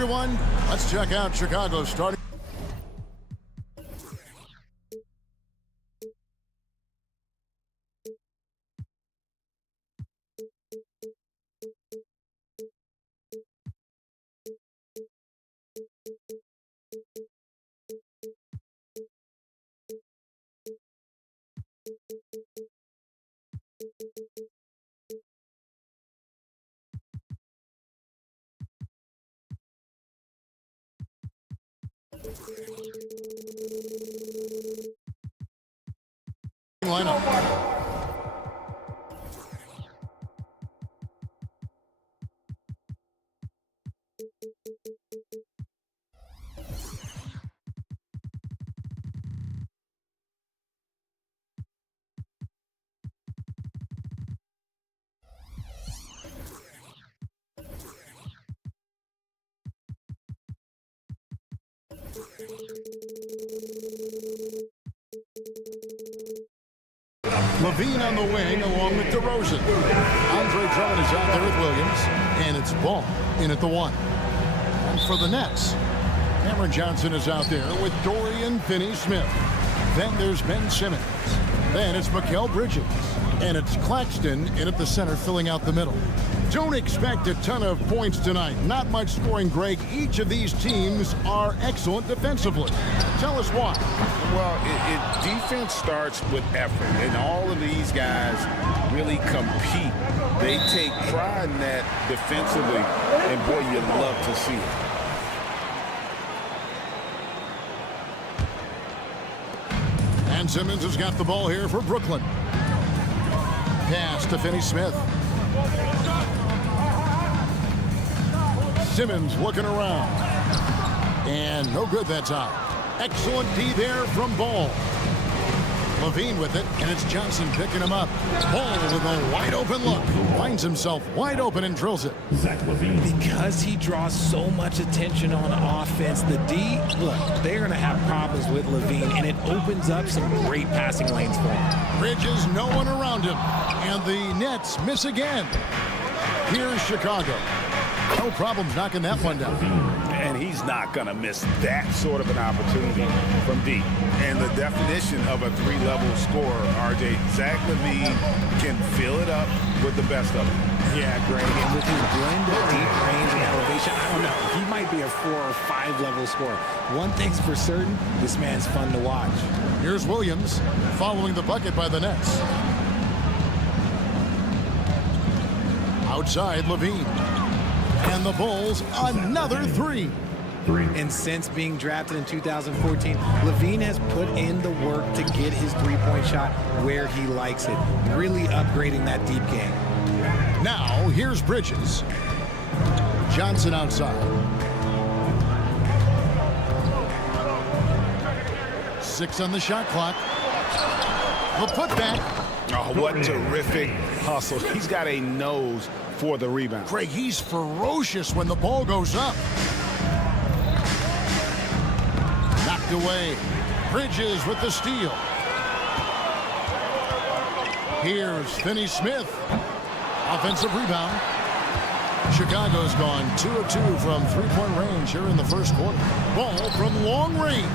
everyone. Let's check out Chicago's starting. Lineup. Levine on the wing along with DeRozan. Andre Drummond is out there with Williams, and it's Ball in at the 1. And for the Nets, Cameron Johnson is out there with Dorian Finney-Smith. Then there's Ben Simmons. Then it's Mikal Bridges. And it's Claxton in at the center filling out the middle. Don't expect a ton of points tonight. Not much scoring, Greg. Each of these teams are excellent defensively. Tell us why. Well, defense starts with effort, and all of these guys really compete. They take pride in that defensively, and boy, you love to see it. And Simmons has got the ball here for Brooklyn. Pass to Finney-Smith. Simmons looking around. And no good that time. Excellent D there from Ball. Levine with it, and it's Johnson picking him up. Ball with a wide open look. Finds himself wide open and drills it. Because he draws so much attention on offense, the D, look, they're going to have problems with Levine, and it opens up some great passing lanes for him. Bridges, no one around him. And the Nets miss again. Here's Chicago. No problems knocking that one down. And he's not going to miss that sort of an opportunity from deep. And the definition of a three-level scorer, RJ, Zach LaVine can fill it up with the best of them. Yeah, Greg, and with his blend of deep range and elevation, I don't know, he might be a 4 or 5 level scorer. One thing's for certain, this man's fun to watch. Here's Williams following the bucket by the Nets. Outside, Levine. And the Bulls, another 3. And since being drafted in 2014, Levine has put in the work to get his three-point shot where he likes it, really upgrading that deep game. Now, here's Bridges. Johnson outside. 6 on the shot clock. The putback. Oh, what terrific hustle. He's got a nose for the rebound. Craig, he's ferocious when the ball goes up. Knocked away. Bridges with the steal. Here's Finney-Smith. Offensive rebound. Chicago's gone 2 of 2 from three-point range here in the first quarter. Ball from long range.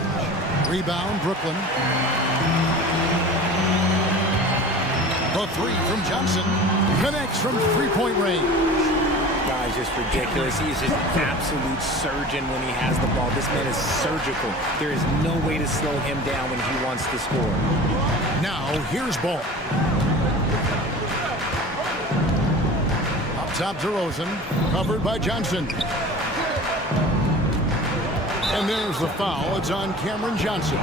Rebound, Brooklyn. The 3 from Johnson. Connects from three-point range. Guy's just ridiculous. He's just an absolute surgeon when he has the ball. This man is surgical. There is no way to slow him down when he wants to score. Now, here's Ball. Up top, DeRozan. Covered by Johnson. And there's the foul. It's on Cameron Johnson.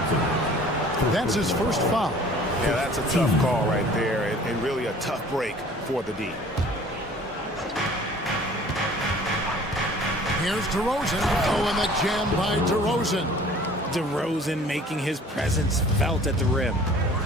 That's his first foul. Yeah, that's a tough call right there, and really a tough break for the D. Here's DeRozan. Oh, and the jam by DeRozan. DeRozan making his presence felt at the rim.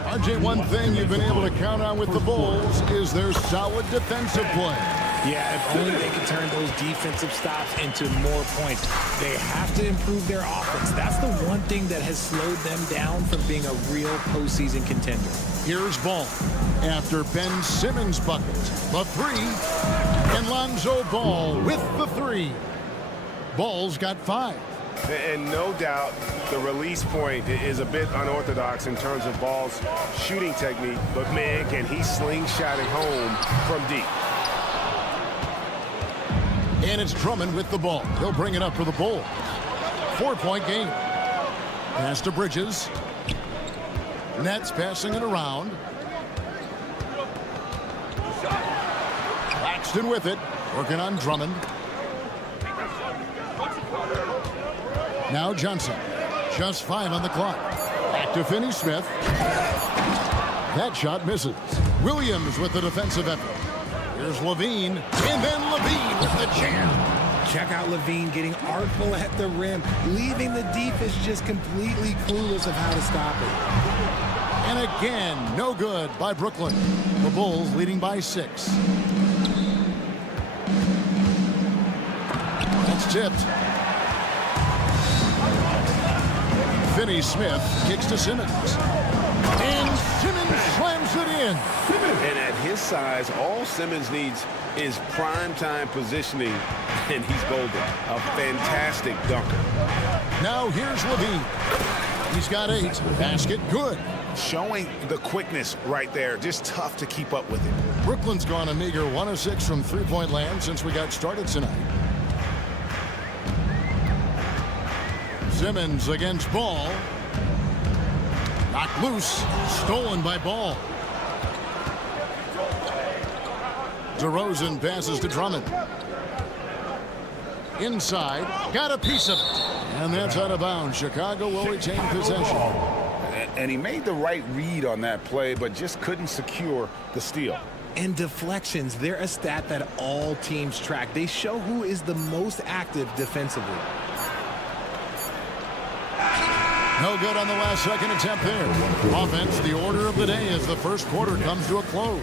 RJ, one thing you've been able to count on with the Bulls is their solid defensive play. Yeah, if only they could turn those defensive stops into more points. They have to improve their offense. That's the one thing that has slowed them down from being a real postseason contender. Here's Ball after Ben Simmons' bucket. The 3, and Lonzo Ball with the 3. Ball's got 5. And no doubt the release point is a bit unorthodox in terms of Ball's shooting technique, but man, can he slingshot it home from deep. And it's Drummond with the ball. He'll bring it up for the Bulls. 4-point game. Pass to Bridges. Nets passing it around. Claxton with it. Working on Drummond. Now Johnson. Just 5 on the clock. Back to Finney-Smith. That shot misses. Williams with the defensive effort. Here's Levine. And then Levine with the jam. Check out Levine getting artful at the rim, leaving the defense just completely clueless of how to stop it. And again, no good by Brooklyn. The Bulls leading by 6. That's tipped. Finney-Smith kicks to Simmons. And Simmons slams it in. And at his size, all Simmons needs is prime-time positioning, and he's golden. A fantastic dunker. Now here's Levine. He's got 8. Basket good. Showing the quickness right there. Just tough to keep up with it. Brooklyn's gone a meager 1 of 6 from three-point land since we got started tonight. Simmons against Ball. Knocked loose. Stolen by Ball. DeRozan passes to Drummond. Inside. Got a piece of it. And that's out of bounds. Chicago will retain possession. And he made the right read on that play, but just couldn't secure the steal. And deflections, they're a stat that all teams track. They show who is the most active defensively. No good on the last second attempt there. Offense, the order of the day as the first quarter comes to a close.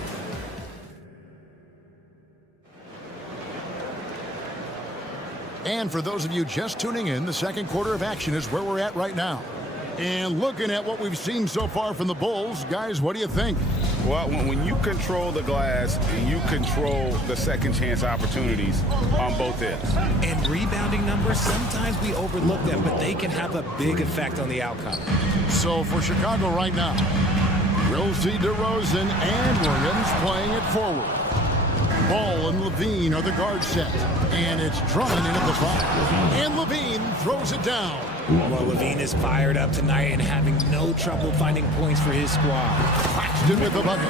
And for those of you just tuning in, the second quarter of action is where we're at right now. And looking at what we've seen so far from the Bulls, guys, what do you think? Well, when you control the glass, you control the second chance opportunities on both ends. And rebounding numbers, sometimes we overlook them, but they can have a big effect on the outcome. So for Chicago right now, we'll see DeRozan and Williams playing it forward. Ball and Levine are the guard set. And it's Drummond in at the 5. And Levine throws it down. Well, Levine is fired up tonight and having no trouble finding points for his squad. Claxton with the bucket.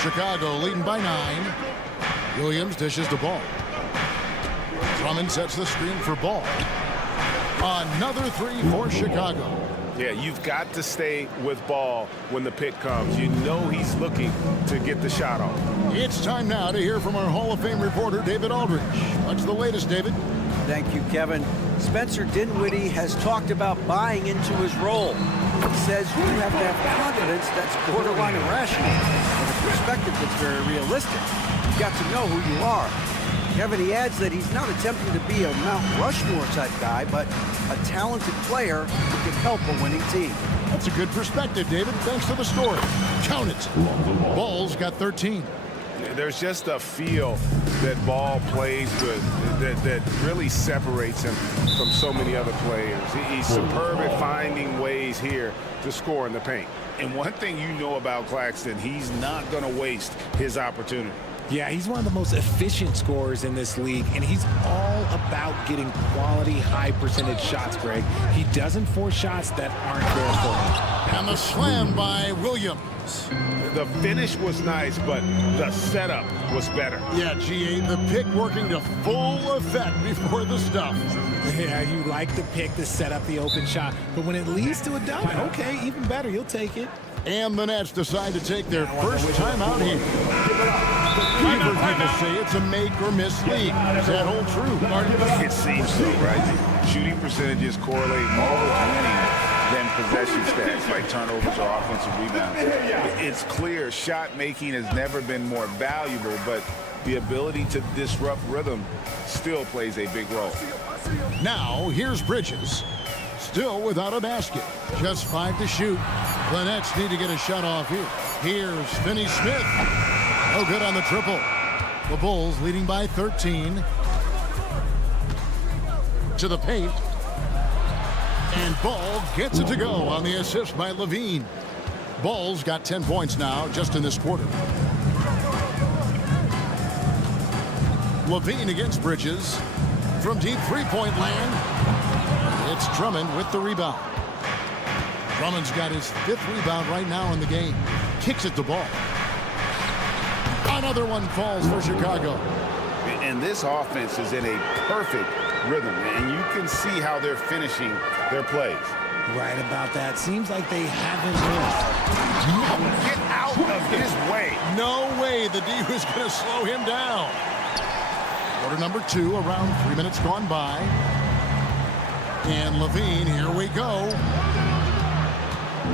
Chicago leading by 9. Williams dishes the ball. Drummond sets the screen for Ball. Another 3 for Chicago. Yeah, you've got to stay with Ball when the pick comes. You know he's looking to get the shot off. It's time now to hear from our Hall of Fame reporter, David Aldridge. What's the latest, David? Thank you, Kevin. Spencer Dinwiddie has talked about buying into his role. He says you have to have confidence that's borderline irrational, and a perspective that's very realistic. You've got to know who you are. Kevin, he adds that he's not attempting to be a Mount Rushmore type guy, but a talented player who can help a winning team. That's a good perspective, David. Thanks for the story. Count it. Ball's got 13. There's just a feel that Ball plays with that really separates him from so many other players. He's superb at finding ways here to score in the paint. And one thing you know about Claxton, he's not going to waste his opportunity. Yeah, he's one of the most efficient scorers in this league, and he's all about getting quality, high-percentage shots, Greg. He doesn't force shots that aren't there for him. And the slam by Williams. The finish was nice, but the setup was better. Yeah, GA, the pick working to full effect before the stuff. Yeah, you like the pick to set up the open shot, but when it leads to a dunk, okay, even better, you'll take it. And the Nets decide to take their first time out here. Fever people say it's a make-or-miss league. Does that hold true? It seems so, right? Shooting percentages correlate more with winning than possession stats, like turnovers or offensive rebounds. It's clear shot making has never been more valuable, but the ability to disrupt rhythm still plays a big role. Now, here's Bridges. Still without a basket. Just 5 to shoot. The Nets need to get a shot off here. Here's Finney-Smith. No good on the triple. The Bulls leading by 13. To the paint. And Ball gets it to go on the assist by Levine. Ball's got 10 points now just in this quarter. Levine against Bridges. From deep three-point land, it's Drummond with the rebound. Drummond's got his 5th rebound right now in the game. Kicks it to Ball. Another one falls for Chicago. And this offense is in a perfect rhythm, and you can see how they're finishing their plays. Right about that. Seems like they haven't missed. Get out of his way. No way the D was going to slow him down. Quarter number 2, around 3 minutes gone by. And Levine, here we go.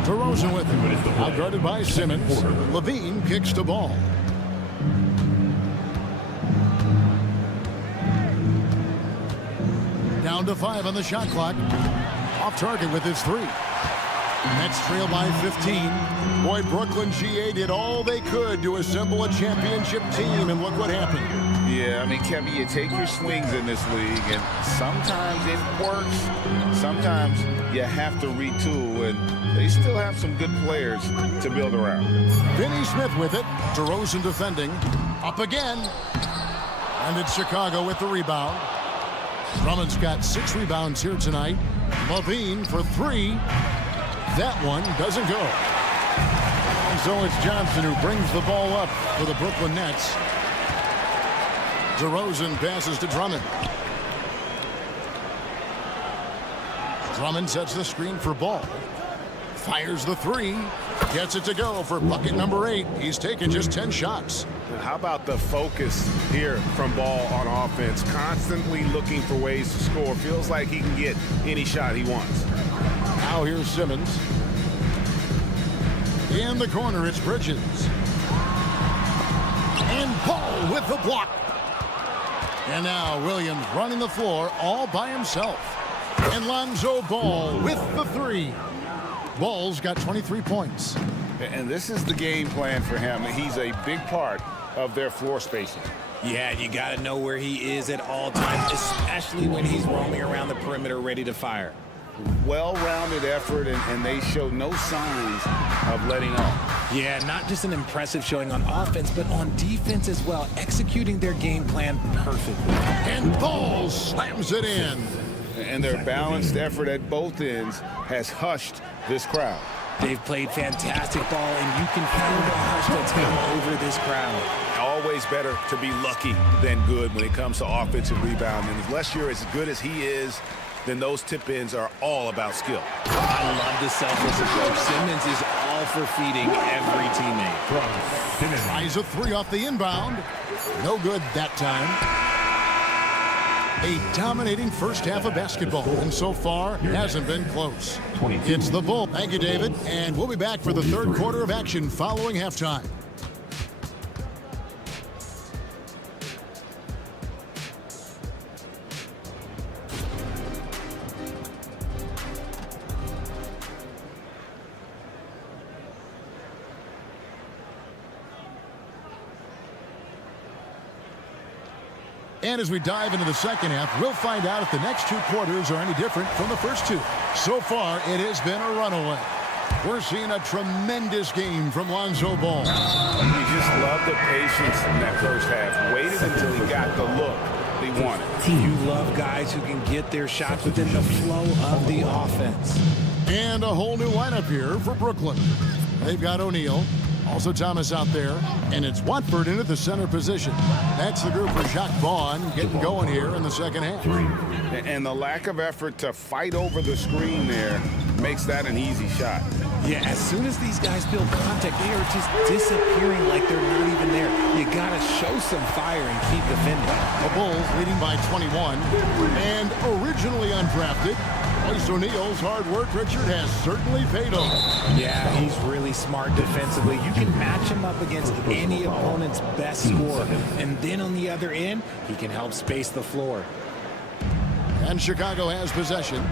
DeRozan with him. Outguarded by Simmons. Levine kicks the Ball. Down to 5 on the shot clock. Off target with his 3. Nets trail by 15. Boy, Brooklyn GA did all they could to assemble a championship team, and look what happened. Yeah, I mean, Kevin, you take your swings in this league, and sometimes it works. Sometimes you have to retool, and they still have some good players to build around. Finney Smith with it. DeRozan defending. Up again. And it's Chicago with the rebound. Drummond's got 6 rebounds here tonight. Levine for 3. That one doesn't go. And so it's Johnson who brings the ball up for the Brooklyn Nets. DeRozan passes to Drummond. Drummond sets the screen for Ball. Fires the 3. Gets it to go for bucket number 8. He's taken just 10 shots. How about the focus here from Ball on offense? Constantly looking for ways to score. Feels like he can get any shot he wants. Now here's Simmons. In the corner, it's Bridges. And Ball with the block. And now Williams running the floor all by himself. And Lonzo Ball with the 3. Ball's got 23 points. And this is the game plan for him. He's a big part of their floor spacing. Yeah, you got to know where he is at all times, especially when he's roaming around the perimeter ready to fire. Well-rounded effort, and they show no signs of letting up. Yeah, not just an impressive showing on offense, but on defense as well, executing their game plan perfectly. And Ball slams it in. And their balanced effort at both ends has hushed this crowd. They've played fantastic ball, and you can feel the hush that's come over this crowd. Always better to be lucky than good when it comes to offensive rebounding. Unless you're as good as he is, then those tip-ins are all about skill. I love the selfless approach. Simmons is all for feeding every teammate. Tries a 3 off the inbound. No good that time. A dominating first half of basketball, and so far hasn't been close. It's the Bull. Thank you, David. And we'll be back for the 3rd quarter of action following halftime. And as we dive into the second half, we'll find out if the next 2 quarters are any different from the first 2. So far, it has been a runaway. We're seeing a tremendous game from Lonzo Ball. You just love the patience in that first half. Waited until he got the look he wanted. You love guys who can get their shots within the flow of the offense. And a whole new lineup here for Brooklyn. They've got O'Neal. Also Thomas out there, and it's Watford in at the center position. That's the group for Jacques Vaughn getting going here in the second half. And the lack of effort to fight over the screen there makes that an easy shot. Yeah, as soon as these guys feel contact, they are just disappearing like they're not even there. You got to show some fire and keep defending. The Bulls leading by 21, and originally undrafted, Royce O'Neal's hard work, Richard, has certainly paid off. Yeah, he's really smart defensively. You can match him up against any opponent's best scorer. And then on the other end, he can help space the floor. And Chicago has possession.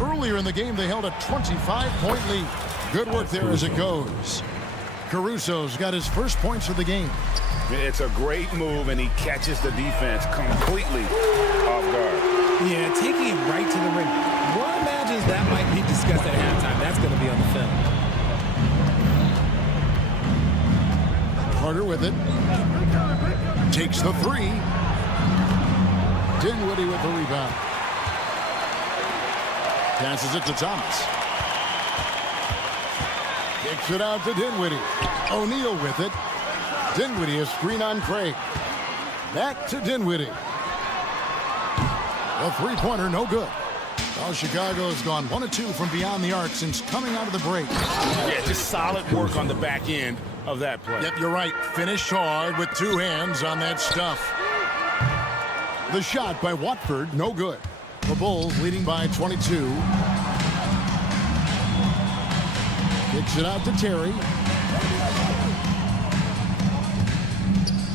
Earlier in the game, they held a 25-point lead. Good work there as it goes. Caruso's got his first points of the game. It's a great move, and he catches the defense completely off guard. Yeah, taking it right to the rim. One imagines that might be discussed at halftime. That's going to be on the film. Carter with it. Takes the three. Dinwiddie with the rebound. Passes it to Thomas. Kicks it out to Dinwiddie. O'Neal with it. Dinwiddie, a screen on Craig. Back to Dinwiddie. A three-pointer, no good. Well, Chicago has gone 1 of 2 from beyond the arc since coming out of the break. Yeah, just solid work on the back end of that play. Yep, you're right. Finished hard with 2 hands on that stuff. The shot by Watford, no good. The Bulls leading by 22. Kicks it out to Terry.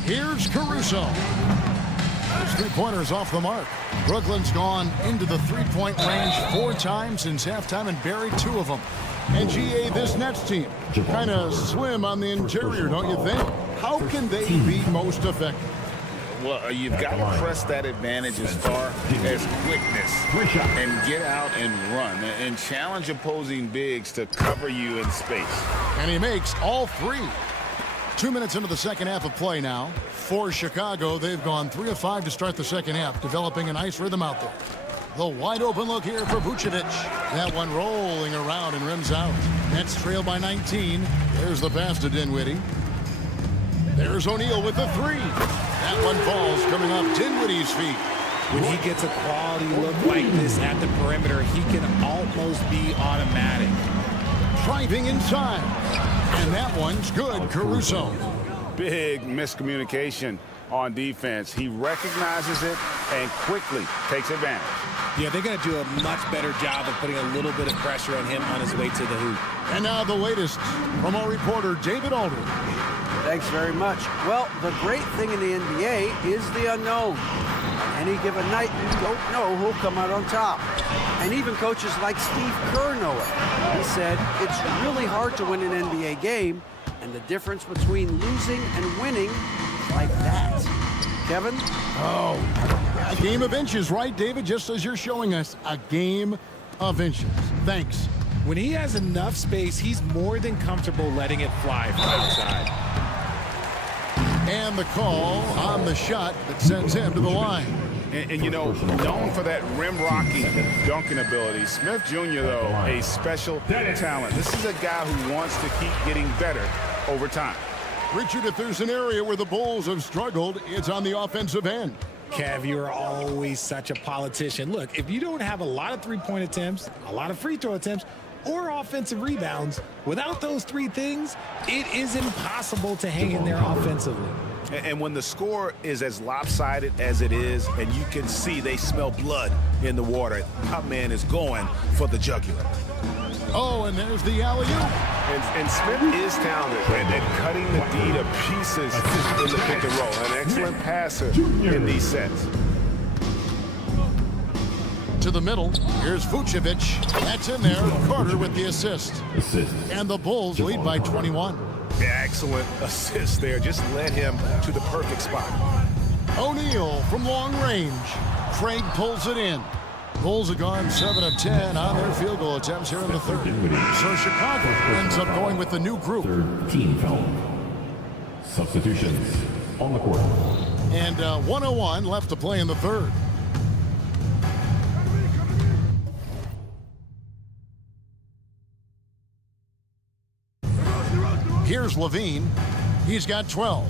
Here's Caruso. His three-pointer's off the mark. Brooklyn's gone into the three-point range 4 times since halftime and buried 2 of them. And GA, this Nets team, kind of slim on the interior, don't you think? How can they be most effective? Well, you've got to press that advantage as far as quickness and get out and run and challenge opposing bigs to cover you in space. And he makes all 3. 2 minutes into the second half of play now. For Chicago, they've gone 3 of 5 to start the second half, developing a nice rhythm out there. The wide open look here for Vucevic. That one rolling around and rims out. Nets trail by 19. There's the pass to Dinwiddie. There's O'Neal with the 3. That one falls coming off Dinwiddie's feet. When he gets a quality look like this at the perimeter, he can almost be automatic. Driving inside. And that one's good, Caruso. Big miscommunication on defense. He recognizes it and quickly takes advantage. Yeah, they're going to do a much better job of putting a little bit of pressure on him on his way to the hoop. And now the latest from our reporter, David Aldridge. Thanks very much. Well, the great thing in the NBA is the unknown. Any given night, you don't know who'll come out on top. And even coaches like Steve Kerr know it. He said, it's really hard to win an NBA game, and the difference between losing and winning is like that. Kevin? Oh, a game of inches, right, David? Just as you're showing us, a game of inches. Thanks. When he has enough space, he's more than comfortable letting it fly from outside. And the call on the shot that sends him to the line. And you know, known for that rim-rocking dunking ability, Smith Jr., though, a special talent. This is a guy who wants to keep getting better over time. Richard, if there's an area where the Bulls have struggled, it's on the offensive end. Kev, you're always such a politician. Look, if you don't have a lot of three-point attempts, a lot of free throw attempts, or offensive rebounds, without those 3 things, it is impossible to hang in there offensively. And when the score is as lopsided as it is, and you can see they smell blood in the water, that man is going for the jugular. Oh, and there's the alley-oop. And Smith is talented at cutting the D to pieces in the pick and roll. An excellent passer in these sets. To the middle, here's Vucevic. That's in there. Carter with the assist. And the Bulls lead by 21. Excellent assist there. Just led him to the perfect spot. O'Neal from long range. Craig pulls it in. Bulls have gone 7 of 10 on their field goal attempts here in the third. So Chicago ends up going with the new group. Third team foul. Substitutions on the court. And 101 left to play in the third. Here's Levine. He's got 12.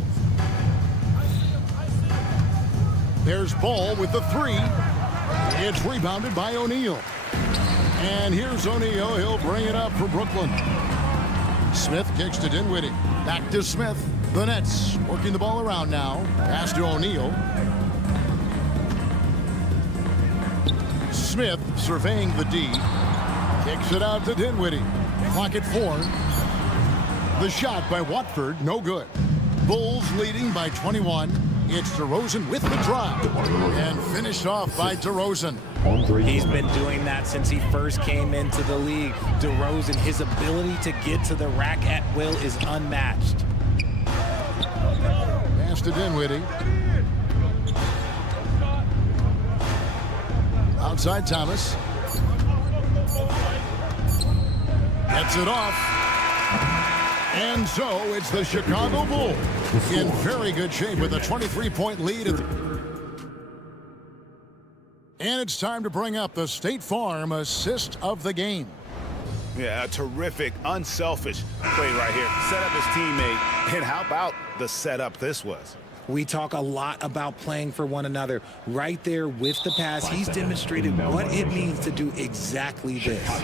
There's Ball with the 3. It's rebounded by O'Neal. And here's O'Neal. He'll bring it up for Brooklyn. Smith kicks to Dinwiddie. Back to Smith. The Nets working the ball around now. Pass to O'Neal. Smith surveying the D. Kicks it out to Dinwiddie. Clock at 4. The shot by Watford, no good. Bulls leading by 21. It's DeRozan with the drive. And finished off by DeRozan. He's been doing that since he first came into the league. DeRozan, his ability to get to the rack at will is unmatched. pass to Dinwiddie. Outside Thomas. Gets it off. And so it's the Chicago Bulls in very good shape with a 23-point lead. And it's time to bring up the State Farm assist of the game. Yeah, a terrific, unselfish play right here. Set up his teammate. And how about the setup this was? We talk a lot about playing for one another. Right there with the pass, he's demonstrated what it means to do exactly this.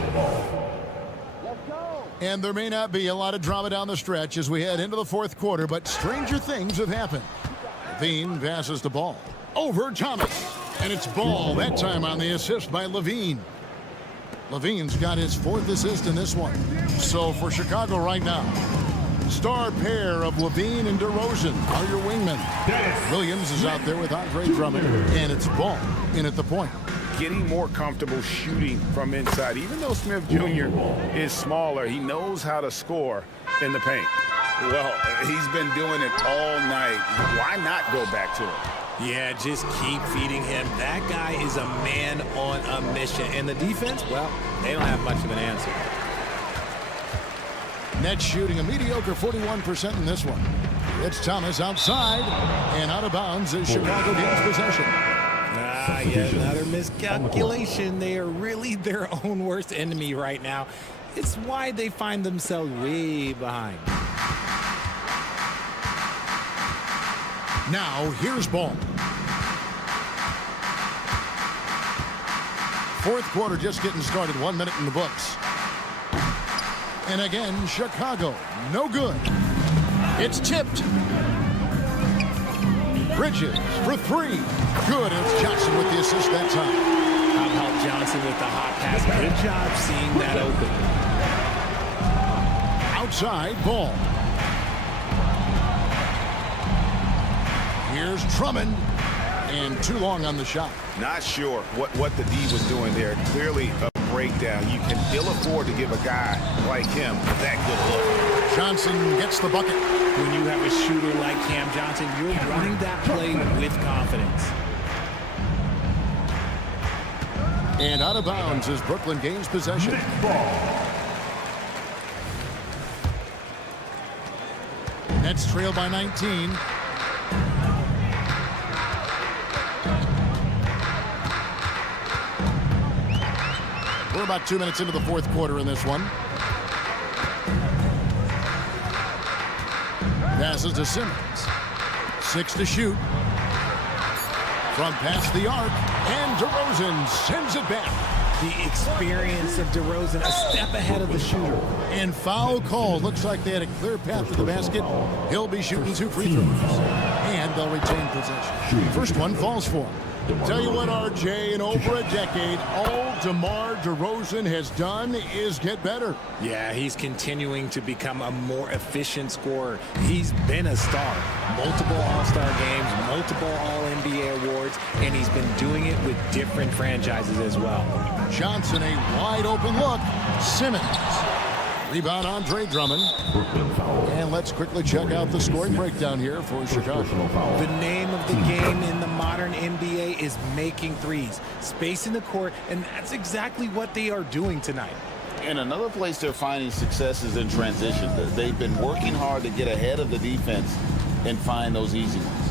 And there may not be a lot of drama down the stretch as we head into the fourth quarter, but stranger things have happened. Levine passes the ball over Thomas. And it's Ball, that time on the assist by Levine. Levine's got his 4th assist in this one. So for Chicago right now, star pair of Levine and DeRozan are your wingmen. Williams is out there with Andre Drummond, and it's Ball in at the point. Getting more comfortable shooting from inside. Even though Smith Jr. is smaller, he knows how to score in the paint. Well, he's been doing it all night. Why not go back to it? Yeah, just keep feeding him. That guy is a man on a mission. And the defense, well, they don't have much of an answer. Nets shooting a mediocre 41% in this one. It's Thomas outside and out of bounds as Chicago gains possession. Yeah, another miscalculation. They are really their own worst enemy right now. It's why they find themselves way behind. Now, here's Ball. Fourth quarter just getting started. 1 minute in the books. And again, Chicago, no good. It's tipped. Bridges for 3. Good, and it's Johnson with the assist that time. How about Johnson with the hot pass? Good job seeing that open. Outside, Ball. Here's Drummond, and too long on the shot. Not sure what the D was doing there. Clearly a breakdown. You can ill afford to give a guy like him that good look. Johnson gets the bucket. When you have a shooter like Cam Johnson, you're running that play with confidence. And out of bounds as Brooklyn gains possession. Nets trail by 19. We're about 2 minutes into the fourth quarter in this one. Passes to Simmons. 6 to shoot. From past the arc, and DeRozan sends it back. The experience of DeRozan a step ahead of the shooter. And foul call. Looks like they had a clear path to the basket. He'll be shooting 2 free throws. And they'll retain possession. First one falls for him. Tell you what, RJ, in over a decade, all DeMar DeRozan has done is get better. Yeah, he's continuing to become a more efficient scorer. He's been a star. Multiple All-Star games, multiple All-NBA awards, and he's been doing it with different franchises as well. Johnson, a wide open look. Simmons. Rebound, Andre Drummond. And let's quickly check out the scoring breakdown here for Chicago. The name of the game in the modern NBA is making threes. Space in the court, and that's exactly what they are doing tonight. And another place they're finding success is in transition. They've been working hard to get ahead of the defense and find those easy ones.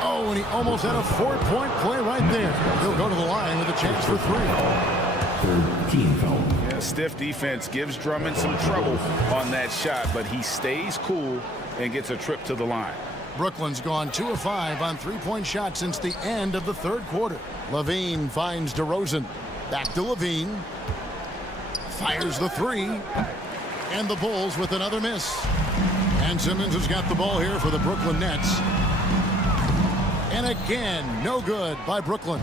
Oh, and he almost had a 4-point play right there. He'll go to the line with a chance for 3. Team foul. Yeah, stiff defense gives Drummond some trouble on that shot, but he stays cool and gets a trip to the line. Brooklyn's gone 2 of 5 on 3-point shots since the end of the third quarter. Levine finds DeRozan. Back to Levine. Fires the 3. And the Bulls with another miss. And Simmons has got the ball here for the Brooklyn Nets. And again, no good by Brooklyn.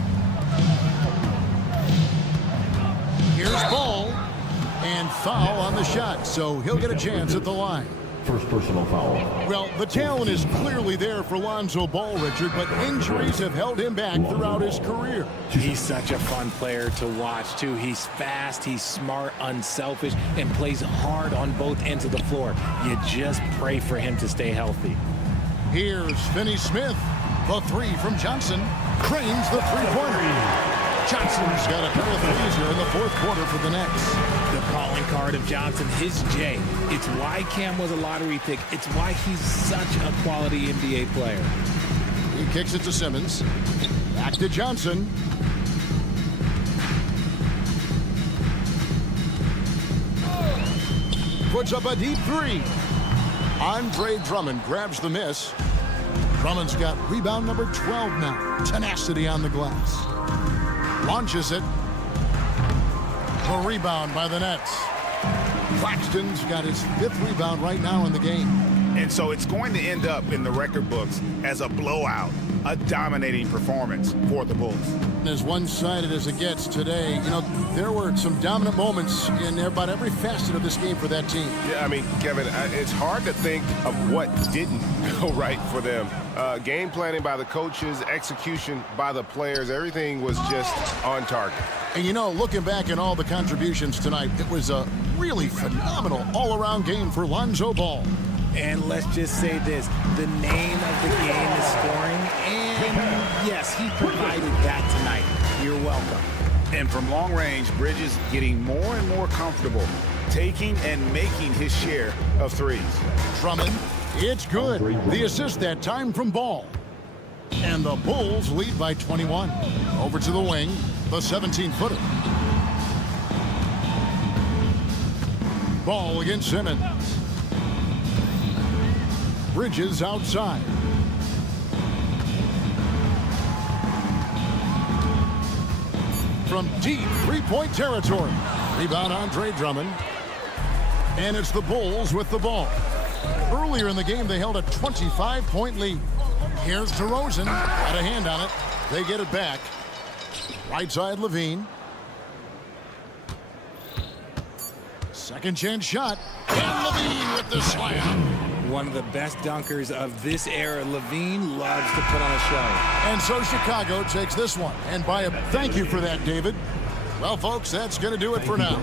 Here's Ball, and foul on the shot, so he'll get a chance at the line. First personal foul. Well, the talent is clearly there for Lonzo Ball, Richard, but injuries have held him back throughout his career. He's such a fun player to watch, too. He's fast, he's smart, unselfish, and plays hard on both ends of the floor. You just pray for him to stay healthy. Here's Finney Smith. The three from Johnson. Cranes the three-pointer. Johnson's got a pair of threes here in the fourth quarter for the Nets. The calling card of Johnson, his J. It's why Cam was a lottery pick. It's why he's such a quality NBA player. He kicks it to Simmons. Back to Johnson. Puts up a deep three. Andre Drummond grabs the miss. Drummond's got rebound number 12 now. Tenacity on the glass. Launches it. The rebound by the Nets. Claxton's got his 5th rebound right now in the game. And so it's going to end up in the record books as a blowout, a dominating performance for the Bulls. As one-sided as it gets today, you know, there were some dominant moments in about every facet of this game for that team. Yeah, I mean, Kevin, it's hard to think of what didn't go right for them. Game planning by the coaches, execution by the players, everything was just on target. And, you know, looking back at all the contributions tonight, it was a really phenomenal all-around game for Lonzo Ball. And let's just say this, the name of the game is scoring, and yes, he provided that tonight. You're welcome. And from long range, Bridges getting more and more comfortable taking and making his share of threes. Drummond, it's good. The assist that time from Ball. And the Bulls lead by 21. Over to the wing, the 17-footer. Ball against Simmons. Bridges outside. From deep three-point territory. Rebound Andre Drummond. And it's the Bulls with the ball. Earlier in the game, they held a 25-point lead. Here's DeRozan. Got a hand on it. They get it back. Right side, Levine. Second chance shot. And Levine with the slam. One of the best dunkers of this era. Levine loves to put on a show. And so Chicago takes this one. And by a thank you for that, David. Well, folks, that's going to do it for now.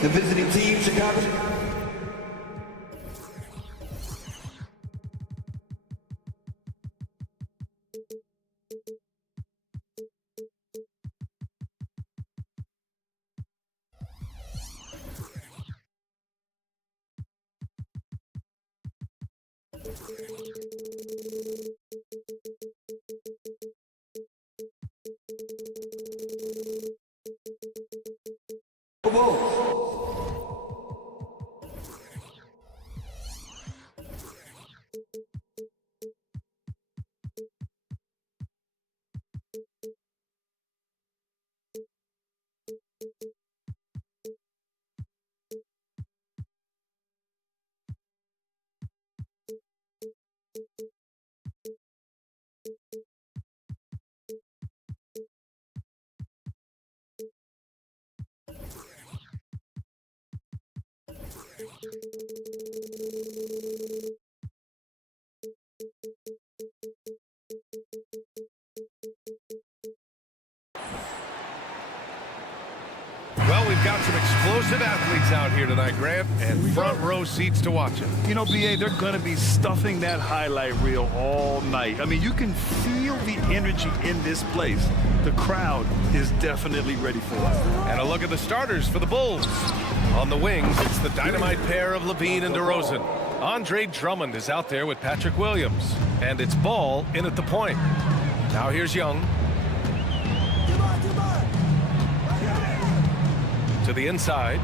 the visiting team, Chicago. Well, we've got some explosive athletes out here tonight, Grant, and front row seats to watch it. You know, BA, they're going to be stuffing that highlight reel all night. I mean, you can feel the energy in this place. The crowd is definitely ready for it. And a look at the starters for the Bulls. On the wings, it's the dynamite pair of Levine and DeRozan. Andre Drummond is out there with Patrick Williams. And it's Ball in at the point. Now here's Young. To the inside.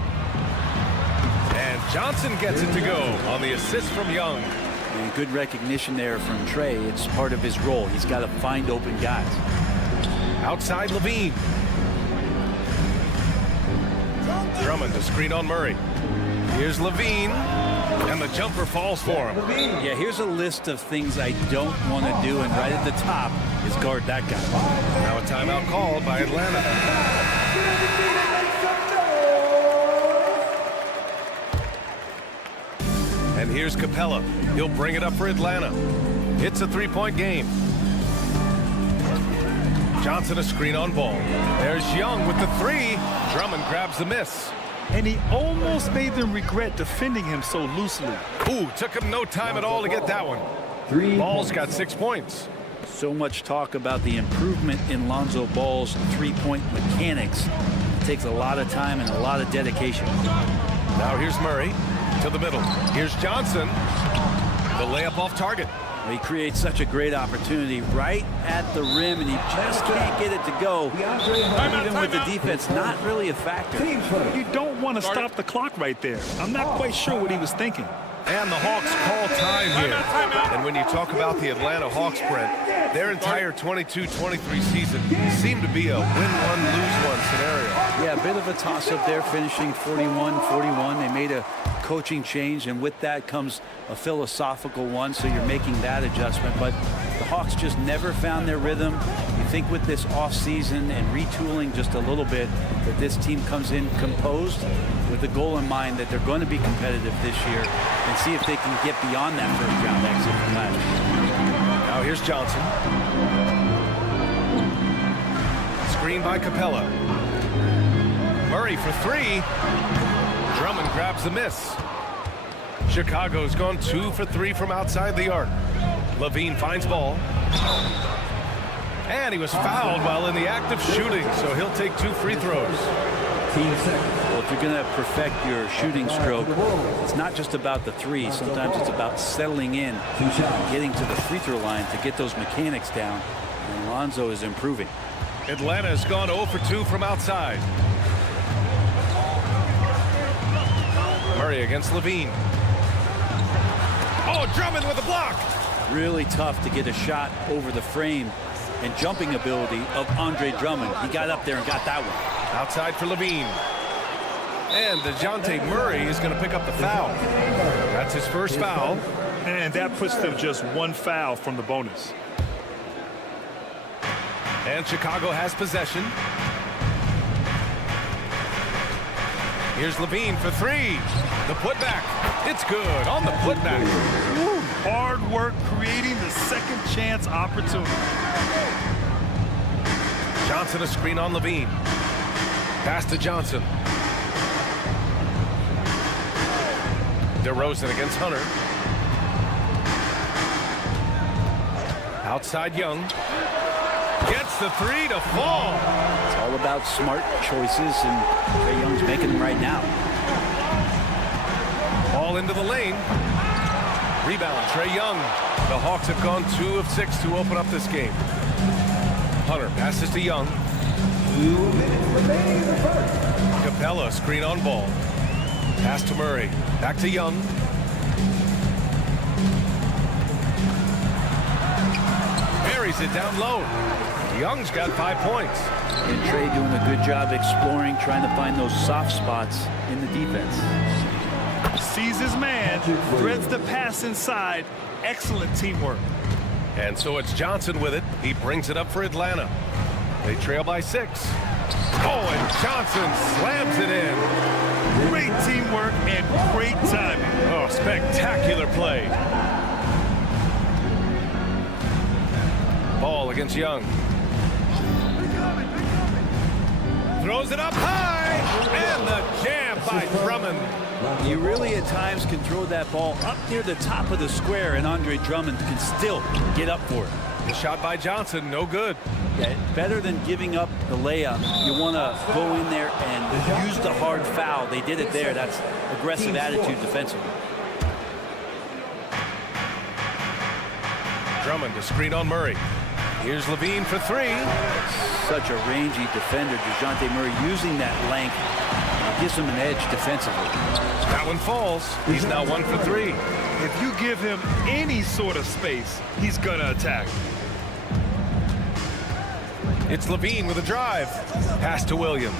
And Johnson gets it to go on the assist from Young. And good recognition there from Trey. It's part of his role. He's got to find open guys. Outside Levine. Drummond to screen on Murray. Here's Levine. And the jumper falls for him. Yeah, here's a list of things I don't want to do. And right at the top is guard that guy. Now a timeout called by Atlanta. And here's Capella. He'll bring it up for Atlanta. It's a three-point game. Johnson a screen on Ball. There's Young with the three. Drummond grabs the miss. And he almost made them regret defending him so loosely. Ooh, took him no time at all to get that one. Ball's got 6 points. So much talk about the improvement in Lonzo Ball's three-point mechanics. It takes a lot of time and a lot of dedication. Now here's Murray. To the middle. Here's Johnson. The layup off target. He creates such a great opportunity right at the rim, and he just can't get it to go. Even with the defense, not really a factor. You don't want to stop the clock right there. I'm not quite sure what he was thinking. And the Hawks call time here. And when you talk about the Atlanta Hawks, Brent, their entire 22-23 season seemed to be a win-one, lose-one scenario. Yeah, a bit of a toss-up there, finishing 41-41. They made a coaching change, and with that comes a philosophical one, so you're making that adjustment. But the Hawks just never found their rhythm. You think with this offseason and retooling just a little bit that this team comes in composed with the goal in mind that they're going to be competitive this year and see if they can get beyond that first-round exit from last year. Now here's Johnson. Screen by Capella. Murray for three. Drummond grabs the miss. Chicago's gone 2 for 3 from outside the arc. Levine finds Ball. And he was fouled while in the act of shooting, so he'll take 2 free throws. Well, if you're going to perfect your shooting stroke, it's not just about the three. Sometimes it's about settling in, getting to the free throw line to get those mechanics down. And Lonzo is improving. Atlanta has gone 0 for 2 from outside. Murray against Levine. Oh, Drummond with a block. Really tough to get a shot over the frame and jumping ability of Andre Drummond. He got up there and got that one. Outside for Levine. And DeJounte Murray is going to pick up the foul. That's his first foul. And that puts them just 1 foul from the bonus. And Chicago has possession. Here's Levine for 3. The putback. It's good on the putback. Woo, hard work creating the second chance opportunity. Johnson a screen on Levine. Pass to Johnson. DeRozan against Hunter. Outside Young. Gets the three to fall. It's all about smart choices, and Trae Young's making them right now. Ball into the lane. Rebound, Trae Young. The Hawks have gone 2 of 6 to open up this game. Hunter passes to Young. 2 minutes remaining in the first. Capella, screen on ball. Pass to Murray. Back to Young. Buries it down low. Young's got 5 points. And Trae doing a good job exploring, trying to find those soft spots in the defense. Sees his man, threads the pass inside. Excellent teamwork. And so it's Johnson with it. He brings it up for Atlanta. They trail by 6. Oh, and Johnson slams it in. Great teamwork and great timing. Oh, spectacular play. Ball against Young. Throws it up high, and the jam by Drummond. You really at times can throw that ball up near the top of the square, and Andre Drummond can still get up for it. The shot by Johnson, no good. Yeah, better than giving up the layup. You want to go in there and use the hard foul. They did it there. That's aggressive attitude defensively. Drummond to screen on Murray. Here's Levine for 3. Such a rangy defender. DeJounte Murray using that length gives him an edge defensively. That one falls. He's now 1 for 3. If you give him any sort of space, he's going to attack. It's Levine with a drive. Pass to Williams.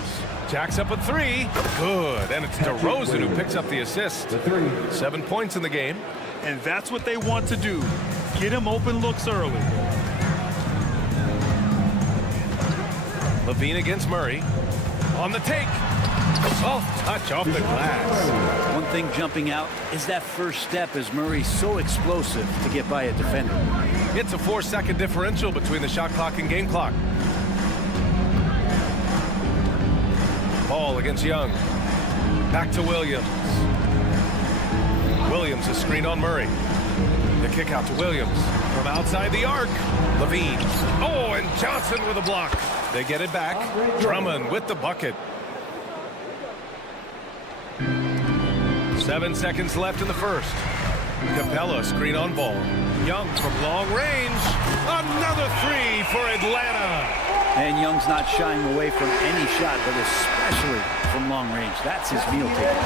Jacks up a 3. Good. And it's DeRozan who picks up the assist. 7 points in the game. And that's what they want to do. Get him open looks early. Levine against Murray. On the take. Soft touch off the glass. One thing jumping out is that first step, as Murray's so explosive to get by a defender. It's a 4-second differential between the shot clock and game clock. Ball against Young. Back to Williams. Williams is screen on Murray. The kick out to Williams. From outside the arc. Levine. Oh, and Johnson with a block. They get it back. Drummond with the bucket. 7 seconds left in the first. Capella screen on ball. Young from long range. Another 3 for Atlanta. And Young's not shying away from any shot, but especially from long range. That's his meal ticket.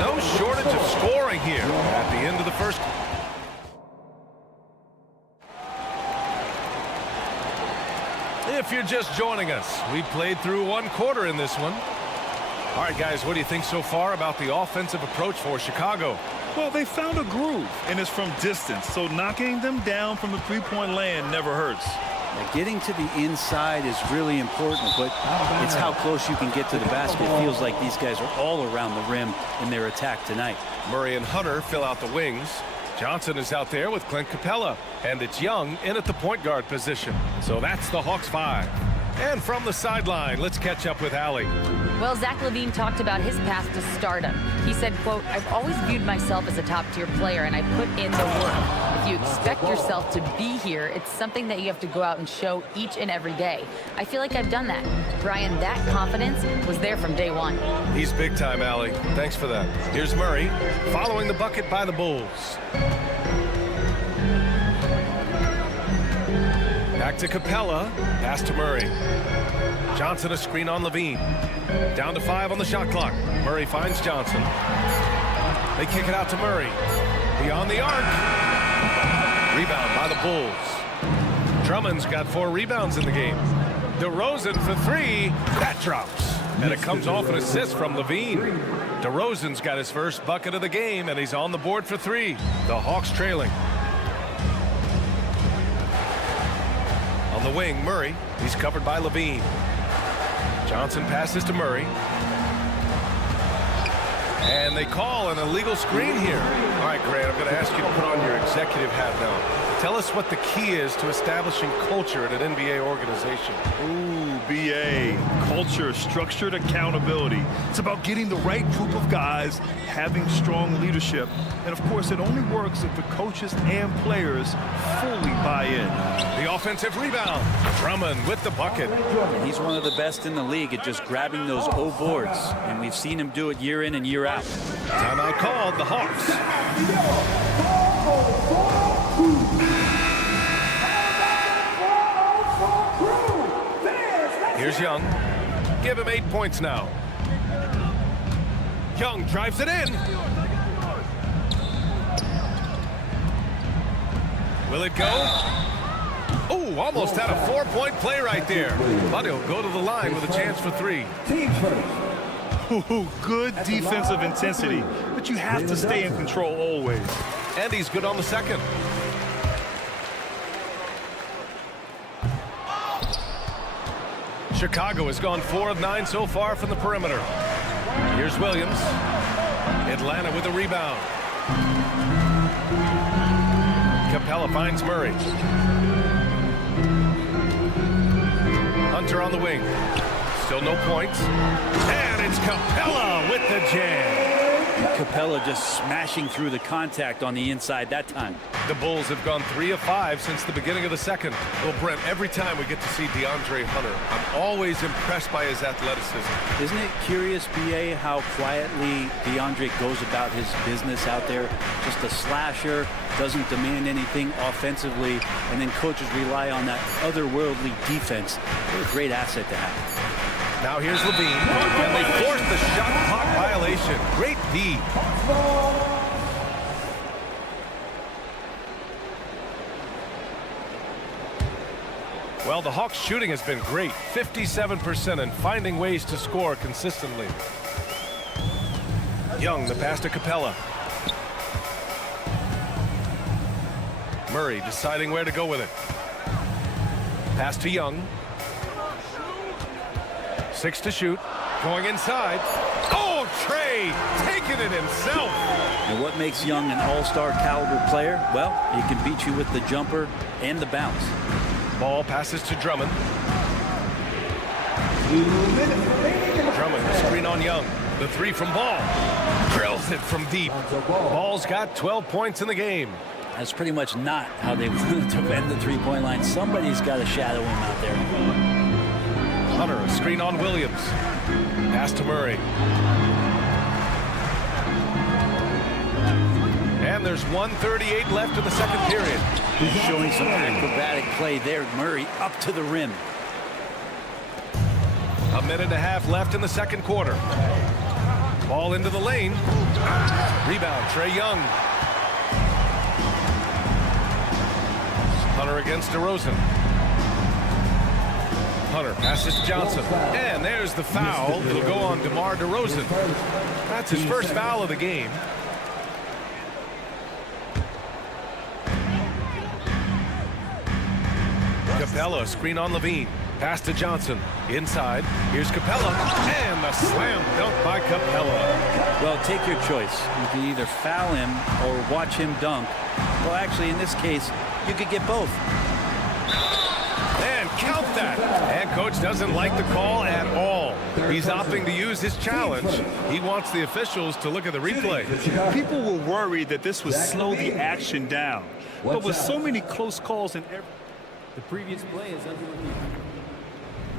No shortage of scoring here at the end of the first. If you're just joining us, we played through 1 quarter in this one. All right, guys, what do you think so far about the offensive approach for Chicago? Well, they found a groove, and it's from distance, so knocking them down from the three-point land never hurts. Yeah, getting to the inside is really important, but it's how close you can get to the basket. It feels like these guys are all around the rim in their attack tonight. Murray and Hunter fill out the wings. Johnson is out there with Clint Capella, and it's Young in at the point guard position. So that's the Hawks 5. And from the sideline, let's catch up with Allie. Well, Zach LaVine talked about his path to stardom. He said, quote, "I've always viewed myself as a top-tier player, and I put in the work. If you expect yourself to be here, it's something that you have to go out and show each and every day. I feel like I've done that." Brian, that confidence was there from day one. He's big time, Allie. Thanks for that. Here's Murray, following the bucket by the Bulls. Back to Capella. Pass to Murray. Johnson a screen on Levine. Down to 5 on the shot clock. Murray finds Johnson. They kick it out to Murray. Beyond the arc. Rebound by the Bulls. Drummond's got 4 rebounds in the game. DeRozan for 3. That drops. And it comes off an assist from Levine. DeRozan's got his first bucket of the game, and he's on the board for 3. The Hawks trailing. On the wing, Murray. He's covered by Levine. Johnson passes to Murray. And they call an illegal screen here. All right, Grant, I'm going to ask you to put on your executive hat now. Tell us what the key is to establishing culture at an NBA organization. Ooh, BA. Culture, structured accountability. It's about getting the right group of guys, having strong leadership. And, of course, it only works if the coaches and players fully buy in. The offensive rebound. Drummond with the bucket. And he's one of the best in the league at just grabbing those O boards. And we've seen him do it year in and year out. Timeout called, the Hawks. Here's Young. Give him 8 points now. Young drives it in. Will it go? Oh, almost had a 4-point play right there. But he'll go to the line with a chance for 3. Ooh, good defensive intensity, but you have to stay in control always. And he's good on the second. Chicago has gone 4 of 9 so far from the perimeter. Here's Williams. Atlanta with a rebound. Capella finds Murray. Hunter on the wing. Still no points. And it's Capella with the jam. And Capella just smashing through the contact on the inside that time. The Bulls have gone 3 of 5 since the beginning of the second. Well, Brent, every time we get to see DeAndre Hunter, I'm always impressed by his athleticism. Isn't it curious, BA, how quietly DeAndre goes about his business out there? Just a slasher, doesn't demand anything offensively, and then coaches rely on that otherworldly defense. What a great asset to have. Now here's Levine, and they force the shot clock violation. Great D. Well, the Hawks' shooting has been great, 57%, and finding ways to score consistently. Young, the pass to Capella. Murray deciding where to go with it. Pass to Young. 6 to shoot. Going inside. Oh, Trey taking it himself. And what makes Young an all-star caliber player? Well, he can beat you with the jumper and the bounce. Ball passes to Drummond. Drummond, the screen on Young. The 3 from Ball. Drills it from deep. Ball's got 12 points in the game. That's pretty much not how they want to defend the three-point line. Somebody's got to shadow him out there. Hunter, a screen on Williams. Pass to Murray. And there's 1:38 left in the second period. He's showing some acrobatic play there. Murray up to the rim. A minute and a half left in the second quarter. Ball into the lane. Rebound, Trae Young. Hunter against DeRozan. Hunter passes to Johnson. And there's the foul. It'll go on DeMar DeRozan. That's his first foul of the game. Capella, screen on Levine. Pass to Johnson. Inside. Here's Capella. And the slam dunk by Capella. Well, take your choice. You can either foul him or watch him dunk. Well, actually, in this case, you could get both. And count that. And coach doesn't like the call at all. He's opting to use his challenge. He wants the officials to look at the replay. People were worried that this would slow the action down. But with so many close calls in every The previous play is under review.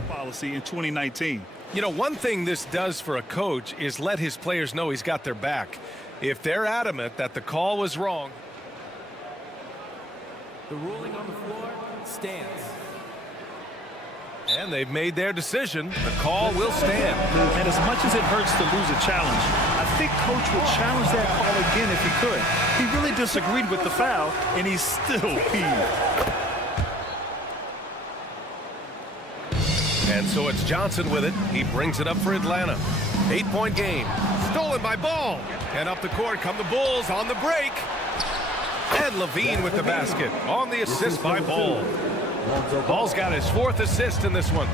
Policy in 2019. You know, one thing this does for a coach is let his players know he's got their back. If they're adamant that the call was wrong. The ruling on the floor stands. And they've made their decision. The call will stand. And as much as it hurts to lose a challenge, I think coach would challenge that call again if he could. He really disagreed with the foul, and he's still peeved. And so it's Johnson with it. He brings it up for Atlanta. 8-point game. Stolen by Ball. And up the court come the Bulls on the break. And Levine with the basket on the assist by Ball. Ball's got his 4th assist in this one.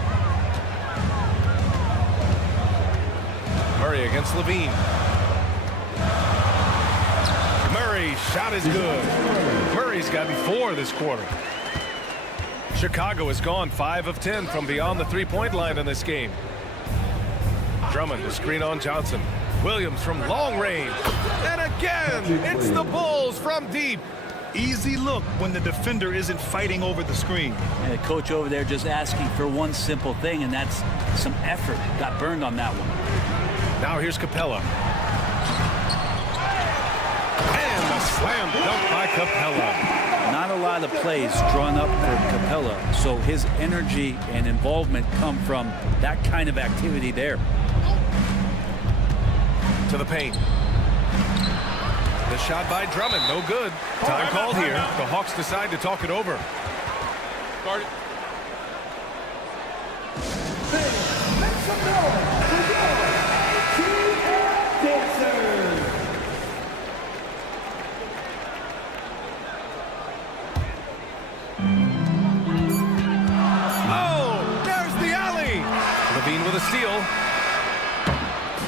Murray against Levine. shot is good. Murray's gotten 4 this quarter. Chicago has gone 5 of 10 from beyond the three-point line in this game. Drummond to screen on Johnson. Williams from long range. And again, it's the Bulls from deep. Easy look when the defender isn't fighting over the screen. And the coach over there just asking for one simple thing, and that's some effort. Got burned on that one. Now here's Capella. And a slam dunk by Capella. Not a lot of plays drawn up for Capella, so his energy and involvement come from that kind of activity there. To the paint. The shot by Drummond, no good. Time called here. The Hawks decide to talk it over. Guard it. Oh, there's the alley. Levine with a steal.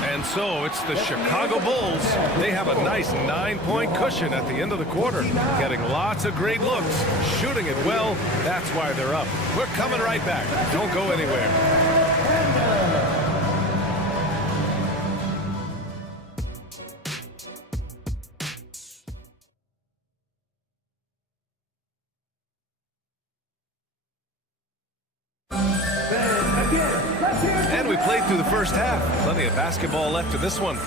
And so it's the Chicago Bulls. They have a nice 9-point cushion at the end of the quarter. Getting lots of great looks. Shooting it well. That's why they're up. We're coming right back. Don't go anywhere. And we played through the first half. Plenty of basketball left in this one.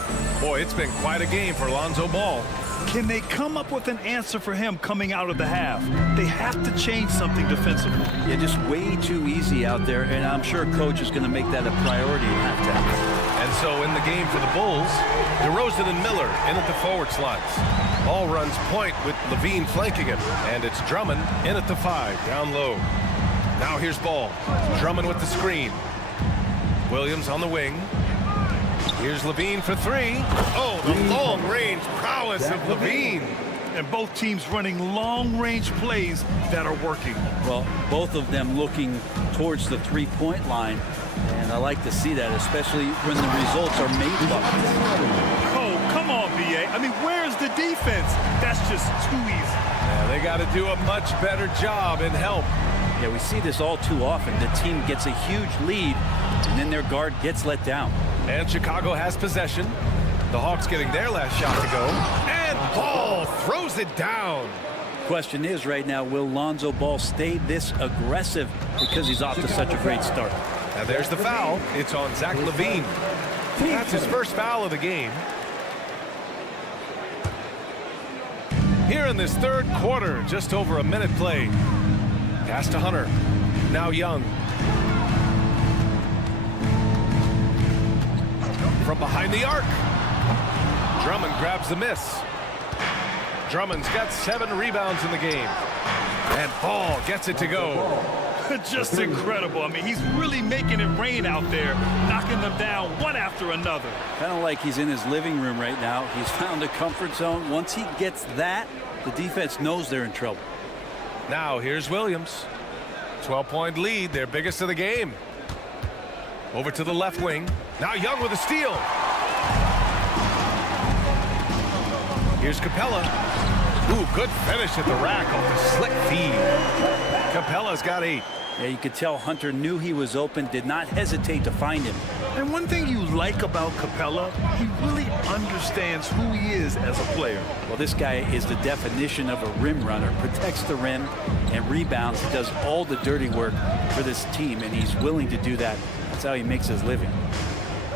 Boy, it's been quite a game for Lonzo Ball. Can they come up with an answer for him coming out of the half? They have to change something defensively. Yeah, just way too easy out there, and I'm sure coach is going to make that a priority at halftime. And so in the game for the Bulls, DeRozan and Miller in at the forward slots. Ball runs point with Levine flanking him, and it's Drummond in at the 5, down low. Now here's Ball. Drummond with the screen. Williams on the wing. Here's Levine for 3. Oh, the long-range prowess of Levine. And both teams running long-range plays that are working. Well, both of them looking towards the three-point line, and I like to see that, especially when the results are made buckets. Oh, come on, B.A. I mean, where's the defense? That's just too easy. Yeah, they got to do a much better job in help. Yeah, we see this all too often. The team gets a huge lead, and then their guard gets let down. And Chicago has possession. The Hawks getting their last shot to go. And Ball throws it down. Question is right now, will Lonzo Ball stay this aggressive because he's off to such a great start? Now there's the foul. It's on Zach LaVine. That's his first foul of the game. Here in this third quarter, just over a minute played. Pass to Hunter. Now Young. From behind the arc. Drummond grabs the miss. Drummond's got 7 rebounds in the game. And Ball gets it to go. Just incredible. I mean, he's really making it rain out there, knocking them down one after another. Kind of like he's in his living room right now. He's found a comfort zone. Once he gets that, the defense knows they're in trouble. Now here's Williams. 12-point lead, their biggest of the game. Over to the left wing. Now Young with a steal. Here's Capella. Ooh, good finish at the rack off the slick feed. Capella's got 8. Yeah, you could tell Hunter knew he was open, did not hesitate to find him. And one thing you like about Capella, he really understands who he is as a player. Well, this guy is the definition of a rim runner. Protects the rim and rebounds. He does all the dirty work for this team, and he's willing to do that. That's how he makes his living.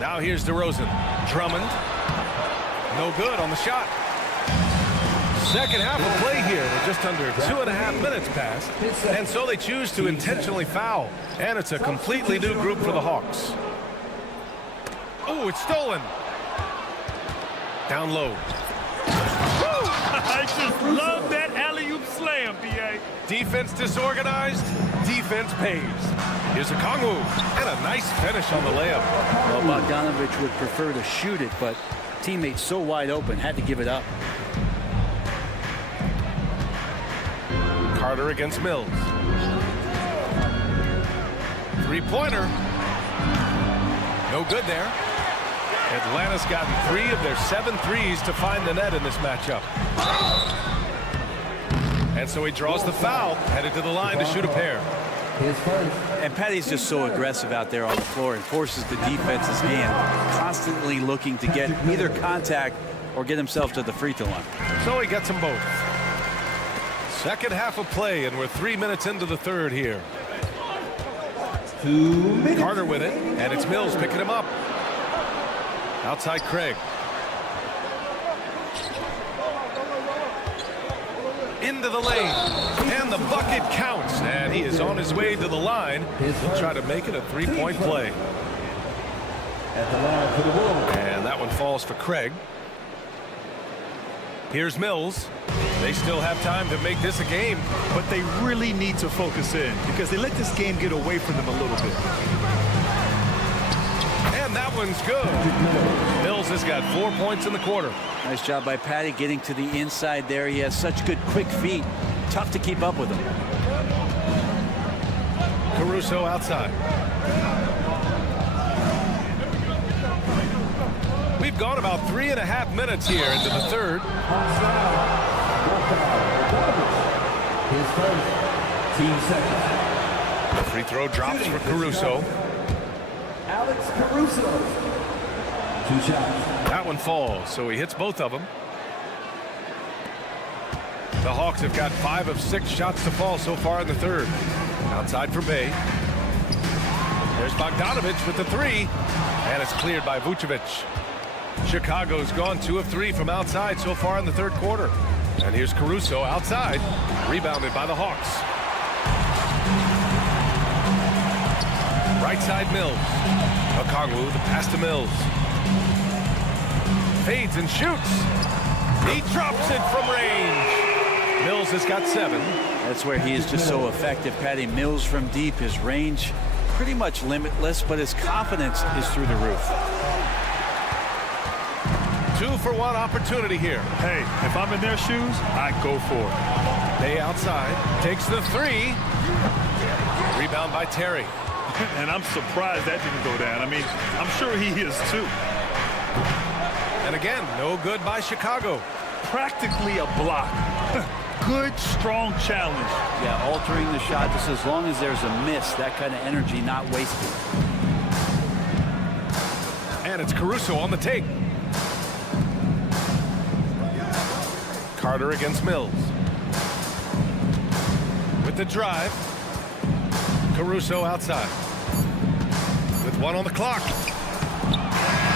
Now here's DeRozan. Drummond. No good on the shot. Second half of play here with just under 2.5 minutes passed. And so they choose to intentionally foul. And it's a completely new group for the Hawks. Oh, it's stolen. Down low. I just love that alley-oop slam, B.A. Defense disorganized, defense pays. Here's a Kongu, and a nice finish on the layup. Well, Bogdanovich would prefer to shoot it, but teammates so wide open, had to give it up. Carter against Mills. Three-pointer. No good there. Atlanta's gotten 3 of their 7 threes to find the net in this matchup. And so he draws the foul, headed to the line to shoot a pair. And Patty's just so aggressive out there on the floor and forces the defense's hand, constantly looking to get either contact or get himself to the free throw line. So he gets them both. Second half of play, and we're 3 minutes into the third here. Carter with it, and it's Mills picking him up. Outside Craig. Into the lane, and the bucket counts, and he is on his way to the line. He'll try to make it a 3-point play. And that one falls for Craig. Here's Mills. They still have time to make this a game. But they really need to focus in because they let this game get away from them a little bit. And that one's good. Mills has got 4 points in the quarter. Nice job by Patty getting to the inside there. He has such good quick feet. Tough to keep up with him. Caruso outside. We've gone about 3.5 minutes here into the third. The free throw drops for Caruso. Alex Caruso. 2 shots. That one falls, so he hits both of them. The Hawks have got 5 of 6 shots to fall so far in the third. Outside for Bay. There's Bogdanovich with the 3, and it's cleared by Vucevic. Chicago's gone 2 of 3 from outside so far in the third quarter. And here's Caruso outside, rebounded by the Hawks. Right side Mills. Okongwu, the pass to Mills. Fades and shoots. He drops it from range. Mills has got 7. That's where he is just so effective. Patty Mills from deep. His range pretty much limitless, but his confidence is through the roof. 2-for-1 opportunity here. Hey, if I'm in their shoes, I go for it. Bay outside, takes the 3. Rebound by Terry. And I'm surprised that didn't go down. I mean, I'm sure he is too. And again, no good by Chicago. Practically a block. Good, strong challenge. Yeah, altering the shot just as long as there's a miss, that kind of energy not wasted. And it's Caruso on the take. Carter against Mills. With the drive. Caruso outside. With 1 on the clock.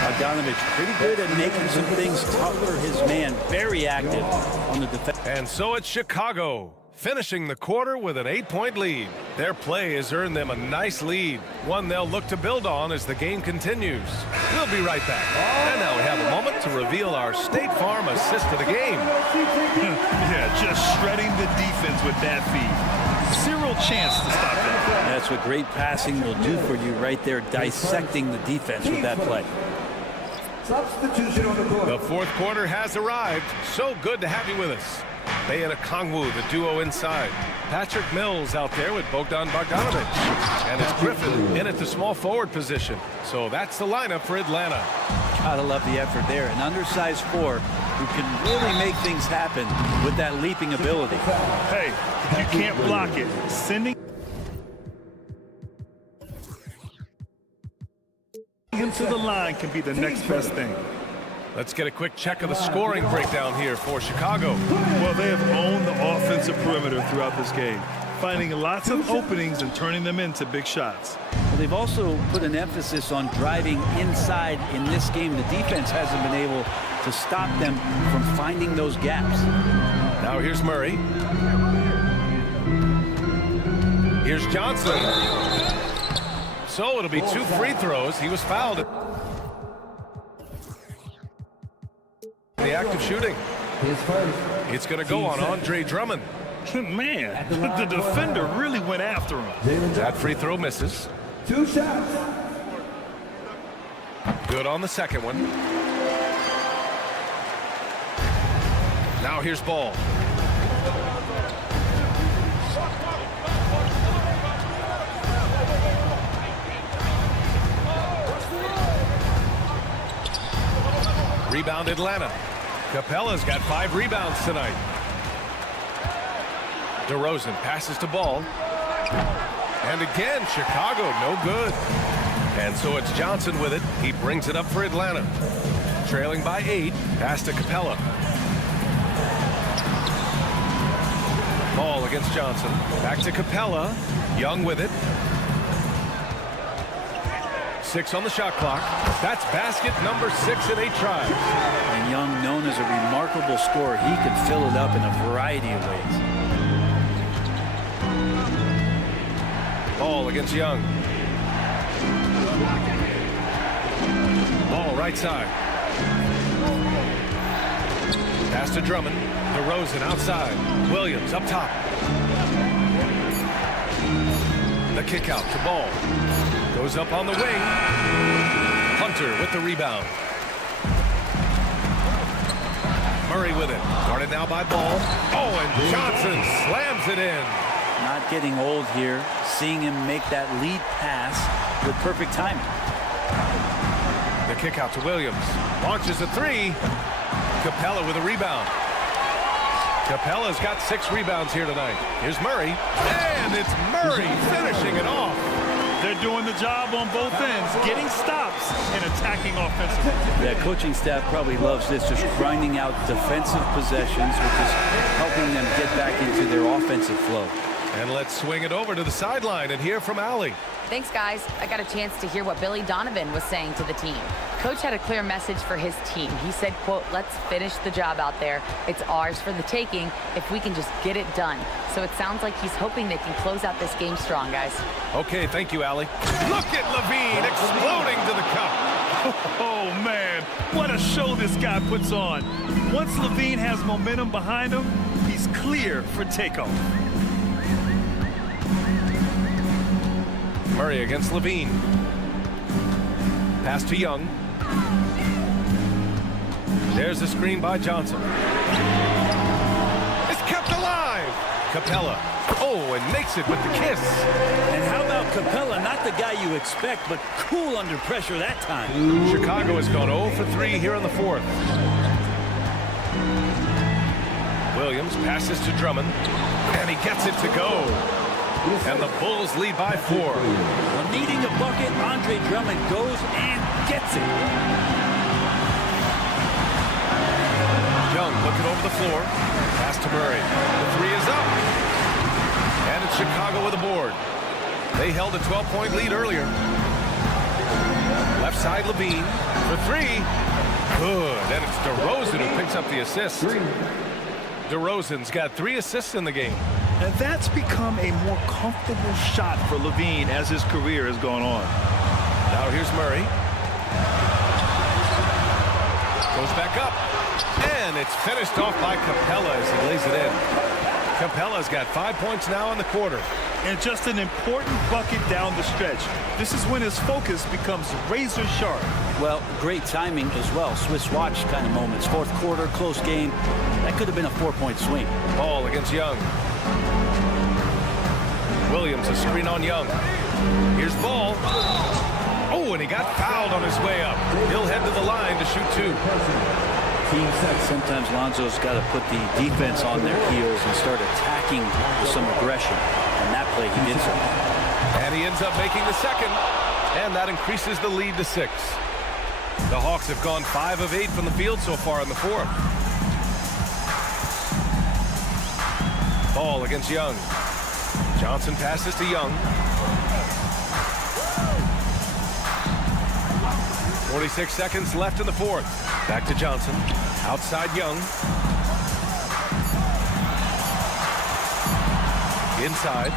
Bogdanovich pretty good at making some things tough for his man. Very active on the defense. And so it's Chicago, finishing the quarter with an 8-point lead. Their play has earned them a nice lead, one they'll look to build on as the game continues. We'll be right back. And now we have a moment to reveal our State Farm assist of the game. Yeah, just shredding the defense with that feed. Zero chance to stop that. That's what great passing will do for you right there, dissecting the defense with that play. Substitution on the court. The fourth quarter has arrived. So good to have you with us. Bay and Okongwu, the duo inside. Patrick Mills out there with Bogdan Bogdanovich. And it's Griffin in at the small forward position. So that's the lineup for Atlanta. Gotta love the effort there. An undersized 4 who can really make things happen with that leaping ability. Hey, if you can't block it, sending him to the line can be the next best thing. Let's get a quick check of the scoring breakdown here for Chicago. Well, they have owned the offensive perimeter throughout this game, finding lots of openings and turning them into big shots. Well, they've also put an emphasis on driving inside in this game. The defense hasn't been able to stop them from finding those gaps. Now here's Murray. Here's Johnson. So it'll be 2 free throws. He was fouled in the act of shooting. It's going to go on Andre Drummond. Man, the defender really went after him. That free throw misses. 2 shots. Good on the second one. Now here's Ball. Rebound Atlanta. Capella's got 5 rebounds tonight. DeRozan passes to Ball. And again, Chicago, no good. And so it's Johnson with it. He brings it up for Atlanta. Trailing by 8, pass to Capella. Ball against Johnson. Back to Capella. Young with it. 6 on the shot clock. That's basket number 6 in 8 tries. And Young, known as a remarkable scorer, he can fill it up in a variety of ways. Ball against Young. Ball right side. Pass to Drummond. DeRozan outside. Williams up top. The kick out to Ball. Goes up on the wing. Hunter with the rebound. Murray with it. Guarded now by Ball. Oh, and Johnson slams it in. Not getting old here. Seeing him make that lead pass with perfect timing. The kick out to Williams. Launches a 3. Capella with a rebound. Capella's got 6 rebounds here tonight. Here's Murray. And it's Murray finishing it off. They're doing the job on both ends, getting stops and attacking offensively. That coaching staff probably loves this, just grinding out defensive possessions, which is helping them get back into their offensive flow. And let's swing it over to the sideline and hear from Allie. Thanks, guys. I got a chance to hear what Billy Donovan was saying to the team. Coach had a clear message for his team. He said, quote, "Let's finish the job out there. It's ours for the taking if we can just get it done." So it sounds like he's hoping they can close out this game strong, guys. Okay, thank you, Allie. Look at Levine exploding to the cup. Oh, man, what a show this guy puts on. Once Levine has momentum behind him, he's clear for takeoff. Murray against Levine. Pass to Young. There's the screen by Johnson. It's kept alive. Capella. Oh, and makes it with the kiss. And how about Capella? Not the guy you expect, but cool under pressure that time. Chicago has gone 0 for 3 here in the 4th. Williams passes to Drummond. And he gets it to go. And the Bulls lead by 4. Well, needing a bucket, Andre Drummond goes and gets it. Young looking over the floor. Pass to Murray. The 3 is up. And it's Chicago with a board. They held a 12-point lead earlier. Left side Levine for 3. Good. And it's DeRozan who picks up the assist. DeRozan's got 3 assists in the game. And that's become a more comfortable shot for Levine as his career has gone on. Now here's Murray. Goes back up. And it's finished off by Capella as he lays it in. Capella's got 5 points now in the quarter. And just an important bucket down the stretch. This is when his focus becomes razor sharp. Well, great timing as well. Swiss watch kind of moments. 4th quarter, close game. That could have been a 4-point swing. Ball against Young. Williams a screen on Young. Here's Ball. Oh, and he got fouled on his way up. He'll head to the line to shoot 2. Sometimes Lonzo's got to put the defense on their heels and start attacking with some aggression. And that play, he did so. And he ends up making the second. And that increases the lead to 6. The Hawks have gone 5 of 8 from the field so far in the 4th. Ball against Young. Johnson passes to Young. 46 seconds left in the 4th. Back to Johnson. Outside Young. Inside.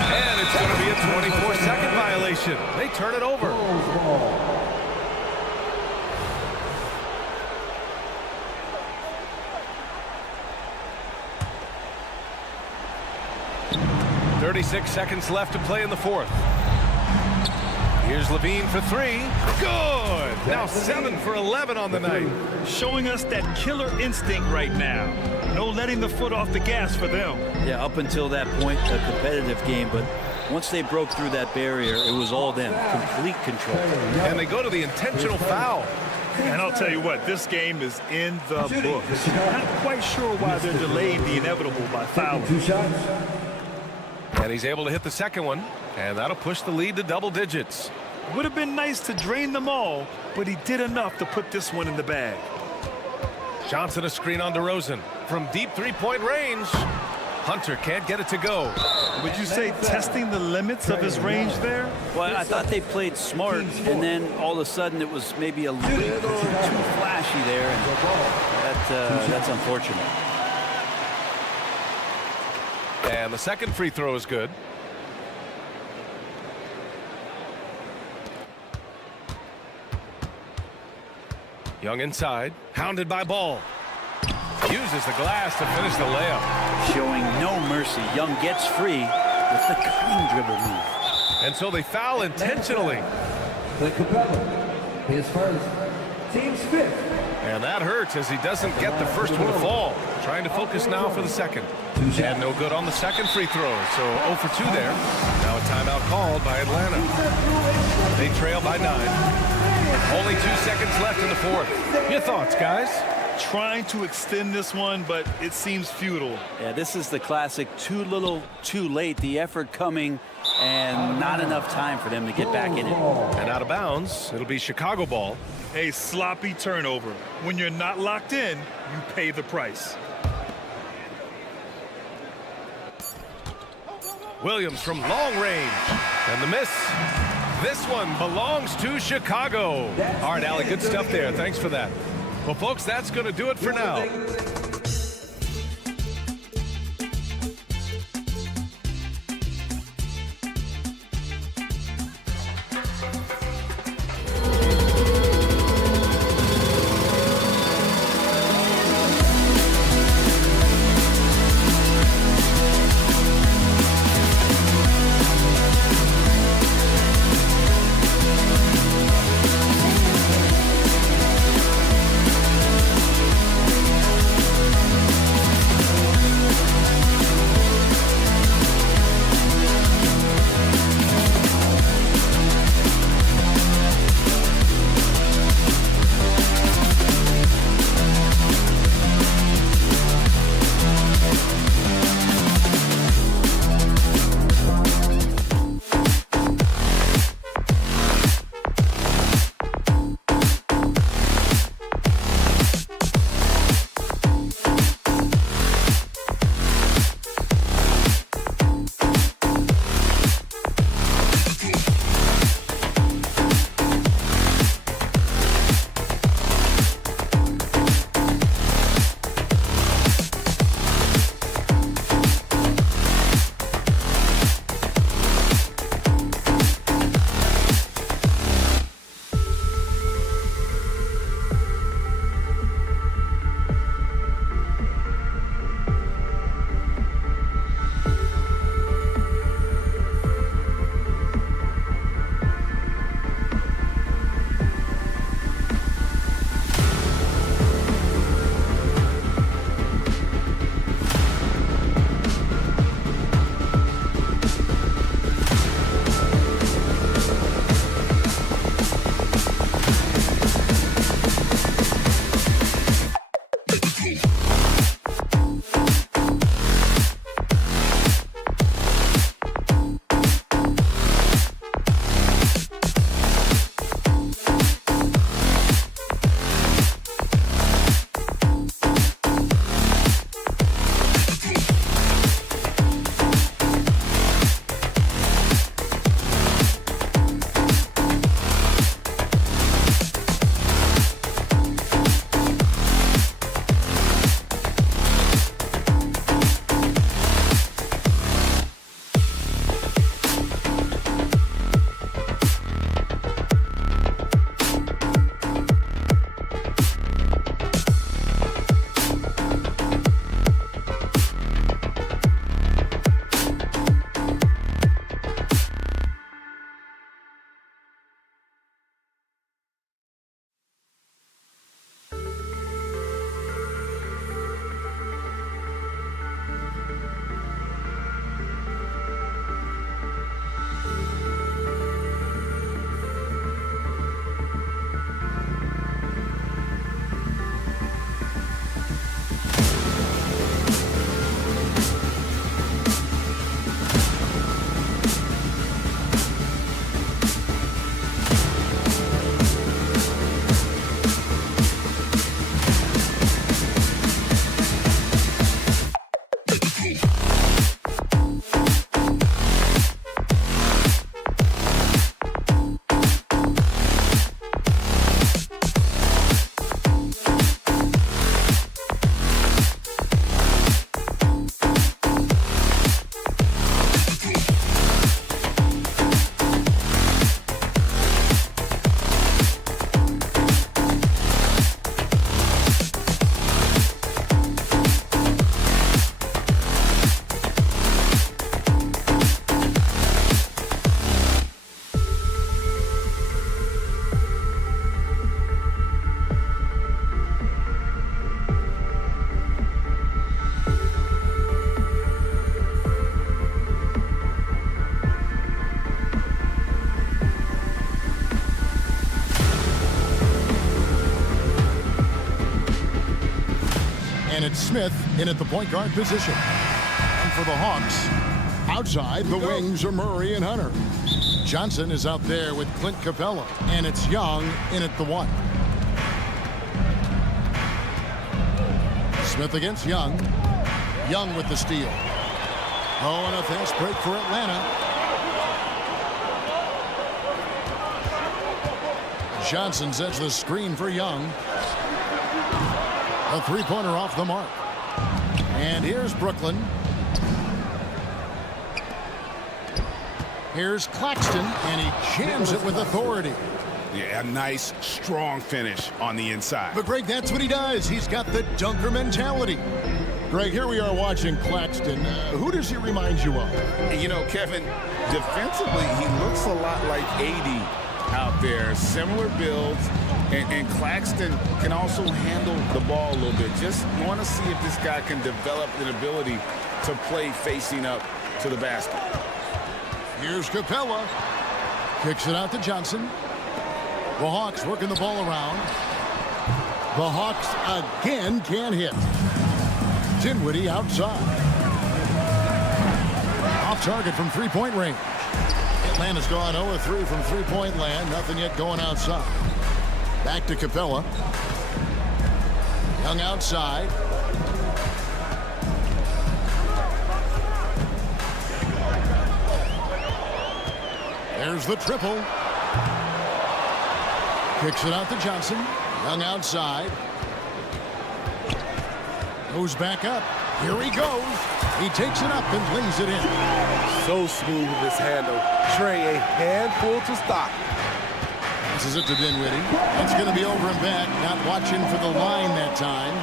And it's going to be a 24-second violation. They turn it over. 36 seconds left to play in the 4th. Here's Levine for 3. Good. Now 7 for 11 on the night. Showing us that killer instinct right now. No letting the foot off the gas for them. Yeah, up until that point, a competitive game, but once they broke through that barrier, it was all them. Complete control. And they go to the intentional foul. And I'll tell you what, this game is in the books. Not quite sure why they're delaying the inevitable by fouling. And he's able to hit the second one, and that'll push the lead to double digits. Would have been nice to drain them all, but he did enough to put this one in the bag. Johnson a screen on DeRozan from deep three-point range. Hunter can't get it to go. Would you say testing the limits of his range there? Well, I thought they played smart, and then all of a sudden it was maybe a little too flashy there, and that's unfortunate. And the second free throw is good. Young inside, hounded by Ball. Uses the glass to finish the layup. Showing no mercy. Young gets free with the clean dribble move. And so they foul intentionally. The Capella, his first, team's fifth. And that hurts as he doesn't get the first one to fall. Trying to focus now for the second. And no good on the second free throw. So 0 for 2 there. Now a timeout called by Atlanta. They trail by 9. Only 2 seconds left in the fourth. Your thoughts, guys? Trying to extend this one, but it seems futile. Yeah, this is the classic too little, too late. The effort coming and not enough time for them to get back in it. And out of bounds, it'll be Chicago ball. A sloppy turnover. When you're not locked in, you pay the price. Williams from long range. And the miss. This one belongs to Chicago. All right, Allie, good stuff there. Thanks for that. Well, folks, that's going to do it for now. Smith in at the point guard position. And for the Hawks, outside the wings are Murray and Hunter. Johnson is out there with Clint Capella, and it's Young in at the 1. Smith against Young. Young with the steal. Oh, and a fast break for Atlanta. Johnson sets the screen for Young. A three-pointer off the mark. And here's Brooklyn. Here's Claxton, and he jams it with authority. Yeah, a nice, strong finish on the inside. But, Greg, that's what he does. He's got the dunker mentality. Greg, here we are watching Claxton. Who does he remind you of? You know, Kevin, defensively, he looks a lot like AD out there. Similar builds, and Claxton can also handle the ball a little bit. Just want to see if this guy can develop an ability to play facing up to the basket. Here's Capella. Kicks it out to Johnson. The Hawks working the ball around. The Hawks again can't hit. Dinwiddie outside. Off target from three-point range. Atlanta's gone 0-3 from three-point land. Nothing yet going outside. Back to Capella. Young outside. There's the triple. Kicks it out to Johnson. Young outside. Goes back up. Here he goes. He takes it up and lays it in. So smooth with his handle. Trey, a handful to stop. This is it to Dinwiddie. It's going to be over and back. Not watching for the line that time.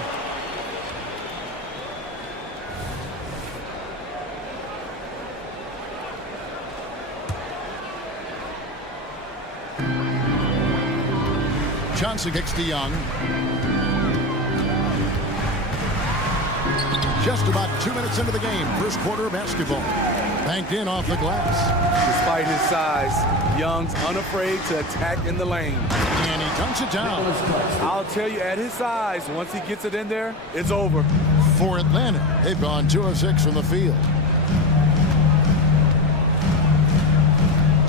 Johnson kicks to Young. Just about 2 minutes into the game. First quarter of basketball. Banked in off the glass. Despite his size, Young's unafraid to attack in the lane. And he dunks it down. I'll tell you, at his size, once he gets it in there, it's over. For Atlanta, they've gone 2 of 6 from the field.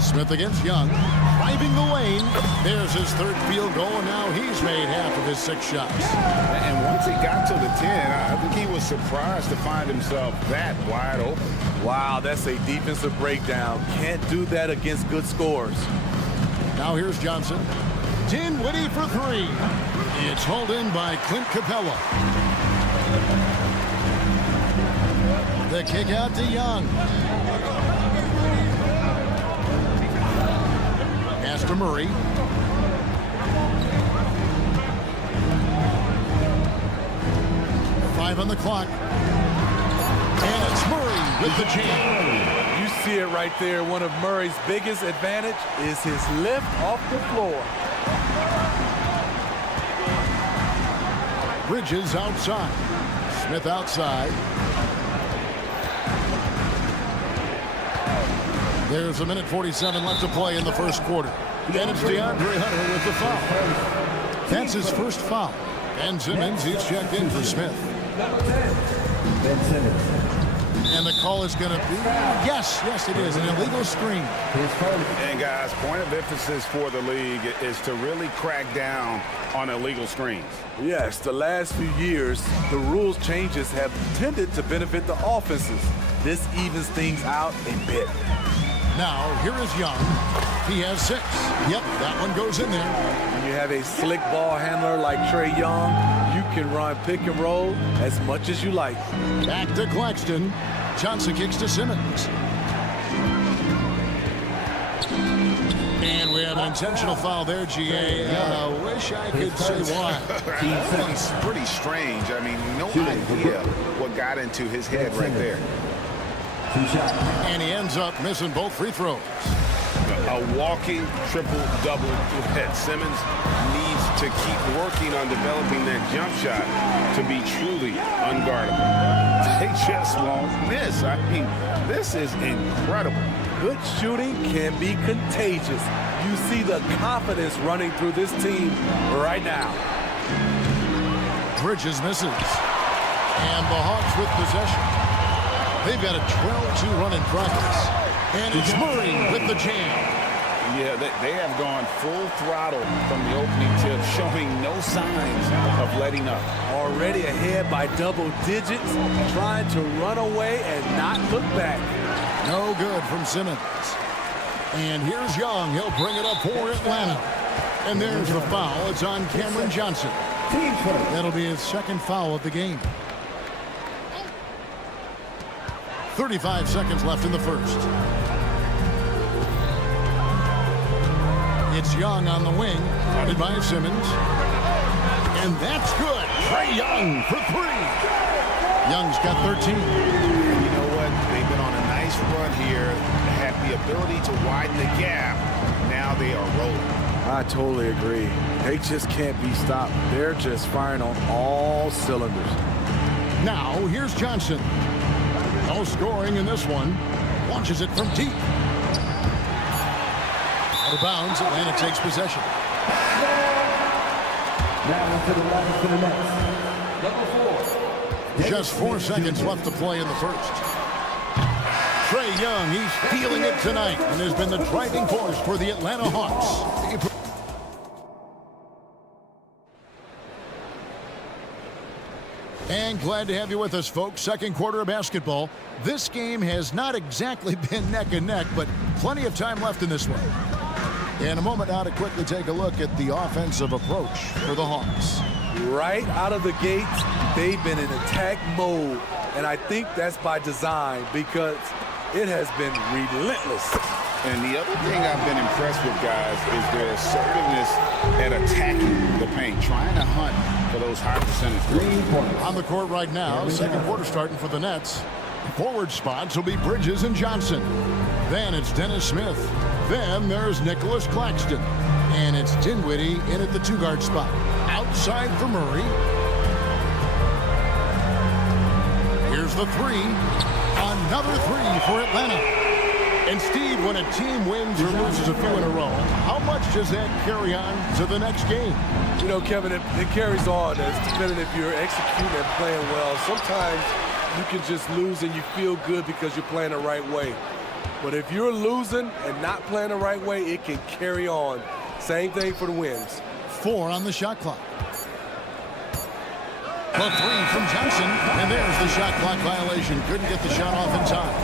Smith against Young. Driving the lane. There's his third field goal, and now he's made half of his 6 shots. And once he got to the 10, I think he was surprised to find himself that wide open. Wow, that's a defensive breakdown. Can't do that against good scores. Now here's Johnson. Dinwiddie for 3. It's hauled in by Clint Capella. The kick out to Young. Pass to Murray. Five on the clock. And it's Murray with the jam. You see it right there. One of Murray's biggest advantage is his lift off the floor. Bridges outside. Smith outside. There's 1:47 left to play in the first quarter. And it's DeAndre Hunter with the foul. That's his first foul. Ben Simmons, he's checked in for Smith. Ben Simmons. And the call is going to be, yes, it is, an illegal screen. And guys, point of emphasis for the league is to really crack down on illegal screens. Yes, the last few years, the rules changes have tended to benefit the offenses. This evens things out a bit. Now, here is Young. He has 6. Yep, that one goes in there. When you have a slick ball handler like Trae Young, you can run pick and roll as much as you like. Back to Claxton. Johnson kicks to Simmons. And we have an intentional foul there, GA. Wish I could say why. It's pretty strange. I mean, no idea what got into his head right there. And he ends up missing both free throws. A walking triple-double threat. Simmons needs to keep working on developing that jump shot to be truly unguardable. They just won't miss. I mean, this is incredible. Good shooting can be contagious. You see the confidence running through this team right now. Bridges misses. And the Hawks with possession. They've got a 12-2 run in progress. And it's Murray with the jam. Yeah, they have gone full throttle from the opening tip, showing no signs of letting up. Already ahead by double digits, trying to run away and not look back. No good from Simmons. And here's Young. He'll bring it up for Atlanta. And there's the foul. It's on Cameron Johnson. That'll be his second foul of the game. 35 seconds left in the first. It's Young on the wing, guarded by Simmons. And that's good. Trae Young for three. Young's got 13. And you know what? They've been on a nice run here. They have the ability to widen the gap. Now they are rolling. I totally agree. They just can't be stopped. They're just firing on all cylinders. Now, here's Johnson. No scoring in this one. Launches it from deep. Out of bounds, Atlanta takes possession. Now to the line for the Nets. Number 4. Just 4 seconds left to play in the first. Trae Young, he's feeling it tonight and has been the driving force for the Atlanta Hawks. And glad to have you with us, folks. Second quarter of basketball. This game has not exactly been neck and neck, but plenty of time left in this one. In a moment now to quickly take a look at the offensive approach for the Hawks. Right out of the gates, they've been in attack mode. And I think that's by design because it has been relentless. And the other thing I've been impressed with, guys, is their assertiveness at attacking the paint, trying to hunt for those high percentage threes. On the court right now, second quarter starting for the Nets. Forward spots will be Bridges and Johnson. Then it's Dennis Smith. Then there's Nicholas Claxton. And it's Dinwiddie in at the two-guard spot. Outside for Murray. Here's the three. Another three for Atlanta. And Steve, when a team wins or loses a few in a row, how much does that carry on to the next game? You know, Kevin, it carries on. It's depending if you're executing and playing well. Sometimes you can just lose and you feel good because you're playing the right way. But if you're losing and not playing the right way, it can carry on. Same thing for the wins. 4 on the shot clock. The three from Johnson, and there's the shot clock violation. Couldn't get the shot off in time.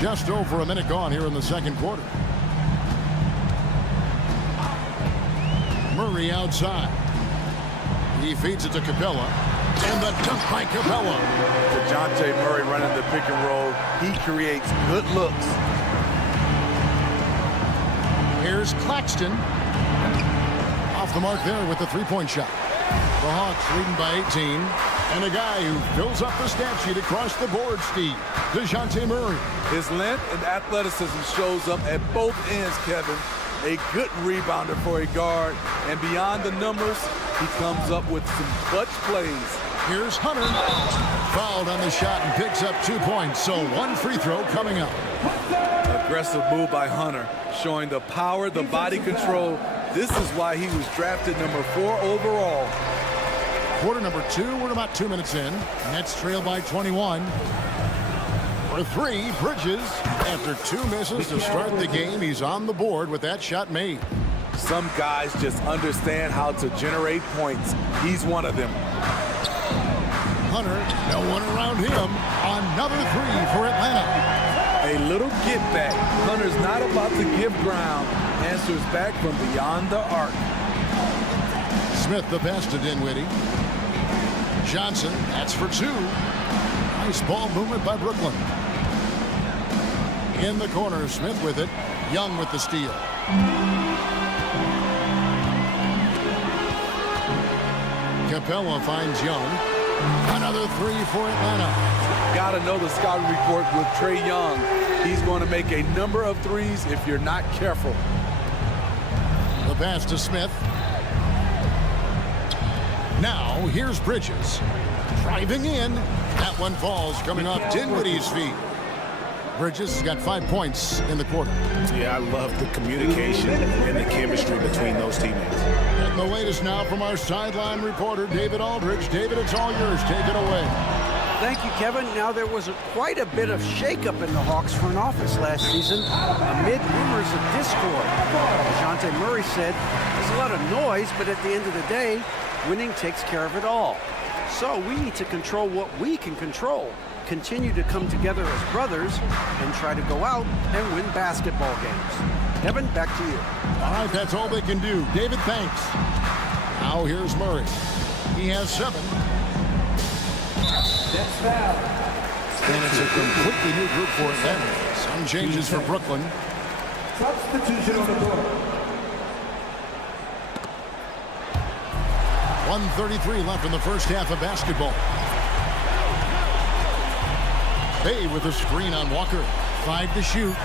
Just over a minute gone here in the second quarter. Murray outside. He feeds it to Capella. And the dunk by Capella. DeJounte Murray running the pick and roll. He creates good looks. Here's Claxton. Off the mark there with the three-point shot. The Hawks leading by 18. And a guy who fills up the stat sheet across the board, Steve. DeJounte Murray. His length and athleticism shows up at both ends, Kevin. A good rebounder for a guard. And beyond the numbers, he comes up with some clutch plays. Here's Hunter. Fouled on the shot and picks up 2 points. So one free throw coming up. Aggressive move by Hunter, showing the power, the body control. This is why he was drafted number 4 overall. Quarter number 2, we're about 2 minutes in. Nets trail by 21. For three, Bridges. After 2 misses to start the game, he's on the board with that shot made. Some guys just understand how to generate points. He's one of them. Hunter, no one around him. Another three for Atlanta. A little get back. Hunter's not about to give ground. Answers back from beyond the arc. Smith the pass to Dinwiddie. Johnson, that's for 2. Nice ball movement by Brooklyn. In the corner, Smith with it. Young with the steal. Capella finds Young. Another three for Atlanta. Got to know the scouting report with Trae Young. He's going to make a number of threes if you're not careful. The pass to Smith. Now, here's Bridges. Driving in. That one falls, coming off Dinwiddie's feet. Bridges has got 5 points in the quarter. Yeah, I love the communication and the chemistry between those teammates. And the latest now from our sideline reporter, David Aldridge. David, it's all yours. Take it away. Thank you, Kevin. Now, there was quite a bit of shakeup in the Hawks front office last season amid rumors of discord. DeJounte Murray said, there's a lot of noise, but at the end of the day, winning takes care of it all. So we need to control what we can control, continue to come together as brothers, and try to go out and win basketball games. Kevin, back to you. All right, that's all they can do. David, thanks. Now here's Murray. He has 7. That's foul. And it's a completely new group for Atlanta. Some changes for Brooklyn. Substitution on the board. 1:33 left in the first half of basketball. Bay with a screen on Walker. 5 to shoot.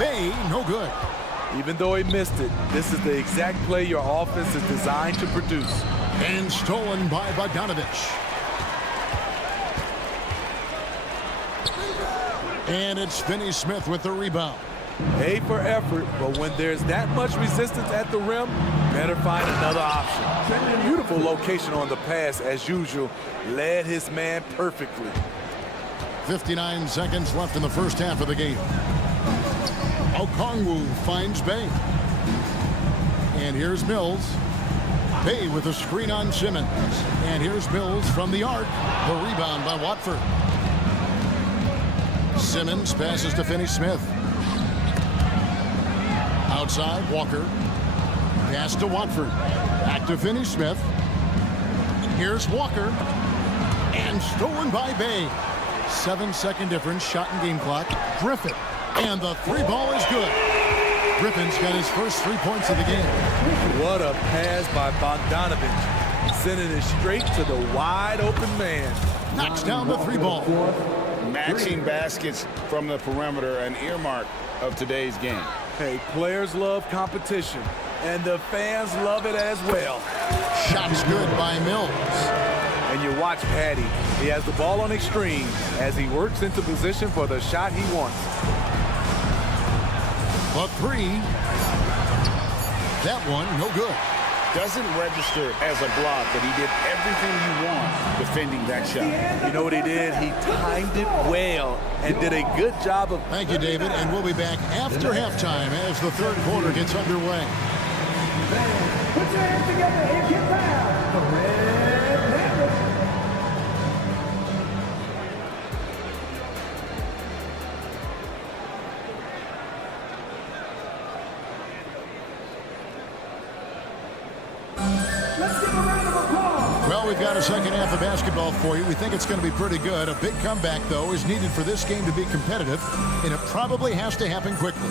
Bay, no good. Even though he missed it, this is the exact play your offense is designed to produce. And stolen by Bogdanovich. And it's Finney-Smith with the rebound. A for effort, but when there's that much resistance at the rim, better find another option. Beautiful location on the pass, as usual. Led his man perfectly. 59 seconds left in the first half of the game. Okongwu finds Bay. And here's Mills. Bay with a screen on Simmons. And here's Mills from the arc. The rebound by Watford. Simmons passes to Finney-Smith. Outside, Walker. Pass to Watford. Back to Finney-Smith. Here's Walker. And stolen by Bay. 7-second difference, shot and game clock. Griffin. And the 3 ball is good. Griffin's got his first 3 points of the game. What a pass by Bogdanovich. Sending it straight to the wide open man. Knocks down the 3 ball. Matching baskets from the perimeter, an earmark of today's game. Hey, players love competition, and the fans love it as well. Shot's good by Mills. And you watch Patty. He has the ball on extreme as he works into position for the shot he wants. A 3. That one, no good. Doesn't register as a block, but he did everything you want defending that shot. You know what he did? He timed it well and did a good job of... Thank you, David, and we'll be back after halftime as the third quarter gets underway. Put your hands together and get loud for Red Panther. Well, we've got a second half of basketball for you. We think it's going to be pretty good. A big comeback, though, is needed for this game to be competitive, and it probably has to happen quickly.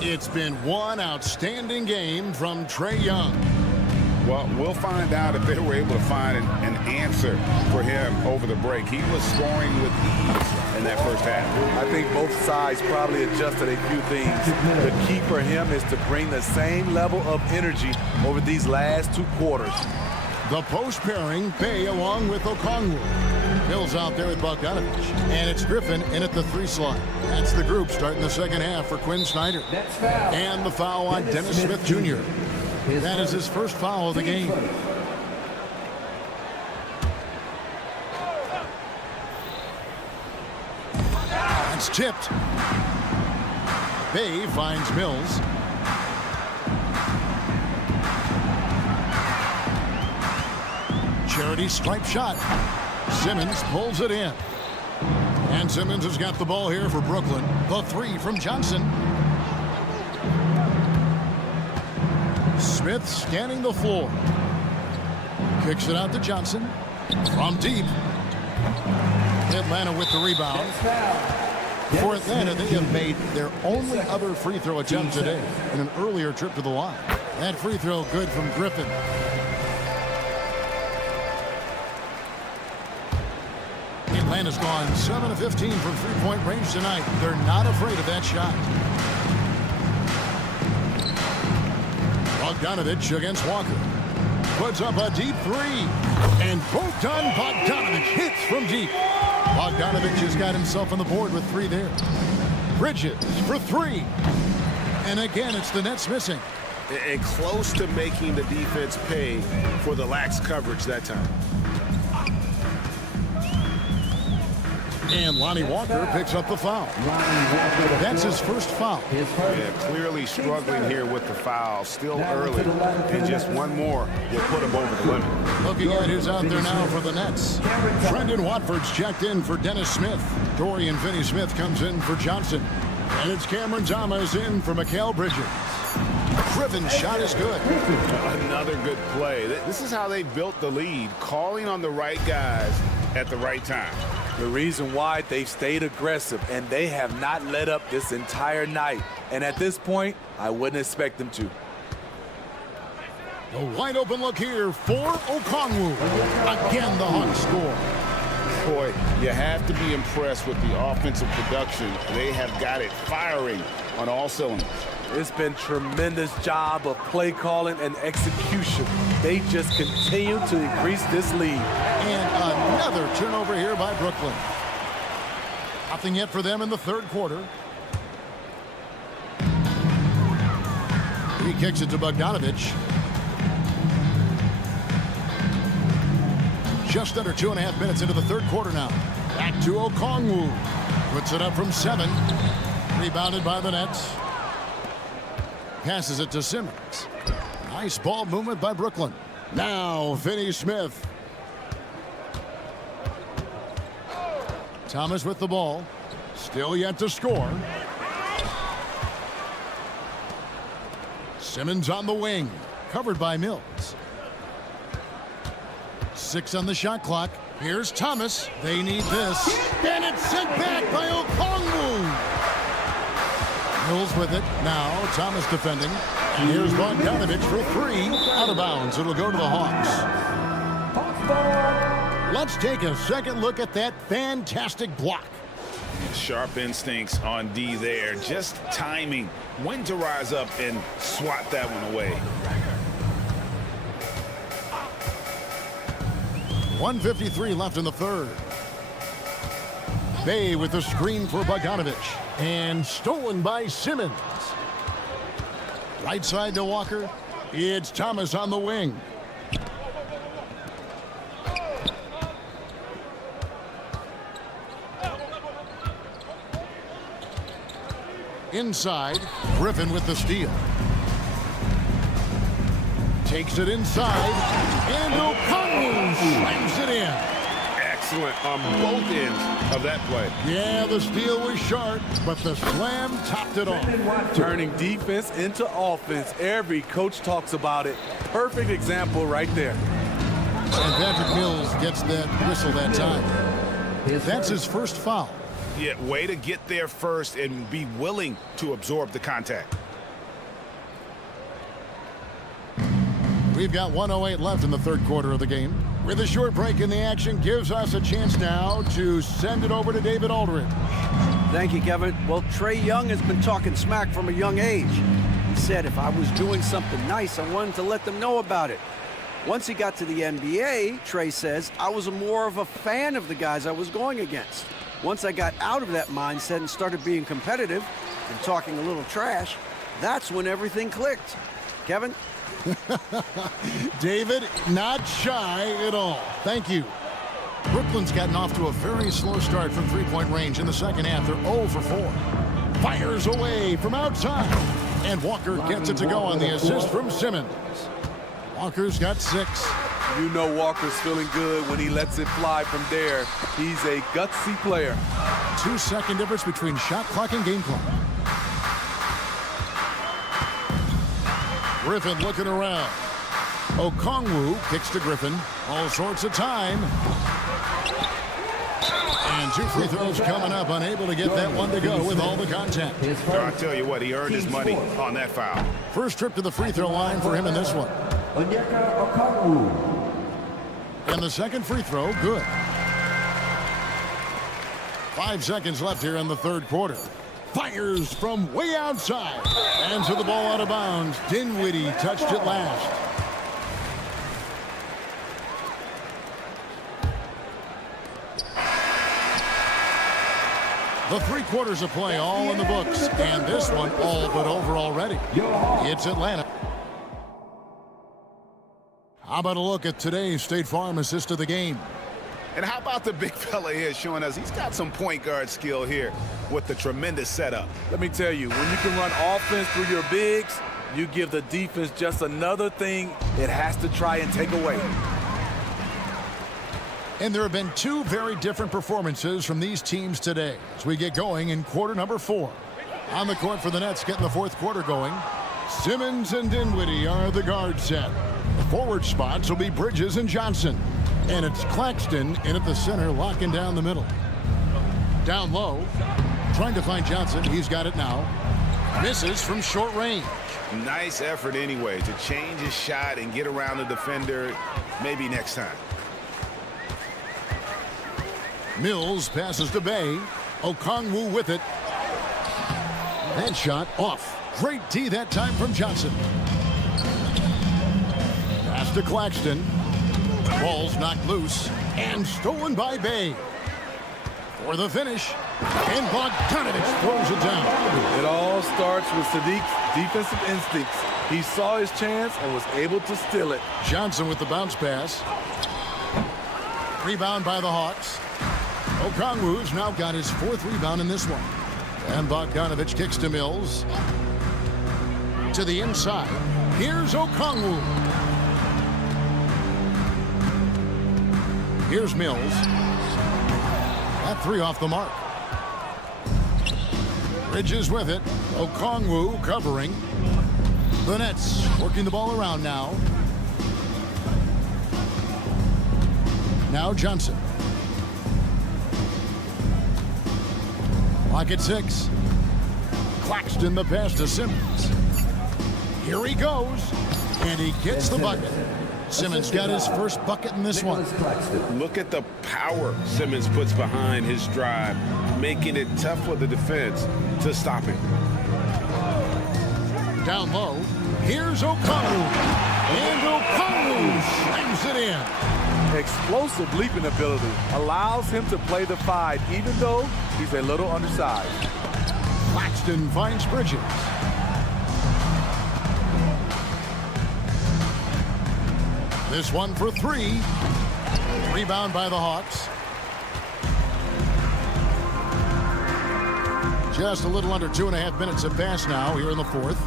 It's been one outstanding game from Trae Young. Well, we'll find out if they were able to find an answer for him over the break. He was scoring with ease in that first half. I think both sides probably adjusted a few things. The key for him is to bring the same level of energy over these last 2 quarters. The post pairing, Bay along with Okongwu. Mills out there with Bogdanovich. And it's Griffin in at the 3 slot. That's the group starting the second half for Quinn Snyder. And the foul on Dennis Smith Jr. That is his first foul of the game. It's tipped. Bay finds Mills. Charity stripe shot. Simmons pulls it in. And Simmons has got the ball here for Brooklyn. The 3 from Johnson. Smith scanning the floor. Kicks it out to Johnson. From deep. Atlanta with the rebound. For Atlanta, they have made their only other free throw attempt today in an earlier trip to the line. That free throw good from Griffin. Atlanta's gone 7 of 15 from three-point range tonight. They're not afraid of that shot. Bogdanovich against Walker. Puts up a deep 3. And Bogdanovich hits from deep. Bogdanovich has got himself on the board with 3 there. Bridges for 3. And again, it's the Nets missing. And close to making the defense pay for the lax coverage that time. And Lonnie Walker picks up the foul. That's his first foul. Yeah, clearly struggling here with the foul. Still early. And just one more will put him over the limit. Looking at who's out there now for the Nets. Brendan Watford's checked in for Dennis Smith. Dorian Finney-Smith comes in for Johnson. And it's Cameron Thomas in for Mikal Bridges. Griffin's shot is good. Another good play. This is how they built the lead, calling on the right guys at the right time. The reason why they've stayed aggressive, and they have not let up this entire night. And at this point, I wouldn't expect them to. A wide open look here for Okongwu. Again, the Hawks score. Boy, you have to be impressed with the offensive production. They have got it firing on all cylinders. It's been tremendous job of play calling and execution. They just continue to increase this lead. And another turnover here by Brooklyn. Nothing yet for them in the third quarter. He kicks it to Bogdanovich. Just under 2.5 minutes into the third quarter now. Back to Okongwu. Puts it up from 7. Rebounded by the Nets. Passes it to Simmons. Nice ball movement by Brooklyn. Now Finney-Smith. Thomas with the ball. Still yet to score. Simmons on the wing. Covered by Mills. 6 on the shot clock. Here's Thomas. They need this. And it's sent back by Okongwu. Mills with it. Now Thomas defending. And here's Bogdanovich for 3. Out of bounds. It'll go to the Hawks. Let's take a second look at that fantastic block. Sharp instincts on D there. Just timing. When to rise up and swat that one away. 1:53 left in the third. Bay with the screen for Bogdanovich. And stolen by Simmons. Right side to Walker. It's Thomas on the wing. Inside, Griffin with the steal. Takes it inside, and Okongwu slams it in. Excellent on both ends of that play. Yeah, the steal was sharp, but the slam topped it off. Turning defense into offense. Every coach talks about it. Perfect example right there. And Patrick Mills gets that whistle that time. That's his first foul. Yeah, way to get there first and be willing to absorb the contact. We've got 1:08 left in the third quarter of the game. With a short break in the action gives us a chance now to send it over to David Aldridge. Thank you, Kevin. Well, Trae Young has been talking smack from a young age. He said if I was doing something nice, I wanted to let them know about it. Once he got to the NBA, Trae says, I was more of a fan of the guys I was going against. Once I got out of that mindset and started being competitive and talking a little trash, that's when everything clicked. Kevin? David, not shy at all. Thank you. Brooklyn's gotten off to a very slow start from three-point range in the second half. They're 0 for 4. Fires away from outside. And Walker gets it to go on the assist from Simmons. Walker's got 6. You know Walker's feeling good when he lets it fly from there. He's a gutsy player. 2-second difference between shot clock and game clock. Griffin looking around. Okongwu kicks to Griffin. All sorts of time. And 2 free throws coming up. Unable to get that one to go with all the contact. I'll tell you what, he earned his money on that foul. First trip to the free throw line for him in this one. And the second free throw, good. 5 seconds left here in the third quarter. Fires from way outside. And to the ball out of bounds. Dinwiddie touched it last. The 3 quarters of play all in the books, and this one all but over already. It's Atlanta. How about a look at today's State Farm assist of the game? And how about the big fella here showing us he's got some point guard skill here with the tremendous setup. Let me tell you, when you can run offense through your bigs, you give the defense just another thing it has to try and take away. And there have been 2 very different performances from these teams today as we get going in quarter number 4. On the court for the Nets, getting the 4th quarter going. Simmons and Dinwiddie are the guard set. The forward spots will be Bridges and Johnson. And it's Claxton in at the center, locking down the middle. Down low, trying to find Johnson. He's got it now. Misses from short range. Nice effort anyway to change his shot and get around the defender. Maybe next time. Mills passes to Bay. Okongwu with it. That shot off. Great D that time from Johnson. Pass to Claxton. Ball's knocked loose and stolen by Bay. For the finish, and Bogdanovich throws it down. It all starts with Sadiq's defensive instincts. He saw his chance and was able to steal it. Johnson with the bounce pass. Rebound by the Hawks. Okongwu's now got his 4th rebound in this one. And Bogdanovich kicks to Mills. To the inside. Here's Okongwu. Here's Mills. That 3 off the mark. Bridges with it. Okongwu covering. The Nets working the ball around now. Now Johnson. Clock at 6. Claxton the pass to Simmons. Here he goes. And he gets the bucket. Simmons got his first bucket in this one. Look at the power Simmons puts behind his drive, making it tough for the defense to stop him. Down low, here's Okongwu. And Okongwu slams it in. Explosive leaping ability allows him to play the 5, even though he's a little undersized. Claxton finds Bridges. This one for 3. Rebound by the Hawks. Just a little under 2.5 minutes have passed now here in the 4th.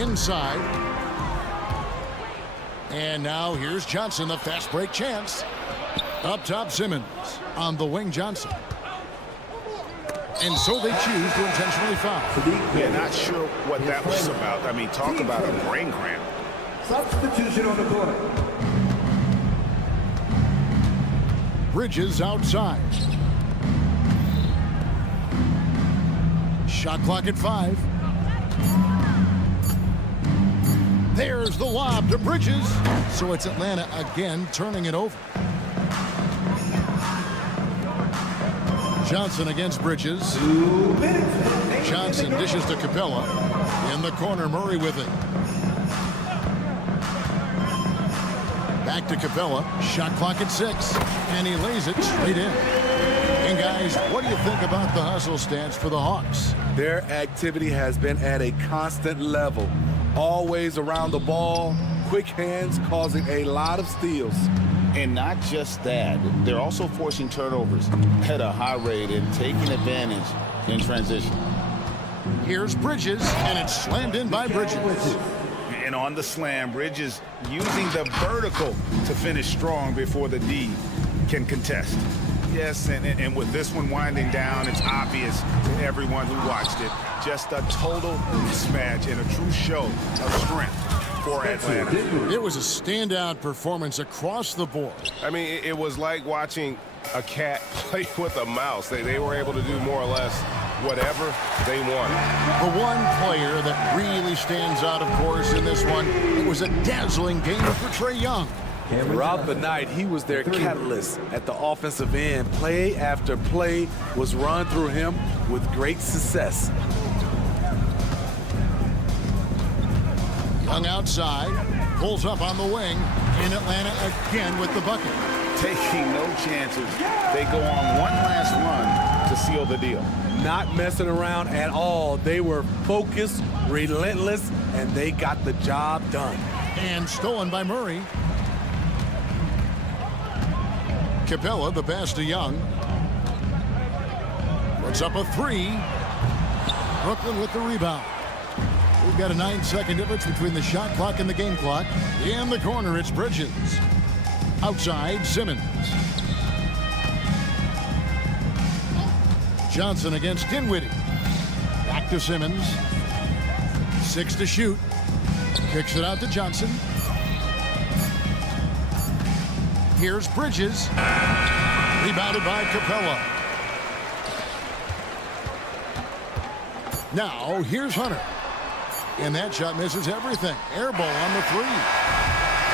Inside. And now here's Johnson, the fast break chance. Up top, Simmons. On the wing, Johnson. And so they choose to intentionally foul. Yeah, not sure what that was about. I mean, talk about a brain cramp. Substitution on the court. Bridges outside. Shot clock at 5. There's the lob to Bridges. So it's Atlanta again turning it over. Johnson against Bridges. Johnson dishes to Capella. In the corner, Murray with it. Back to Capella. Shot clock at 6. And he lays it straight in. And guys, what do you think about the hustle stance for the Hawks? Their activity has been at a constant level. Always around the ball. Quick hands causing a lot of steals. And not just that, they're also forcing turnovers at a high rate and taking advantage in transition. Here's Bridges, and it's slammed in by Bridges. And on the slam, Bridges using the vertical to finish strong before the D can contest. Yes, and with this one winding down, it's obvious to everyone who watched it. Just a total mismatch and a true show of strength for Atlanta. It was a standout performance across the board. I mean, it was like watching a cat play with a mouse. They were able to do more or less whatever they wanted. The one player that really stands out, of course, in this one, it was a dazzling game for Trae Young. Throughout the night, he was their catalyst at the offensive end. Play after play was run through him with great success. Young outside, pulls up on the wing, and Atlanta again with the bucket. Taking no chances. They go on one last run to to seal the deal. Not messing around at all. They were focused, relentless, and they got the job done. And stolen by Murray. Capella, the pass to Young. Puts up a three. Brooklyn with the rebound. We've got a 9-second difference between the shot clock and the game clock. In the corner, it's Bridges. Outside, Simmons. Johnson against Dinwiddie. Back to Simmons. 6 to shoot. Kicks it out to Johnson. Here's Bridges. Rebounded by Capella. Now, here's Hunter. And that shot misses everything. Air ball on the three.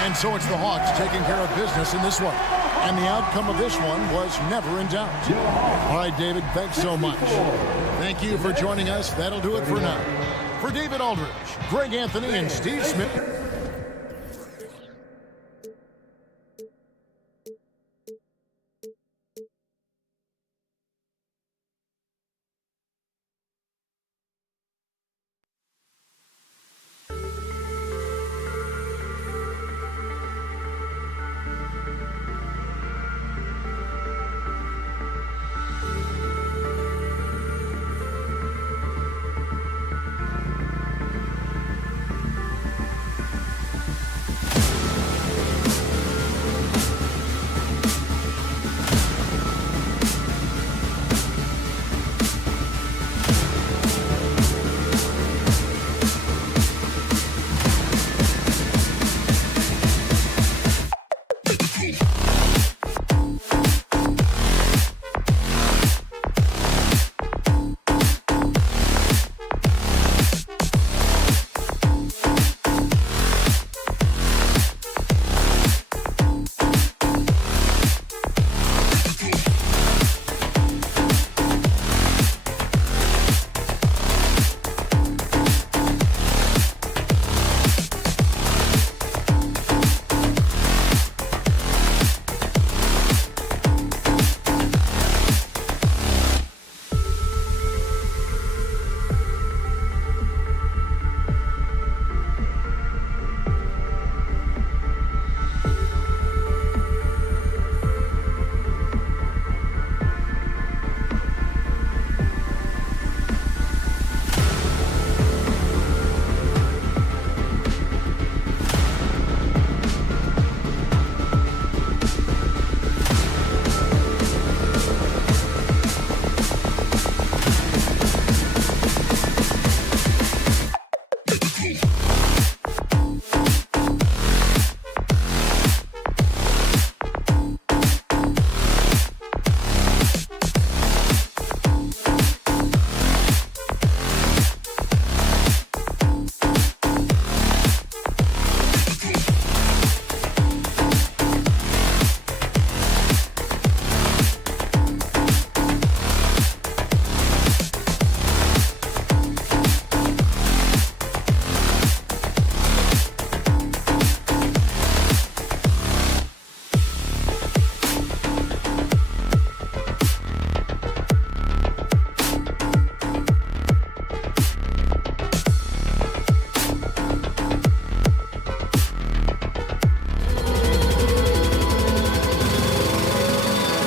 And so it's the Hawks taking care of business in this one. And the outcome of this one was never in doubt. All right, David, thanks so much. Thank you for joining us. That'll do it for now. For David Aldridge, Greg Anthony, and Steve Smith.